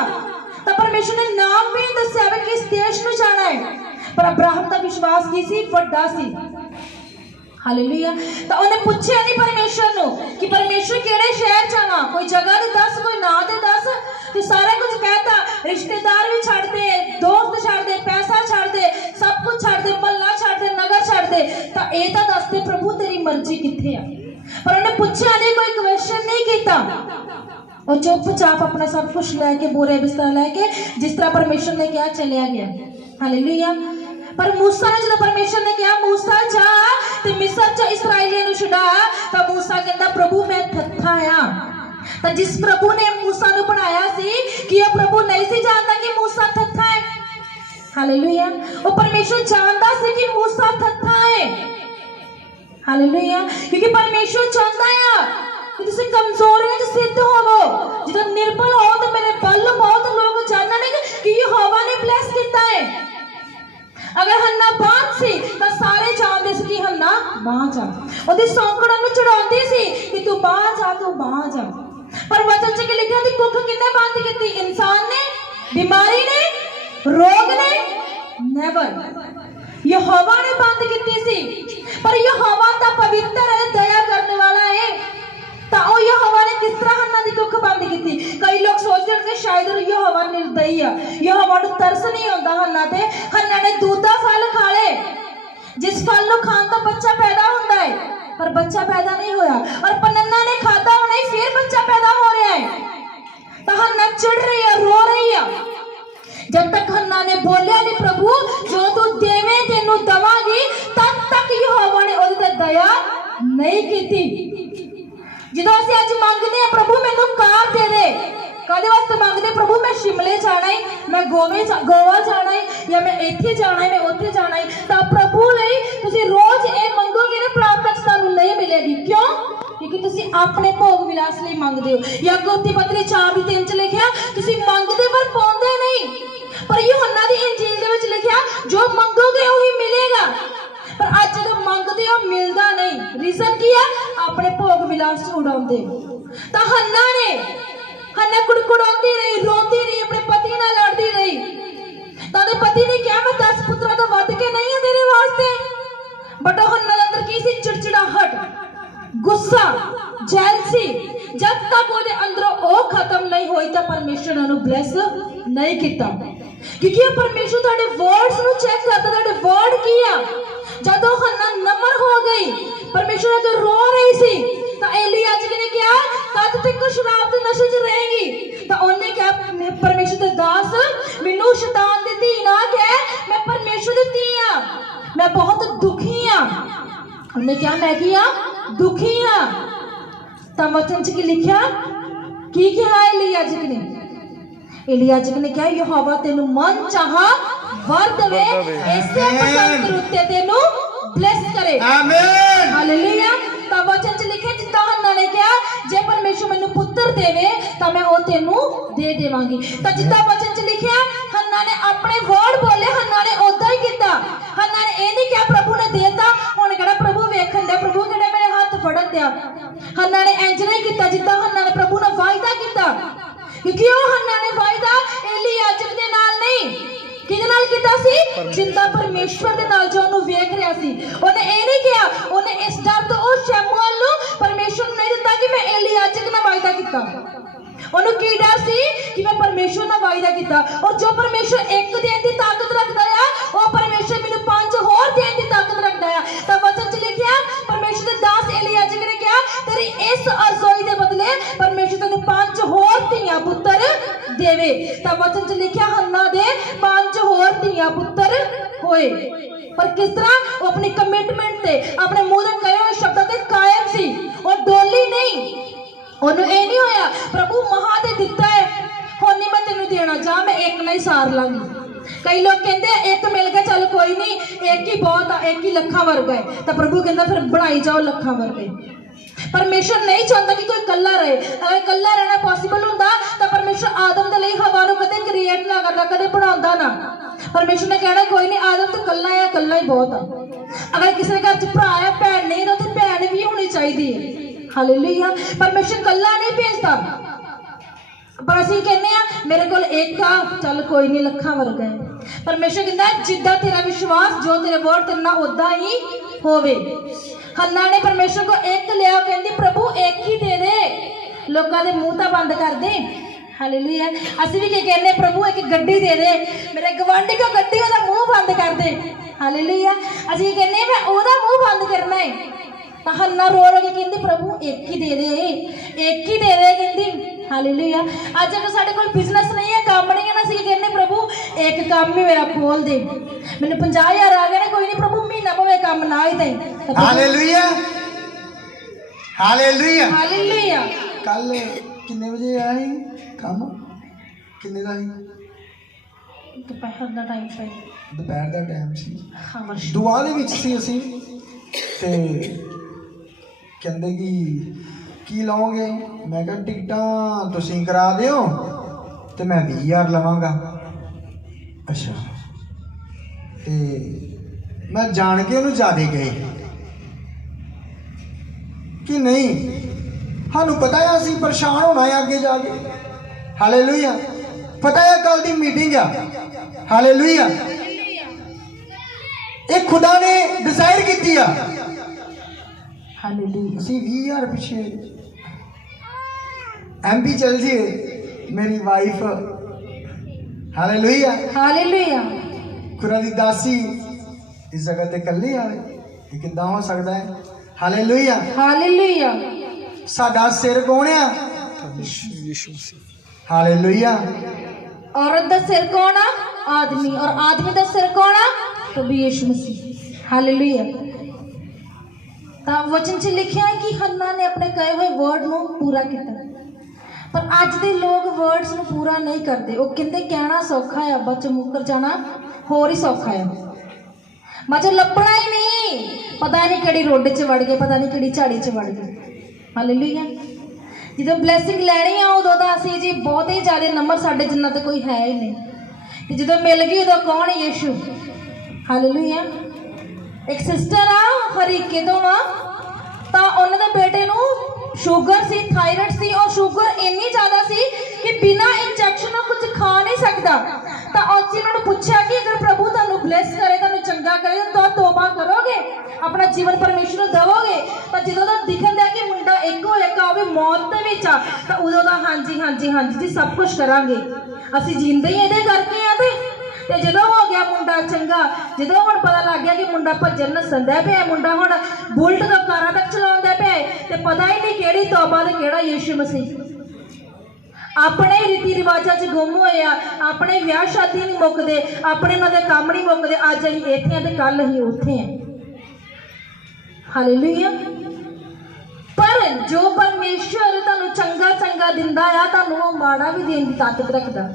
ਤਾਂ ਪਰਮੇਸ਼ਵਰ ਨੇ ਨਾਮ ਵੀ ਦੱਸਿਆ ਕਿ ਕਿਸ ਦੇਸ਼ ਨੂੰ ਜਾਣਾ ਹੈ, ਪਰ ਅਬਰਾਹਮ ਦਾ ਵਿਸ਼ਵਾਸ ਕੀ ਸੀ? ਵੱਡਾ ਸੀ। ਹਾਲੇਲੂਇਆ। ਤਾਂ ਉਹਨੇ ਪੁੱਛਿਆ ਨਹੀਂ ਪਰਮੇਸ਼ਵਰ ਨੂੰ ਕਿ ਪਰਮੇਸ਼ਵਰ ਕਿਹੜੇ ਸ਼ਹਿਰ ਜਾਵਾਂ, ਕੋਈ ਜਗ੍ਹਾ ਤੇ ਦੱਸ, ਕੋਈ ਨਾਂ ਤੇ ਦੱਸ। ਤੇ ਸਾਰਾ ਕੁਝ ਕਹਿਤਾ, ਰਿਸ਼ਤੇਦਾਰ ਵੀ ਛੱਡ ਦੇ, ਦੋਸਤ ਛੱਡ ਦੇ, ਪੈਸਾ ਛੱਡ ਦੇ, ਸਭ ਕੁਝ ਛੱਡ ਦੇ, ਮੱਲਾ ਛੱਡ ਦੇ, ਨਗਰ ਛੱਡ ਦੇ। ਤਾਂ ਇਹ ਤਾਂ ਦੱਸ ਦੇ ਪ੍ਰਭੂ ਤੇਰੀ ਮਰਜ਼ੀ ਕਿੱਥੇ ਆ। ਪਰ ਉਹਨੇ ਪੁੱਛਿਆ ਨਹੀਂ, ਕੋਈ ਕੁਐਸਚਨ ਨਹੀਂ ਕੀਤਾ। ਉਹ ਚੁੱਪਚਾਪ ਆਪਣਾ ਸਭ ਕੁਝ ਲੈ ਕੇ, ਬੋਰੇ ਬਿਸਤਰਾ ਲੈ ਕੇ, ਜਿਸ ਤਰ੍ਹਾਂ ਪਰਮੇਸ਼ਵਰ ਨੇ ਕਿਹਾ ਚਲਿਆ ਗਿਆ। ਹਾਲੇਲੂਇਆ। ਪਰ मूसा ने जो परमेश्वर ने कहा मूसा जा ते मिस्र च इस्राएलियों ਨੂੰ ਛੁਡਾ, ਤਾਂ मूसा ਕਹਿੰਦਾ प्रभु मैं थथा आ। ਤਾਂ जिस प्रभु ने मूसा ਨੂੰ ਬਣਾਇਆ ਸੀ कि ਉਹ प्रभु नहीं ਸੀ ਜਾਣਦਾ कि मूसा थथा है। हालेलुया। ਉਹ परमेश्वर ਜਾਣਦਾ ਸੀ कि मूसा थथा है। हालेलुया। क्योंकि परमेश्वर ਚਾਹੁੰਦਾ ਆ कि ਤੁਸੀਂ ਕਮਜ਼ੋਰੀਆਂ 'ਚ ਸਿੱਧ ਹੋਵੋ। ਜਦੋਂ ਨਿਰਬਲ ਹੋ ਤਾਂ ਮੇਰੇ ਬਲ ਬਹੁਤ ਲੋਕ ਜਾਣਨਗੇ कि ਯਹੋਵਾ ਨੇ ਬਲੈਸ ਕੀਤਾ ਹੈ। अगर हन्ना बांझ सी तो सारे जानते सी कि हन्ना बांझ आ। ओदी सौंकड़न नु चढ़ाउंदी सी कि तू बांझ आ, तू बांझ आ। पर वचन च लिखिया दी कुख किन्ने बंद कीती? इंसान ने, बीमारी ने, रोग ने नेवर। यहोवा ने बंद कीती सी। पर यहोवा ता पवित्र है, दया करने वाला है। ਤਾਂ ਉਹ ਯਹੋਵਾ ਨੇ ਕਿਸ ਤਰ੍ਹਾਂ ਹੰਨਾ ਦੀ ਕੁੱਖ ਬੰਦ ਕੀਤੀ? ਕਈ ਲੋਕ ਸੋਚਦੇ ਹਨ ਕਿ ਸ਼ਾਇਦ ਯਹੋਵਾ ਨਿਰਦਈ ਆ, ਯਹੋਵਾ ਨੂੰ ਤਰਸ ਨਹੀਂ ਆਉਂਦਾ ਹੰਨਾ ਤੇ। ਹੰਨਾ ਨੇ ਦੂਧ ਦਾ ਫਲ ਖਾ ਲੇ, ਜਿਸ ਫਲ ਨੂੰ ਖਾਣ ਤੋਂ ਬੱਚਾ ਪੈਦਾ ਹੁੰਦਾ ਹੈ, ਪਰ ਬੱਚਾ ਪੈਦਾ ਨਹੀਂ ਹੋਇਆ। ਔਰ ਪਨੰਨਾ ਨੇ ਖਾਦਾ ਹੋਣਾ ਹੀ, ਫਿਰ ਬੱਚਾ ਪੈਦਾ ਹੋ ਰਿਹਾ ਹੈ। ਤਾਂ ਹੰਨਾ ਚਿੜ ਰਹੀ ਹੈ, रो रही है। जब तक हन्ना ने बोलिया नहीं प्रभु जो तू देवे तेनू दवांगी, तब तक यहोवा ने ओदे ते दया नहीं कीती। ਜਦੋਂ ਅਸੀਂ ਅੱਜ ਮੰਗਦੇ ਆ ਪ੍ਰਭੂ ਮੈਨੂੰ ਕਾਰ ਦੇ ਦੇ, ਕਾਹਦੇ ਵਾਸਤੇ ਮੰਗਦੇ? ਪ੍ਰਭੂ ਮੈਂ ਸ਼ਿਮਲੇ ਜਾਣਾ ਹੈ, ਮੈਂ ਗੋਵਾ ਜਾਣਾ ਹੈ, ਜਾਂ ਮੈਂ ਇੱਥੇ ਜਾਣਾ ਹੈ, ਮੈਂ ਉੱਥੇ ਜਾਣਾ ਹੈ। ਤਾਂ ਪ੍ਰਭੂ ਲਈ ਤੁਸੀਂ ਰੋਜ਼ ਇਹ ਮੰਗੋਗੇ ਨਾ, ਪ੍ਰਾਪਤ ਤੁਹਾਨੂੰ ਨਹੀਂ ਮਿਲੇਗੀ। ਕਿਉਂ? ਕਿਉਂਕਿ ਤੁਸੀਂ ਆਪਣੇ ਭੋਗ ਵਿਲਾਸ ਲਈ ਮੰਗਦੇ ਹੋ। ਯਾਕੂਬ ਦੀ ਪਤਰੀ 4:3 ਚ ਲਿਖਿਆ ਤੁਸੀਂ ਮੰਗਦੇ ਪਰ ਪਾਉਂਦੇ ਨਹੀਂ। ਪਰ ਯਹੋਨਾ ਦੀ ਇੰਜੀਲ ਦੇ ਵਿੱਚ ਲਿਖਿਆ ਜੋ ਮੰਗੋਗੇ ਉਹੀ ਮਿਲੇਗਾ। पर आज जो मंगते हो मिलता नहीं। रीजन की है? अपने भोग विलास उड़ाते। तो हन्ना कुड़कुड़ाती रही, रोती रही, अपने पति नाल लड़ती रही। तो पति ने कहा मैं 10 पुत्रों तो वध के नहीं है तेरे वास्ते। बट हन्ना दे अंदर की सी? चिड़चिड़ाहट, गुस्सा, जैलसी। जब तक ਉਹਦੇ ਅੰਦਰੋਂ ਉਹ ਖਤਮ ਨਹੀਂ ਹੋਈ ਤਾਂ ਪਰਮੇਸ਼ਰ ਉਹਨੂੰ ਬਲੈਸ ਨਹੀਂ ਕੀਤਾ। ਕਿਉਂਕਿ ਪਰਮੇਸ਼ਰ ਤੁਹਾਡੇ ਵਰਡਸ ਨੂੰ ਚੈੱਕ ਕਰਦਾ, ਤੁਹਾਡੇ ਵਰਡ ਕੀ ਆ। ਜਦੋਂ ਹੰਨਾ ਨਮਰ ਹੋ ਗਈ, ਪਰਮੇਸ਼ਰ ਅਗੇ ਰੋ ਰਹੀ ਸੀ, ਤਾਂ ਏਲੀਆਜਕ ਨੇ ਕਿਹਾ ਕਦ ਤੱਕ ਸ਼ਰਾਬ ਦੇ ਨਸ਼ੇ 'ਚ ਰਹੇਗੀ? ਤਾਂ ਉਹਨੇ ਕਿਹਾ ਪਰਮੇਸ਼ਰ ਦੇ ਦਾਸ ਮੈਨੂੰ ਸ਼ੈਤਾਨ ਦੀ ਧੀ ਨਾ ਕਹਿ, ਮੈਂ ਪਰਮੇਸ਼ਰ ਦੀ ਧੀ ਆ, ਮੈਂ ਬਹੁਤ ਦੁਖੀ ਆ। ਉਹਨੇ ਕਿਹਾ ਮੈਂ ਕੀ ਆ? ਦੁਖੀ ਆ। ਤਾਂ ਵਚਨ 'ਚ ਕੀ ਲਿਖਿਆ? ਕੀ ਕਿਹਾ ਏਲੀਆਜਕ ਨੇ? ਏਲੀਆਜਕ ਨੇ ਕਿਹਾ ਯਹੋਵਾ ਤੈਨੂੰ ਮਨ ਚਾਹਾ वर देवे, ऐसे पसंद रुते तेनू ब्लेस करे। आमीन। हालेलुया। ਤਾਂ ਵਚਨ 'ਚ ਲਿਖਿਆ ਜਿੱਦਾਂ ਹੰਨਾ ਨੇ ਕਿਹਾ ਜੇ ਪਰਮੇਸ਼ਰ ਮੈਨੂੰ ਪੁੱਤਰ ਦੇਵੇ ਤਾਂ ਮੈਂ ਉਹ ਤੈਨੂੰ ਦੇ ਦੇਵਾਂਗੀ। ਤਾਂ ਜਿੱਦਾਂ ਵਚਨ 'ਚ ਲਿਖਿਆ ਹੰਨਾ ਨੇ ਆਪਣੇ ਵਰਡ ਬੋਲੇ, ਹੰਨਾ ਨੇ ਉਦਾਂ ਹੀ ਕੀਤਾ। ਹੰਨਾ ਨੇ ਇਹ ਨਹੀਂ ਕਿਹਾ ਪ੍ਰਭੂ ਨੇ ਦੇਤਾ ਹੁਣ ਕਿਹੜਾ ਪ੍ਰਭੂ ਵੇਖਣ ਦਿਆ, ਪ੍ਰਭੂ ਕਿਹੜਾ ਮੇਰੇ ਹੱਥ ਫੜਨ ਦਿਆ। ਹੰਨਾ ਨੇ ਇੰਜ ਨਹੀਂ ਕੀਤਾ ਜਿੱਦਾਂ ਹੰਨਾ ਨੇ ਪ੍ਰਭੂ ਨਾਲ ਵਾਅਦਾ ਕੀਤਾ। ਕਿਉਂਕਿ ਉਹ ਹੰਨਾ ਨੇ ਵਾਅਦਾ ਏਲੀਆਜਕ ਦੇ ਨਾਲ ਨਹੀਂ, ਕਿਹਦੇ ਨਾਲ ਕੀਤਾ ਸੀ? ਜਿੰਦਾ ਪਰਮੇਸ਼ਵਰ ਦੇ ਨਾਲ ਜੋ ਉਹਨੂੰ ਵੇਖ ਰਿਹਾ ਸੀ। ਉਹਨੇ ਇਹ ਨਹੀਂ ਕਿਹਾ, ਉਹਨੇ ਇਸ ਡਰ ਤੋਂ ਉਹ ਸ਼ੈਮੂਅਲ ਨੂੰ ਪਰਮੇਸ਼ਵਰ ਨੇ ਦਿੱਤਾ ਕਿ ਮੈਂ ਏਲੀਆਜਕ ਨਾਲ ਵਾਅਦਾ ਕੀਤਾ। ਉਹਨੂੰ ਕੀ ਡਰ ਸੀ ਕਿ ਮੈਂ ਪਰਮੇਸ਼ਵਰ ਨਾਲ ਵਾਅਦਾ ਕੀਤਾ, ਔਰ ਜੋ ਪਰਮੇਸ਼ਵਰ ਇੱਕ ਦੇਣ ਦੀ ਤਾਕਤ ਰੱਖਦਾ ਆ, ਉਹ ਪਰਮੇਸ਼ਵਰ ਮੈਨੂੰ 5 ਹੋਰ ਦੇਣ ਦੀ ਤਾਕਤ ਰੱਖਦਾ ਆ। ਤਾਂ ਵਚਨ 'ਚ ਲਿਖਿਆ, ਪਰਮੇਸ਼ਵਰ ਦੇ ਦਾਸ ਏਲੀਆਜਕ ਨੇ ਕਿਹਾ, ਤੇਰੀ ਇਸ ਅਰਜ਼ੋਈ ਦੇ ਬਦਲੇ ਪਰਮੇਸ਼ਵਰ ਤੈਨੂੰ 5 ਹੋਰ ਧੀਆਂ ਪੁੱਤਰ ਦੇਵੇ। ਤਾਂ ਵਚਨ 'ਚ ਲਿਖਿਆ, ਹੰਨਾ ਦੇ 5 ਹੋਰ ਧੀਆਂ ਪੁੱਤਰ ਹੋਏ। ਪਰ ਕਿਸ ਤਰ੍ਹਾਂ? ਉਹ ਆਪਣੀ ਕਮਿਟਮੈਂਟ ਤੇ, ਆਪਣੇ ਮੂੰਹ ਦੇ ਕਹੇ ਹੋਏ ਸ਼ਬਦਾਂ ਤੇ ਕਾਇਮ ਸੀ, ਉਹ ਡੋਲੀ ਨਹੀਂ। ਉਹਨੂੰ ਇਹ ਨਹੀਂ ਹੋਇਆ ਪ੍ਰਭੂ ਮਹਾ ਤੇ ਦਿੱਤਾ ਹੈ, ਹੁਣ ਨਹੀਂ ਮੈਂ ਤੈਨੂੰ ਦੇਣਾ, ਜਾ ਮੈਂ ਇੱਕ ਨਾਲ ਹੀ ਸਾਰ ਲਾਂਗੀ। ਕਈ ਲੋਕ ਕਹਿੰਦੇ ਆ ਇੱਕ ਮਿਲ ਗਿਆ ਚੱਲ ਕੋਈ ਨਹੀਂ, ਇੱਕ ਹੀ ਬਹੁਤ ਆ, ਇੱਕ ਹੀ ਲੱਖਾਂ ਵਰਗਾ ਹੈ। ਤਾਂ ਪ੍ਰਭੂ ਕਹਿੰਦਾ ਫਿਰ ਬਣਾਈ ਜਾਓ ਲੱਖਾਂ ਵਰਗੇ। ਪਰਮੇਸ਼ਵਰ ਨਹੀਂ ਚਾਹੁੰਦਾ ਕਿ ਕੋਈ ਇਕੱਲਾ ਰਹੇ। ਅਗਰ ਇਕੱਲਾ ਰਹਿਣਾ ਪੋਸੀਬਲ ਹੁੰਦਾ ਤਾਂ ਪਰਮੇਸ਼ਵਰ ਆਦਮ ਦੇ ਲਈ ਹਵਾ ਨੂੰ ਕਦੇ ਕ੍ਰੀਏਟ ਨਾ ਕਰਦਾ, ਕਦੇ ਬਣਾਉਂਦਾ ਨਾ। ਪਰਮੇਸ਼ਵਰ ਨੇ ਕਹਿਣਾ ਕੋਈ ਨਹੀਂ ਆਦਮ ਤੂੰ ਇਕੱਲਾ ਆ, ਇਕੱਲਾ ਹੀ ਬਹੁਤ ਆ। ਅਗਰ ਕਿਸੇ ਦੇ ਘਰ 'ਚ ਭਰਾ ਆ ਭੈਣ ਨਹੀਂ ਤਾਂ ਉੱਥੇ ਭੈਣ ਵੀ ਹੋਣੀ ਚਾਹੀਦੀ ਹੈ। ਹਾਲੇਲੂਇਆ। ਪਰਮੇਸ਼ਵਰ ਇਕੱਲਾ ਨਹੀਂ ਭੇਜਦਾ, ਪਰ ਅਸੀਂ ਕਹਿੰਦੇ ਆ ਮੇਰੇ ਕੋਲ ਇੱਕ ਆ, ਚੱਲ ਕੋਈ ਨਹੀਂ ਲੱਖਾਂ ਵਰਗਾ ਹੈ। ਪਰਮੇਸ਼ਵਰ ਕਹਿੰਦਾ ਜਿੱਦਾਂ ਤੇਰਾ ਵਿਸ਼ਵਾਸ, ਜੋ ਤੇਰੇ ਵਰਡ ਤੇਰੇ ਨਾਲ ਉਦਾਂ ਹੀ ਹੋਵੇ। ਹੰਨਾ ਨੇ ਪਰਮੇਸ਼ਵਰ ਕੋ ਇੱਕ ਲਿਆ, ਕਹਿੰਦੀ ਪ੍ਰਭੂ ਇੱਕ ਹੀ ਦੇ ਦੇ, ਲੋਕਾਂ ਦੇ ਮੂੰਹ ਤਾਂ ਬੰਦ ਕਰ ਦੇ। ਹਾਲੇਲੂਇਆ। ਅਸੀਂ ਵੀ ਕੀ ਕਹਿੰਦੇ, ਪ੍ਰਭੂ ਇੱਕ ਗੱਡੀ ਦੇ ਦੇ, ਮੇਰੇ ਗਵਾਂਢੀ ਕੋ ਗੱਡੀ, ਉਹਦਾ ਮੂੰਹ ਬੰਦ ਕਰ ਦੇ। ਹਾਲੇਲੂਇਆ। ਅਸੀਂ ਕਹਿੰਦੇ ਮੈਂ ਉਹਦਾ ਮੂੰਹ ਬੰਦ ਕਰਨਾ ਹੈ। ਤਾਂ ਹੰਨਾ ਰੋ ਰੋ ਕੇ ਕਹਿੰਦੀ ਪ੍ਰਭੂ ਇੱਕ ਹੀ ਦੇ ਦੇ, ਇੱਕ ਹੀ ਦੇ ਦੇ ਕਹਿੰਦੀ। ਹਾਲੇਲੂਇਆ। ਅੱਜ ਅਗਰ ਸਾਡੇ ਕੋਲ ਬਿਜ਼ਨਸ ਨਹੀਂ ਹੈ, ਕੰਮ ਨਹੀਂ ਹੈ ਨਾ, ਅਸੀਂ ਕਹਿੰਦੇ ਪ੍ਰਭੂ ਇੱਕ ਕੰਮ ਹੀ ਮੇਰਾ ਖੋਲ ਦੇ, ਮੈਨੂੰ 50,000 ਆ ਗਏ ਨੇ, ਕੋਈ ਨਹੀਂ ਪ੍ਰਭੂ ਮਹੀਨਾ ਭਾਵੇਂ ਕੰਮ ਨਾ ਹੀ ਦੇ। Hallelujah hallelujah hallelujah. ਕੱਲ ਕਿੰਨੇ ਵਜੇ ਆਇਆ ਸੀ ਕੰਮ? ਕਿੰਨੇ ਦਾ ਸੀ? ਦੁਪਹਿਰ ਦਾ ਟਾਈਮ ਸੀ। ਦੁਪਹਿਰ ਦਾ ਟਾਈਮ ਸੀ। ਹਾਂ ਵਰਸ਼। ਦੁਆ ਦੇ ਵਿੱਚ ਸੀ ਅਸੀਂ, ਤੇ ਕਹਿੰਦੇ ਕਿ ਕੀ ਲਓਗੇ? ਮੈਂ ਕਿਹਾ ਟਿਕਟਾਂ ਤੁਸੀਂ ਕਰਾ ਦਿਓ ਤੇ ਮੈਂ 20,000 ਲਵਾਂਗਾ। ਅੱਛਾ, ਤੇ ਮੈਂ ਜਾਣ ਕੇ ਉਹਨੂੰ ਜ਼ਿਆਦਾ ਗਏ ਕਿ ਨਹੀਂ, ਸਾਨੂੰ ਪਤਾ ਹੈ ਅਸੀਂ ਪਰੇਸ਼ਾਨ ਹੋਣਾ ਹੈ ਅੱਗੇ ਜਾ ਕੇ। ਹਾਲੇਲੂਇਆ। ਪਤਾ ਹੈ ਕੱਲ ਦੀ ਮੀਟਿੰਗ ਆ। ਹਾਲੇਲੂਇਆ। ਇਹ ਖੁਦਾ ਨੇ ਡਿਸਾਈਡ ਕੀਤੀ ਆ। ਹਾਲੇਲੂਇਆ। ਅਸੀਂ 20,000 ਪਿੱਛੇ MP ਚਲ ਜੀਏ, ਮੇਰੀ ਵਾਈਫ ਹਾਲੇਲੂਇਆ ਹਾਲੇਲੂਇਆ। ਖੁਦਾ ਦੀ ਦਾਸੀ ਇਸ ਜਗ੍ਹਾ ਤੇ ਇਕੱਲੀ ਆਵੇ, ਇਹ ਕਿੱਦਾਂ ਹੋ ਸਕਦਾ ਹੈ? ਹਾਲੇਲੂਇਆ। ਹਾਲੇਲੂਇਆ। ਸਾਡਾ ਸਿਰ ਕੌਣ ਆ? यीशु मसीह। ਹਾਲੇਲੂਇਆ। औरत का सिर कौन आ? आदमी। और आदमी का सिर कौन आ? तो भी यीशु मसीह। हालेलुया। ਤਾਂ ਵਚਨ 'ਚ ਲਿਖਿਆ ਹੈ ਕਿ ਹੰਨਾ ਨੇ ਆਪਣੇ ਕਹੇ ਹੋਏ ਵਰਡ ਨੂੰ ਪੂਰਾ ਕੀਤਾ, ਪਰ ਅੱਜ ਦੇ ਲੋਕ ਵਰਡਸ ਨੂੰ ਪੂਰਾ ਨਹੀਂ ਕਰਦੇ। ਉਹ ਕਹਿੰਦੇ ਕਹਿਣਾ ਸੌਖਾ ਆ, ਬਾਅਦ 'ਚ ਮੁੱਕਰ ਜਾਣਾ ਹੋਰ ਹੀ ਸੌਖਾ ਆ, ਬਾਅਦ 'ਚ ਲੱਭਣਾ ਹੀ ਨਹੀਂ, ਪਤਾ ਨਹੀਂ ਕਿਹੜੀ ਰੋਡ 'ਚ ਵੜ ਗਏ, ਪਤਾ ਨਹੀਂ ਕਿਹੜੀ ਝਾੜੀ 'ਚ ਵੜ ਗਏ। ਹਾਲੇਲੂਇਆ। ਜਦੋਂ ਬਲੈਸਿੰਗ ਲੈਣੀ ਆ ਉਦੋਂ ਤਾਂ ਅਸੀਂ ਜੀ ਬਹੁਤ ਹੀ ਜ਼ਿਆਦਾ ਨੰਬਰ ਸਾਡੇ ਜਿੰਨਾ ਤੇ ਕੋਈ ਹੈ ਹੀ ਨਹੀਂ, ਤੇ ਜਦੋਂ ਮਿਲ ਗਈ ਉਦੋਂ ਕੌਣ? ਯੀਸ਼ੂ। ਹਾਲੇਲੂਇਆ। ਇੱਕ ਸਿਸਟਰ ਆ ਹਰੀਕੇ ਤੋਂ ਆ, ਤਾਂ ਉਹਨਾਂ ਦੇ ਬੇਟੇ ਨੂੰ ਸ਼ੂਗਰ ਸੀ, ਥਾਇਰਾਇਡ ਸੀ, ਔਰ ਸ਼ੂਗਰ ਇੰਨੀ ਜ਼ਿਆਦਾ ਸੀ ਕਿ ਬਿਨਾਂ ਇੰਜੈਕਸ਼ਨ ਤੋਂ ਕੁਝ ਖਾ ਨਹੀਂ ਸਕਦਾ। ਤਾਂ ਅਸੀਂ ਉਹਨਾਂ ਨੂੰ ਪੁੱਛਿਆ ਕਿ ਅਗਰ ਪ੍ਰਭੂ ਤੁਹਾਨੂੰ ਬਲੈਸ ਕਰੇ, ਤੁਹਾਨੂੰ ਚੰਗਾ ਕਰੇ, ਤਾਂ ਤੋਬਾ ਕਰੋਗੇ, ਆਪਣਾ ਜੀਵਨ ਪਰਮੇਸ਼ਰ ਨੂੰ ਦੇਵੋਗੇ? ਤਾਂ ਜਦੋਂ ਦਾ ਦਿਖਣ ਦਿਆ ਕਿ ਮੁੰਡਾ ਇੱਕੋ ਇੱਕ ਆ, ਉਹ ਵੀ ਮੌਤ ਦੇ ਵਿੱਚ ਆ, ਤਾਂ ਉਦੋਂ ਦਾ ਹਾਂਜੀ ਹਾਂਜੀ ਹਾਂਜੀ ਜੀ ਸਭ ਕੁਝ ਕਰਾਂਗੇ, ਅਸੀਂ ਜਿੰਦੇ ਹੀ ਇਹਦੇ ਕਰਕੇ ਆ। ਤੇ ਜਦੋਂ ਹੋ ਗਿਆ ਮੁੰਡਾ ਚੰਗਾ, ਜਦੋਂ ਹੁਣ ਪਤਾ ਲੱਗ ਗਿਆ ਕਿ ਮੁੰਡਾ ਭੱਜਣ ਨੱਸਦਾ ਪਿਆ, ਮੁੰਡਾ ਹੁਣ ਬੁਲਟ ਤੋਂ ਕਾਰਾਂ ਤੱਕ ਚਲਾਉਂਦਾ ਪਿਆ, ਤੇ ਪਤਾ ਹੀ ਨਹੀਂ ਕਿਹੜੀ ਤੋਬਾ ਤੇ ਕਿਹੜਾ ਯੀਸ਼ੂ ਮਸੀਹ। ਆਪਣੇ ਰੀਤੀ ਰਿਵਾਜਾਂ 'ਚ ਗੁੰਮ ਹੋਏ ਆ, ਆਪਣੇ ਵਿਆਹ ਸ਼ਾਦੀ ਨਹੀਂ ਮੁੱਕਦੇ, ਆਪਣੇ ਉਹਨਾਂ ਦੇ ਕੰਮ ਨਹੀਂ ਮੁੱਕਦੇ। ਅੱਜ ਅਸੀਂ ਇੱਥੇ ਆ ਤੇ ਕੱਲ ਅਸੀਂ ਉੱਥੇ ਆ। ਹਾਲੇਲੂਇਆ। ਪਰ ਜੋ ਪਰਮੇਸ਼ਰ ਤੁਹਾਨੂੰ ਚੰਗਾ ਚੰਗਾ ਦਿੰਦਾ ਆ, ਤੁਹਾਨੂੰ ਉਹ ਮਾੜਾ ਵੀ ਦੇਣ ਦੀ ਤਾਕਤ ਰੱਖਦਾ।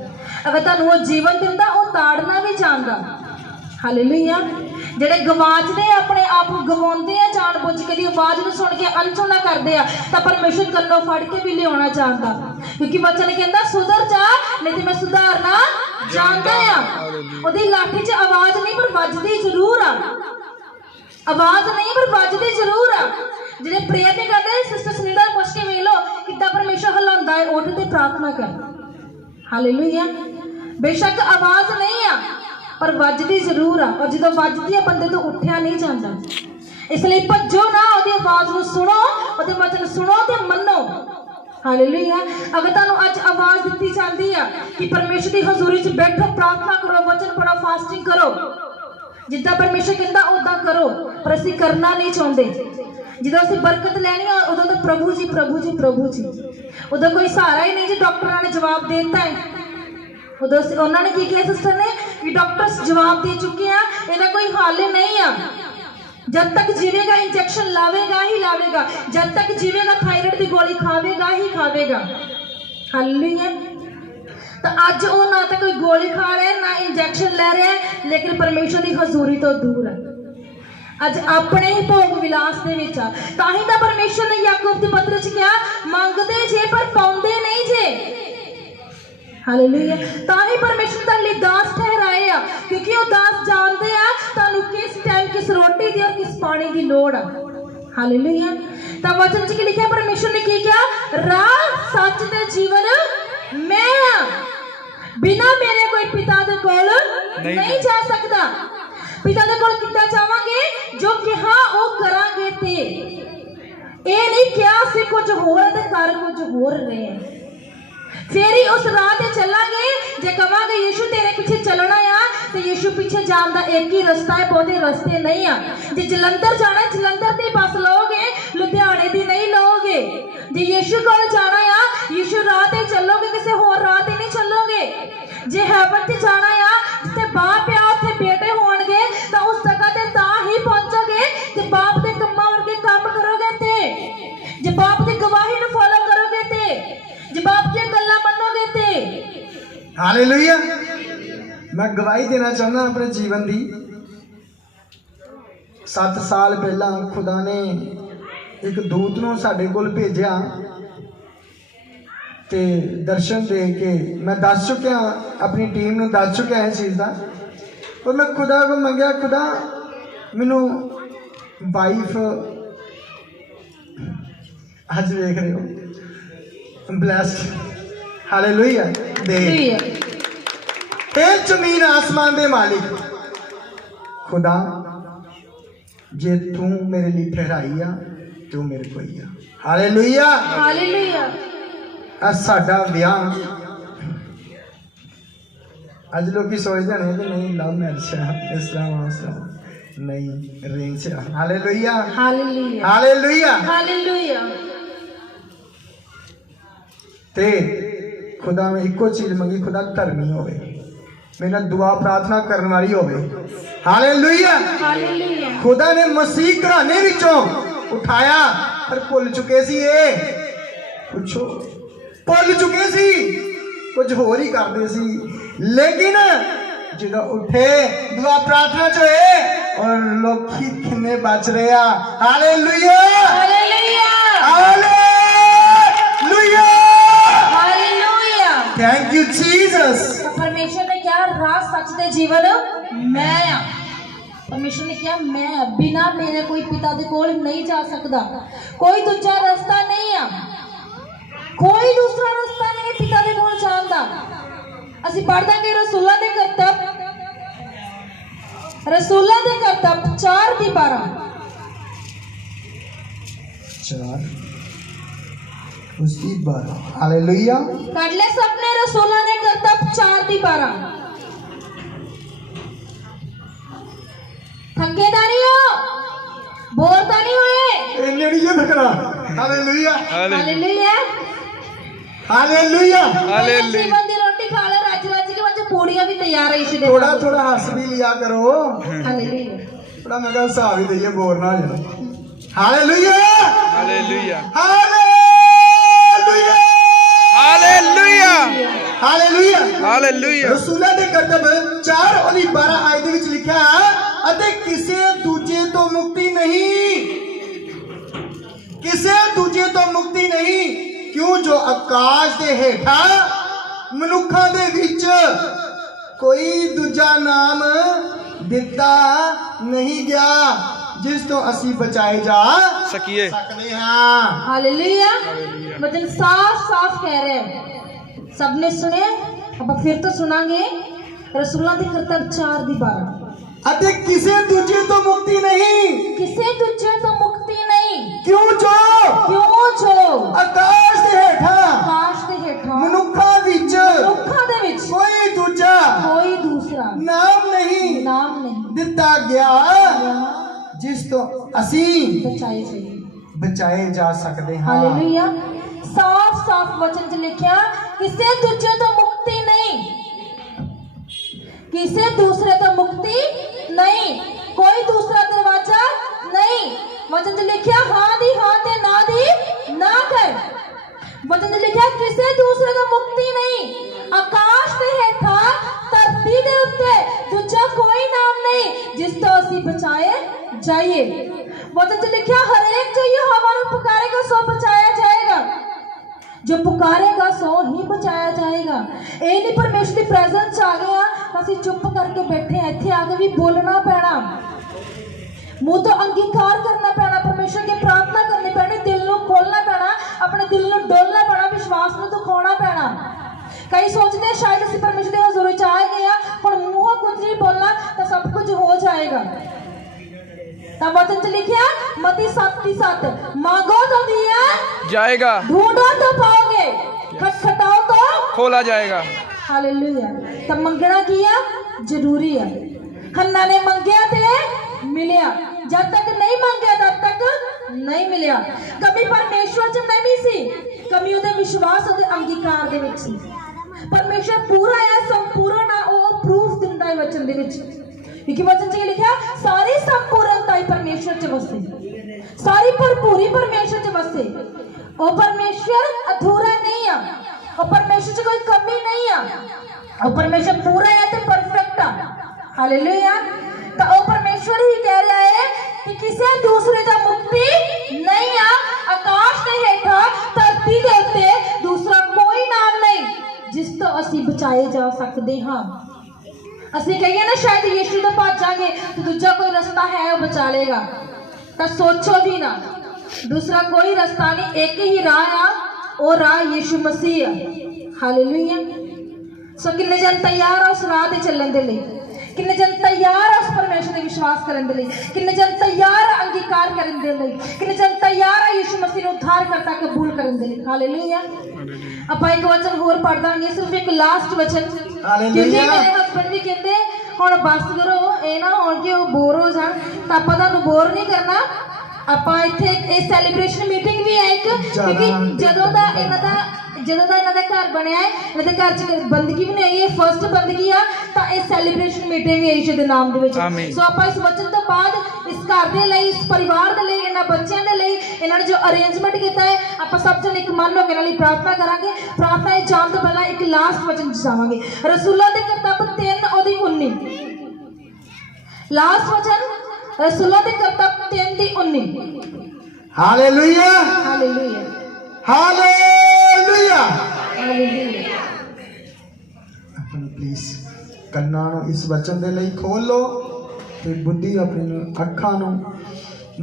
ਅਗਰ ਤੁਹਾਨੂੰ ਉਹ ਜੀਵਨ ਦਿੰਦਾ, ਉਹ ਤਾੜਨਾ ਵੀ ਜਾਣਦਾ। ਹਾਲੇਲੂਇਆ। ਜਿਹੜੇ ਗਵਾਚਦੇ ਆਪਣੇ ਆਪ ਨੂੰ ਗਵਾਉਂਦੇ ਆ ਜਾਣ ਬੁੱਝ ਕੇ, ਦੀ ਆਵਾਜ਼ ਨੂੰ ਸੁਣ ਕੇ ਅਣਸੁਣਾ ਕਰਦੇ ਆ, ਤਾਂ ਪਰਮੇਸ਼ਰ ਕੰਨੋਂ ਫੜ ਕੇ ਵੀ ਲਿਆਉਣਾ ਜਾਣਦਾ, ਕਿਉਂਕਿ ਵਚਨ ਕਹਿੰਦਾ ਸੁਧਰ ਜਾ ਨਹੀਂ ਤੇ ਮੈਂ ਸੁਧਾਰਨਾ ਜਾਣਦਾ ਆ। ਉਹਦੀ ਲਾਠੀ 'ਚ ਆਵਾਜ਼ ਨਹੀਂ ਪਰ ਵੱਜਦੀ ਜ਼ਰੂਰ ਆ, ਆਵਾਜ਼ ਨਹੀਂ ਪਰ ਵੱਜਦੀ ਜ਼ਰੂਰ ਆ। ਜਿਹੜੇ ਪ੍ਰੇਅਰ ਨਹੀਂ ਕਰਦੇ, ਸਿਸਟਰ ਸੁਨੀਤਾ ਨੂੰ ਪੁੱਛ ਕੇ ਵੇਖ ਲਓ ਕਿੱਦਾਂ ਪਰਮੇਸ਼ਰ ਹਿਲਾਉਂਦਾ ਹੈ। ਉੱਠ ਤੇ ਪ੍ਰਾਰਥਨਾ ਕਰ। ਹਾਲੇਲੂਇਆ। ਬੇਸ਼ੱਕ ਆਵਾਜ਼ ਨਹੀਂ ਆ ਪਰ ਵੱਜਦੀ ਜ਼ਰੂਰ ਆ, ਔਰ ਜਦੋਂ ਵੱਜਦੀ ਆ ਬੰਦੇ ਤੋਂ ਉੱਠਿਆ ਨਹੀਂ ਜਾਂਦਾ। ਇਸ ਲਈ ਭੱਜੋ ਨਾ, ਉਹਦੀ ਆਵਾਜ਼ ਨੂੰ ਸੁਣੋ, ਉਹਦੇ ਵਚਨ ਸੁਣੋ ਤੇ ਮੰਨੋ। ਹਾਲੇਲੂਇਆ। ਅਗਰ ਤੁਹਾਨੂੰ ਅੱਜ ਆਵਾਜ਼ ਦਿੱਤੀ ਜਾਂਦੀ ਆ ਕਿ ਪਰਮੇਸ਼ਰ ਦੀ ਹਜ਼ੂਰੀ 'ਚ ਬੈਠੋ, ਪ੍ਰਾਰਥਨਾ ਕਰੋ, ਵਚਨ ਪੜੋ, ਫਾਸਟਿੰਗ ਕਰੋ, ਜਿੱਦਾਂ ਪਰਮੇਸ਼ਰ ਕਹਿੰਦਾ ਉਦਾਂ ਕਰੋ, ਪਰ ਅਸੀਂ ਕਰਨਾ ਨਹੀਂ ਚਾਹੁੰਦੇ। ਜਦੋਂ ਅਸੀਂ ਬਰਕਤ ਲੈਣੀ ਆ ਉਦੋਂ ਤਾਂ ਪ੍ਰਭੂ ਜੀ ਪ੍ਰਭੂ ਜੀ ਪ੍ਰਭੂ ਜੀ, ਉਦੋਂ ਕੋਈ ਸਹਾਰਾ ਹੀ ਨਹੀਂ ਜੀ। ਡਾਕਟਰਾਂ ਨੇ ਜਵਾਬ ਦੇ ਦਿੱਤਾ ਹੈ। ਉਦੋਂ ਉਹਨਾਂ ਨੇ ਕੀ ਕਿਹਾ ਸਿਸਟਰ ਨੇ ਕਿ ਡਾਕਟਰ ਜਵਾਬ ਦੇ ਚੁੱਕੇ ਆ, ਇਹਦਾ ਕੋਈ ਹੱਲ ਨਹੀਂ ਆ। जब तक जीवेगा इंजेक्शन लावेगा ही लावेगा, जब तक जीवेगा थायराइड की गोली खावेगा ही खावेगा। हालेलुया। तो अज वो ना तो कोई गोली खा रहे ना इंजेक्शन ले रहे हैं, लेकिन परमेश्वर की हजूरी तो दूर है। अज अपने ही भोग विलास दे विच आ। ताही तो परमेश्वर ने याकूब के पत्र च कहा, मंगते जे पर पाउंदे नहीं जे। हालेलुया। ताही परमेश्वर तुहाडे लई दास ठहराए आ, क्योंकि वो दास जानते आ तुहानू किस टाइम किस रोटी दी और किस पानी की लोड़ आ। हालेलुया। तो वचन च लिखा परमेश्वर ने की किया, राह सच ते जीवन मैं आ, बिना मेरे कोई पिता दे कोल नहीं जा सकता। पिता दे कोल किद्दां जावांगे? जो कहा वो करांगे। ते ये नहीं क्या असीं कुछ होर ते कर कुछ होर रहे हैं। फिर ही उस राह ते चलांगे। जे कहांगे यीशु तेरे पीछे चलना आ, तो यीशु पीछे जान दा एक ही रास्ता है, बहुते रास्ते नहीं आ। जे जलंधर जाना है जलंधर दी बस लोगे, लुधियाने दी नहीं लोगे। जे यीशु कोल जाना आ, यीशु राह ते चलोगे, किसी होर राह ते नहीं चलोगे। जे हेवन ते जाना आ, जिथे बाप आ उत्थे बेटे होणगे, तो उस जगह ते तां ही पहुंचोगे ते बाप दे कम्मां वर्गे काम करोगे। ते जे बाप दी गवाही नूं फॉलो करोगे, ते जे बाप दी गल्लां मनोगे। ते हालेलुया। मैं गवाही देना चाहना अपने जीवन की। 7 साल पहला खुदा ने एक दूत नूं साडे कोल भेजिया ते दर्शन दे के मैं दस चुकिया, अपनी टीम नूं दस चुकिया इस चीज़ का। और मैं खुदा को मंगया, खुदा मैनू वाइफ अज देख रहे हो ब्लैस्ड, हालेलुया, दे। हे जमीन आसमान दे मालिक खुदा, जे तू मेरे लिए ठहराई आ, तू मेरे को ही आ। हालेलुया। हालेलुया। साडा ब्याह अज लोग सोचते हैं कि नहीं लव मैरिज है, इस तरह उस तरह नहीं, अरेंज है। हालेलुया। हालेलुया। हालेलुया। हालेलुया। ते खुदा में इको चीज मंगी, खुदा धर्मी होवे, मेरा दुआ प्रार्थना करने वाली होवे। हालेलुया। हालेलुया। खुदा ने मसीह घराने विचों उठाया, पर भुल चुके सी ये, पूछो भुल चुके सी, कुछ होर ही करते सी। लेकिन जो उठे दुआ प्रार्थना च होए और लोग किन्ने बच रहे आ। Hallelujah. Hallelujah. Hallelujah. Hallelujah. Thank you Jesus. परमेश्वर ने क्या राह सच ते जीवन मैं आ। परमेश्वर ने क्या मैं, बिना मेरे कोई पिता दे कोल नहीं जा सकता। कोई दूसरा रास्ता नहीं आ, कोई दूसरा रास्ता नहीं पिता दे कोल जाण दा। ਅਸੀਂ ਪੜ੍ਹ ਦਾਂਗੇ ਰਸੂਲਾਂ ਦੇ ਕਰਤੱਵ 4:12। 4 उसकी 12। हालेलुया। ਕੱਢ ਲੈ ਸਭ ਨੇ ਰਸੂਲਾਂ ਦੇ ਕਰਤੱਵ 4:12। थके ਤਾਂ नहीं हो, बोर ਤਾਂ नहीं हुए। इन्ने नहीं ये थकना। हालेलुया। हालेलुया। हालेलुया। हालेलुया। जीवन दी रोटी खा ले रज रज के, बच्चे पूड़ियां भी तैयार है यीशु दे। थोड़ा थोड़ा हंस भी लिया करो, हालेलुया। थोड़ा मैं हिसाब ही दइए, बोर ना हो जाए। Hallelujah. Hallelujah. Hallelujah. Hallelujah. Hallelujah. Hallelujah. रसूलां दे करतब 4 और 12 आयत विच लिखा अते किसे दूजे तो मुक्ति नहीं, किसे दूजे तो मुक्ति नहीं, क्यों जो आकाश दे हेठा मनुखा दे विच कोई दूजा नाम दिता नहीं गया जिस तो असी बचाए जा सकिए। सकते हाँ। हालेलुया। वचन साफ साफ कह रहे हैं, सबने सुने, अब फिर तो सुनांगे। रसूलां दे करतब 4:12। अते किसे दूजे तो मुक्ति नहीं, किसे तुझे तो मुक्ति नहीं, क्यों जो क्यों जो आकाश से हेठा ਨਾਮ ਨਹੀਂ ਨਾਮ ਨਹੀਂ ਦਿੱਤਾ ਗਿਆ ਜਿਸ ਤੋਂ ਅਸੀਂ ਬਚਾਏ ਜਾਈਏ। ਬਚਾਏ ਜਾ ਸਕਦੇ ਹਾਂ। ਹਾਲੇਲੂਇਆ। ਸਾਫ਼ ਸਾਫ਼ ਵਚਨ 'ਚ ਲਿਖਿਆ ਕਿਸੇ ਦੂਜੇ ਤੋਂ ਮੁਕਤੀ ਨਹੀਂ, ਕਿਸੇ ਦੂਸਰੇ ਤੋਂ ਮੁਕਤੀ ਨਹੀਂ, ਕੋਈ ਦੂਸਰਾ ਦਰਵਾਜ਼ਾ ਨਹੀਂ। ਵਚਨ 'ਚ ਲਿਖਿਆ ਹਾਂ ਦੀ ਹਾਂ ਤੇ ਨਾ ਦੀ ਨਾ ਕਰ। ਵਚਨ 'ਚ ਲਿਖਿਆ ਕਿਸੇ ਦੂਸਰੇ ਤੋਂ ਮੁਕਤੀ ਨਹੀਂ। ਆਕਾਸ਼ ਦੇ ਹੇਠਾਂ ਧਰਤੀ ਦੇ ਉੱਤੇ ਦੂਜਾ ਕੋਈ ਨਾਮ ਨਹੀਂ ਜਿਸ ਤੋਂ ਅਸੀਂ ਬਚਾਏ ਜਾਈਏ। वचन से लिखा हर एक जो यहोवा को पुकारेगा सो बचाया जाएगा, जो पुकारेगा सो ही बचाया जाएगा। ये नहीं परमेश्वर की प्रेजेंस आ गया तो असं चुप करके बैठे इतने आके भी बोलना पैना, मुंह तो अंगीकार करना पैना, परमेश्वर की प्रार्थना करनी पैनी, दिल को खोलना पैना, अपने दिल को डोलना पैना, विश्वास को दिखाना पैना। कई सोचते हैं शायद असं परमेश्वर के हजूर च आ गए पर मुँह कुछ नहीं बोलना तो सब कुछ हो जाएगा। तब वचन च लिखिया मत्ती 7:7 मांगो तो दिया जाएगा, ढूंढो तो पाओगे, खटखटाओ तो खोला जाएगा। हालेलुया। तब मंगना किया जरूरी है। हन्ना ने मंगया थे मिलिया, जब तक नहीं मंगया तब तक नहीं मिलिया। कभी परमेश्वर च नहीं सी, कभी उहदे विश्वास उहदे अंगीकार दे विच सी। परमेश्वर पूरा है संपूर्ण है, वो प्रूफ दिंदा है वचन दे विच, क्योंकि वचन च लिखा सारी संपूर्णता परमेश्वर च वसे, सारी भरपूरी परमेश्वर च वसे। वो परमेश्वर अधूरा नहीं है, वो परमेश्वर च कोई कमी नहीं है, वो परमेश्वर पूरा है तो परफेक्ट है। हालेलुया। तो वो परमेश्वर ही कह रहा है कि किसी दूसरे का मुक्ति नहीं है, आकाश के हेठा धरती के उत्ते दूसरा कोई नाम नहीं जिस तो असी बचाए जा सकते हाँ। ਅਸੀਂ ਕਹੀਏ ਨਾ ਸ਼ਾयद यीशु ਤੋਂ ਭੱਜਾਂਗੇ तो दूजा कोई रास्ता है वो बचा लेगा, तो सोचो भी ना, दूसरा कोई रास्ता नहीं, एक ही राह है, वो राह यीशु मसीह है। हालेलुया। सो किन्ने जन तैयार है उस राह ते चलण दे लई, किन्ने जन तैयार है उस परमेश्वर ते विश्वास करन दे लई, किन्ने जन तैयार है अंगीकार करन दे लई, किन्ने जन तैयार है यीशु मसीह ਨੂੰ उद्धारकर्ता कबूल करन दे लई। हालेलुया। ਆਪਾਂ ਇੱਕ ਵਚਨ ਹੋਰ ਪੜ੍ਹ ਦਾਂਗੇ, ਸਿਰਫ ਇੱਕ ਲਾਸਟ ਵਚਨ, ਕਿਉਂਕਿ ਮੇਰੇ ਹਸਬੰਡ ਵੀ ਕਹਿੰਦੇ ਹੁਣ ਬਸ ਕਰੋ, ਇਹ ਨਾ ਹੋਣ ਕਿ ਉਹ ਬੋਰ ਹੋ ਜਾਣ, ਤਾਂ ਆਪਾਂ ਤੁਹਾਨੂੰ ਬੋਰ ਨਹੀਂ ਕਰਨਾ। ਆਪਾਂ ਇੱਥੇ ਇਹ ਸੈਲੀਬ੍ਰੇਸ਼ਨ ਮੀਟਿੰਗ ਵੀ ਹੈ ਇੱਕ, ਕਿਉਂਕਿ ਜਦੋਂ ਦਾ ਇਹਨਾਂ ਦਾ ਘਰ ਬਣਿਆ ਹੈ, ਇਹਨਾਂ ਦੇ ਘਰ 'ਚ ਬੰਦਗੀ ਵੀ ਨਹੀਂ ਹੋਈ, ਇਹ ਫਸਟ ਬੰਦਗੀ ਆ, ਤਾਂ ਇਹ ਸੈਲੀਬ੍ਰੇਸ਼ਨ ਮੀਟਿੰਗ ਹੈ ਯੀਸ਼ੂ ਦੇ ਨਾਮ ਦੇ ਵਿੱਚ। ਸੋ ਆਪਾਂ ਇਸ ਵਚਨ ਤੋਂ ਬਾਅਦ ਇਸ ਘਰ ਦੇ ਲਈ, ਇਸ ਪਰਿਵਾਰ ਦੇ ਲਈ, ਇਹਨਾਂ ਬੱਚਿਆਂ ਦੇ ਲਈ, ਇਹਨਾਂ ਨੇ ਜੋ ਅਰੇਂਜਮੈਂਟ ਕੀਤਾ ਹੈ, ਆਪਾਂ ਸਭ ਜਣ ਇੱਕ ਮਨ ਹੋ ਕੇ ਇਹਨਾਂ ਲਈ ਪ੍ਰਾਰਥਨਾ ਕਰਾਂਗੇ। ਪ੍ਰਾਰਥਨਾ ਇਹ ਜਾਣ ਤੋਂ ਪਹਿਲਾਂ ਇੱਕ ਲਾਸਟ ਵਚਨ 'ਚ ਜਾਵਾਂਗੇ, ਰਸੂਲਾਂ ਦੇ ਕਿਤਾਬ 3:19, ਲਾਸਟ ਵਚਨ ਰਸੂਲਾਂ ਦੇ ਕਿਤਾਬ 3:19। Hallelujah, hallelujah, hallelujah. ਹਾਲੇਲੂਇਆ। ਆਪਣੀ ਪਲੀਜ਼ ਕੰਨਾਂ ਨੂੰ ਇਸ ਵਚਨ ਦੇ ਲਈ ਖੋਲੋ ਤੇ ਬੁੱਧੀ ਆਪਣੀ ਅੱਖਾਂ ਨੂੰ,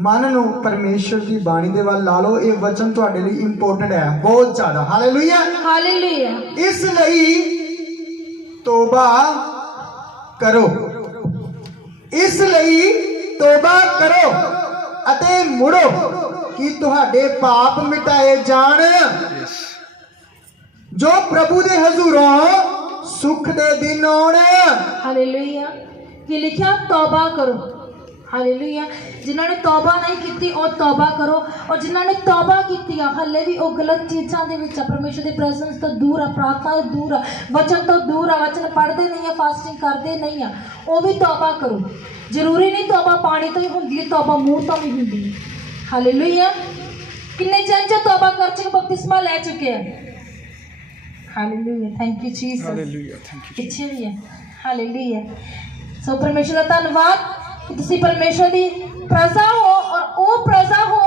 ਮਨ ਨੂੰ ਪਰਮੇਸ਼ਰ ਦੀ ਬਾਣੀ ਦੇ ਵੱਲ ਲਾ ਲਓ। ਇਹ ਵਚਨ ਤੁਹਾਡੇ ਲਈ ਇੰਪੋਰਟੈਂਟ ਹੈ, ਬਹੁਤ ਜ਼ਿਆਦਾ। Hallelujah, hallelujah. ਇਸ ਲਈ ਤੋਬਾ ਕਰੋ, ਇਸ ਲਈ ਤੋਬਾ ਕਰੋ ਅਤੇ ਮੁੜੋ ਕਿ ਤੁਹਾਡੇ ਪਾਪ ਮਿਟਾਏ ਜਾਣ, ਜੋ ਪ੍ਰਭੂ ਦੇ ਹਜ਼ੂਰੋਂ ਸੁਖ ਦੇ ਦਿਨ ਆਉਣ। हालेलुया। कि लिखा तौबा करो। हालेलुया। जिन्होंने तौबा नहीं की और तौबा करो, और जिन्होंने तौबा की हले भी वो गलत चीज़ों के विच परमेश्वर की प्रेजेंस तो दूर है, प्रार्थना तो दूर है, वचन तो दूर है, वचन पढ़ते नहीं है, फास्टिंग करते नहीं है, वो भी तौबा करो। जरूरी नहीं तौबा पानी तो ही होंगी है, तौबा मुँह तो भी होंगी है। हालेलुया। किन्ने जन जो तौबा कर चुके, बपतिस्मा ले चुके हैं। Hallelujah. Thank you Jesus. Hallelujah, thank you. पीछे भी है। हालेलुया। सो परमेश्वर का धन्यवाद कि तुसी परमेश्वर की प्रजा हो, और वो प्रजा हो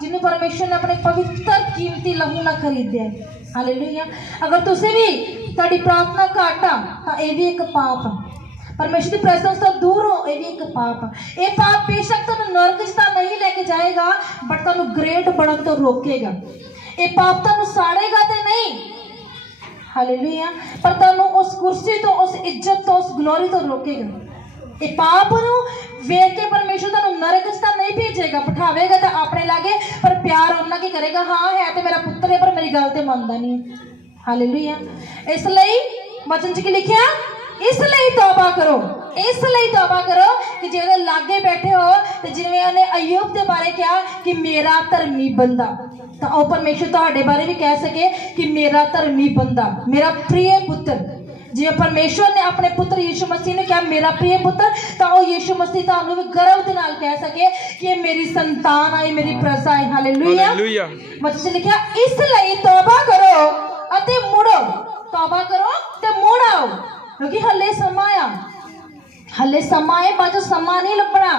जिन्हें परमेश्वर ने अपने पवित्र कीमती लहू ना खरीदे। हालेलुया। अगर तुसी भी तुहाडी प्रार्थना घट आ तो यह भी एक पाप है, परमेश्वर की प्रेजेंस तो दूर हो, यह भी एक पाप है। ये पाप बेशक तुहानू नरक च नहीं लेके जाएगा, बट तुहानू ग्रेट बनन तो रोकेगा। ये पाप तुहानू साड़ेगा तो नहीं, हालेलुया, पर तुहानू उस कुर्सी तो, उस इज्जत तो, उस ग्लोरी तो रोकेगा। ये पाप नू वेख के परमेश्वर तुहानू नरक च तां नहीं भेजेगा, बिठावेगा तो अपने लागे, पर प्यार उन्ना की करेगा, हाँ है तो मेरा पुत्र है पर मेरी गल ते मनदा नहीं। हालेलुया। इसलिए वचन च की लिखिया, इसलिए तौबा करो, इसलिए तौबा करो कि जो लागे बैठे हो तो जिवें उन्हें अय्यूब के बारे कहा कि मेरा धर्मी बंदा, तो ओ परमेश्वर तुहाडे बारे भी कह सके कि मेरा धर्मी बंदा, मेरा प्रिय पुत्र। जे परमेश्वर ने अपने पुत्र यीशु मसीह ने कहा मेरा प्रिय पुत्र, तो वो यीशु मसीह तुहानू भी गर्व दे नाल कह सके कि ये मेरी संतान है, मेरी प्रजा है। हालेलुया। हालेलुया। मतलब लिखा इसलिए तौबा करो अते मुड़ो, तौबा करो ते मुड़ आओ, क्योंकि हले समा आ, हले समा है, बाजो समा नहीं लभना।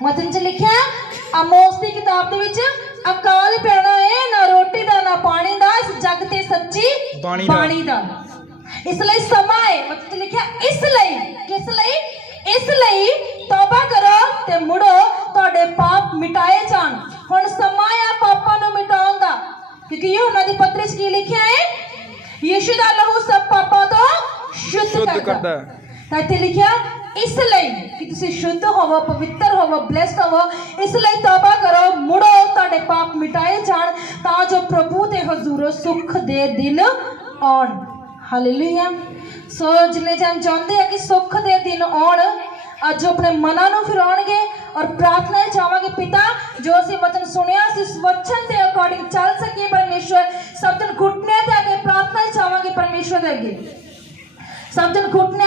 वचन च लिखा आमोस की किताब दे विच अकाल पैना है, ना रोटी दा ना पानी दा, इस जग ते सच्ची बाणी दा। इसलिए समा है, मतलब लिखा इसलिए, किस लिए? इसलिए तौबा करो ते मुड़ो, तुहाडे पाप मिटाए जान। हुण समा आ पापां नूं मिटाउण दा, क्योंकि यूहन्ना दी पत्री च की लिखिया है? यीशु दा लहू सब पापां तो शुद्ध करदा है। तो इत्थे लिखिया इसलिए कि तुसीं शुद्ध होवो, पवित्र होवो, ब्लेस्ड होवो, इसलिए तौबा करो, मुड़ो, तुहाडे पाप मिटाए जान, तां जो प्रभु दे हजूरों सुख दे दिन आउण। हालेलुया। सो जिन्ने जन चाहते हैं कि सुख दे दिन आउण, अज अपने मनां नूं फिराउणगे और प्रार्थना चाहांगे पिता जो असीं वचन सुनिया इस वचन के अकॉर्डिंग चल सके परमेश्वर। सब दिन घुटने ते आके प्रार्थना चाहांगे परमेश्वर दे अगे, सब दिन घुटने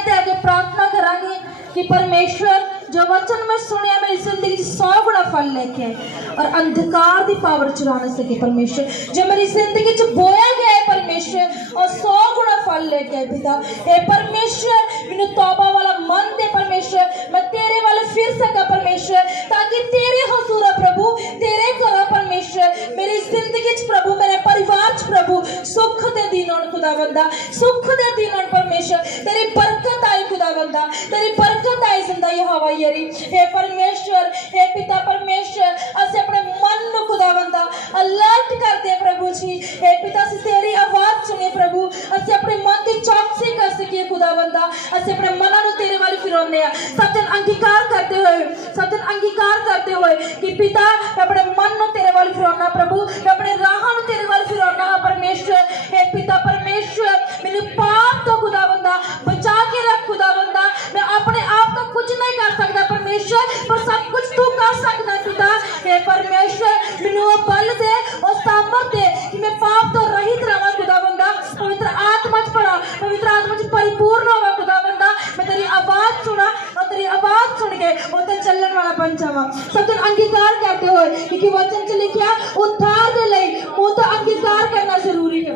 ते आके प्रार्थना करांगे कि परमेश्वर जो वचन मैं सुनिया मेरी जिंदगी 100 गुना फल लेके आए और अंधकार की पावर चुरा न सके परमेश्वर। जो मेरी जिंदगी च बोया गया है परमेश्वर और 100 गुना फल लेके आए पिता। हे परमेश्वर मैनू तौबा वाला मन दे परमेश्वर, मैं तेरे वाले फिर सका परमेश्वर, ताकि तेरे हुजूर प्रभु, तेरे घर परमेश्वर, मेरी जिंदगी च प्रभु, मेरे परिवार च प्रभु सुख दे दिन आउण खुदावंदा, सुख दे दिन आउण परमेश्वर, तेरी बरकत आए खुदावंदा, तेरी बरकत आए जिंदा यहोवा यरी। हे परमेश्वर, हे पिता परमेश्वर, अस अपने मन नूं खुदावंदा अलर्ट करते प्रभु जी। हे पिता अस तेरी आवाज सुने प्रभु, अस अपने मन की चौकसी कर सके खुदावंदा, अस अपने मनां नूं तेरे वाल फिराउने आ, सब दिन अंगीकार करते हुए, सब दिन अंगीकार करते हुए कि पिता मैं अपने मन नूं तेरे वाल फिराउना प्रभु, मैं अपने राहां नूं तेरे वाल फिराउना परमेश्वर। हे पिता परमेश्वर मैनू पाप तो खुदावंदा बचा के रख खुदावंदा, मैं अपने आप तो कुछ नहीं कर सकता परमेश्वर, पर सब कुछ तू कर सकता पिता। हे परमेश्वर मैनू वो बल दे और सामर्थ दे कि मैं पाप तो रहित रहां खुदावंदा, पवित्र आत्मा च पड़ा, पवित्र आत्मा च परिपूर्ण होवा खुदावंदा, मैं तेरी आवाज सुना और तेरी आवाज सुन के उते चलने वाला बन जावा। सब दिन अंगीकार करते हुए, क्योंकि वचन च लिखिया उद्धार दे लई वो तो अंगीकार करना जरूरी है।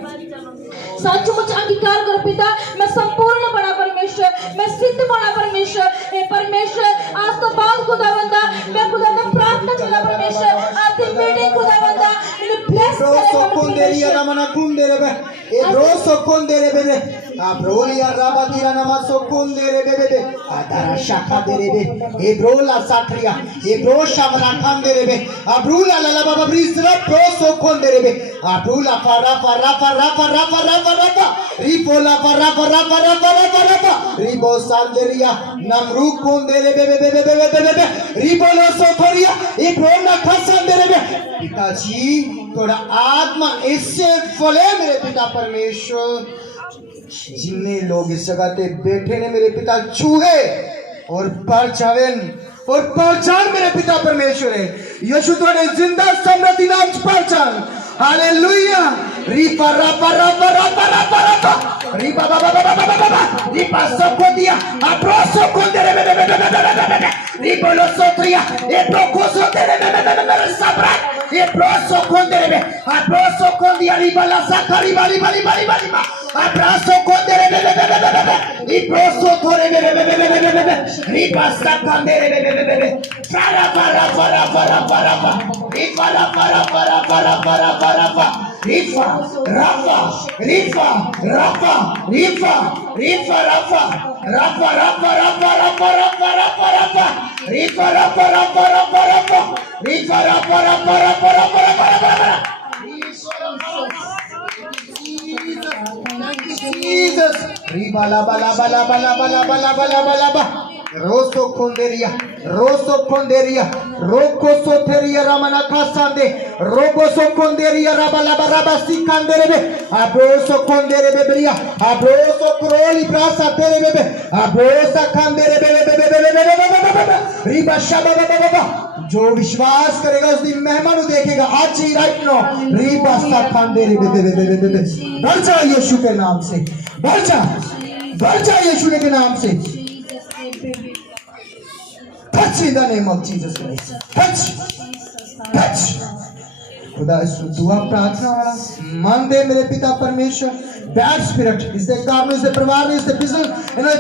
सचमुच अंगीकार करो पिता, मैं संपूर्ण बना परमेश्वर, मैं सिद्ध बना परमेश्वर। हे परमेश्वर आज तो बाद खुदावंदा मैं खुदावंदा प्रार्थना चला परमेश्वर, आज की मीटिंग खुदावंदा मैंने ब्लेस करे परमेश्वर। ramana kundere be ebroso kondere bebe abrolia rabadira namaso kondere bebe adara shaka derebe ebrola satria ebrosha manakandere be abrula la baba brisra proso kondere be abrula para para para para para para ripola para para para para para ribo sanderia namru kondere bebe bebe bebe bebe ribolo sotoria ebrona khasandere be पिताजी थोड़ा आत्मा इससे फले मेरे पिता परमेश्वर। जितने लोग इस जगह पे बैठे ने मेरे पिता चूहे और परचावन और परचान मेरे पिता परमेश्वर है। यीशु थोड़े जिंदा समृद्धि नाम परचान हालेलुया। रिपा रपा रपा रपा रपा रपा रिपा बाबा बाबा बाबा बाबा रिपा सबको दिया अप्रो सबको दे रे रिपोलो सोत्रिया ए प्रोको सोते रे सबरा ए proso con dere a proso con di arriba sakari bali bali bali bali ma a proso con dere i proso tore ripa sakandere para para para para para ripa para para para para para rifa rafa rifa rafa rifa rifa rafa rafa rafa rafa rafa rafa rafa rafa rifa rafa rafa rafa rafa rifa rafa rafa rafa rafa rafa Jesus riba la bala bala bala bala bala bala bala rosso conderia रोको सोथेरिया रामना खासांदे रोको सोकोंदेरिया राबला बराबा सिकांदे रे अब्रोसो कोंदेरे बेबरिया अब्रोसो Crawley Prasa तेरे बेबे अब्रोसा खांदे रे बेबे रिबा शाबा जो विश्वास करेगा उस दिन महिमा नु देखेगा आज ही राइट नो रिबा सा खांदे रे बेबे बढ़ जा यीशु के नाम से बढ़ जा यीशु के नाम से touch in the name of Jesus Christ touch खुदा इस दुआ प्रार्थना वाला मान दे मेरे पिता परमेश्वर बैड स्पिरिट इसके कारण इसके परिवार ने इसके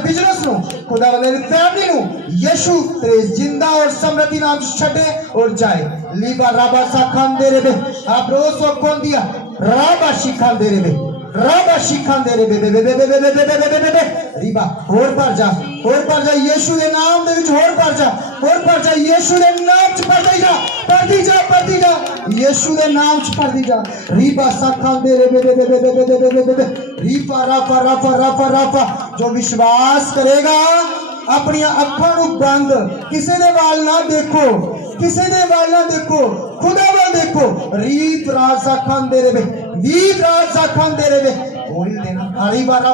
बिजनेस नो खुदा मेरी फैमिली नो यीशु तेरे जिंदा और समृद्धि नाम छटे और जाए लीबा राबा सा खान दे रे आप रोज को कौन दिया राबा शिखा दे रे राबा शिखा दे रे रीबा और पर जा यीशु के नाम दे विच और पर जा यीशु के नाम च पढ़दी जा यीशु के नाम च पढ़दी जा रीबा साखा दे रे रीपा राफा जो विश्वास करेगा अपनी अखां नु बंद किसी दे वाल ना देखो खुदा वाल देखो रीप राजा खान दे रे वीर राजा खान दे रे बोल देना हरी बारा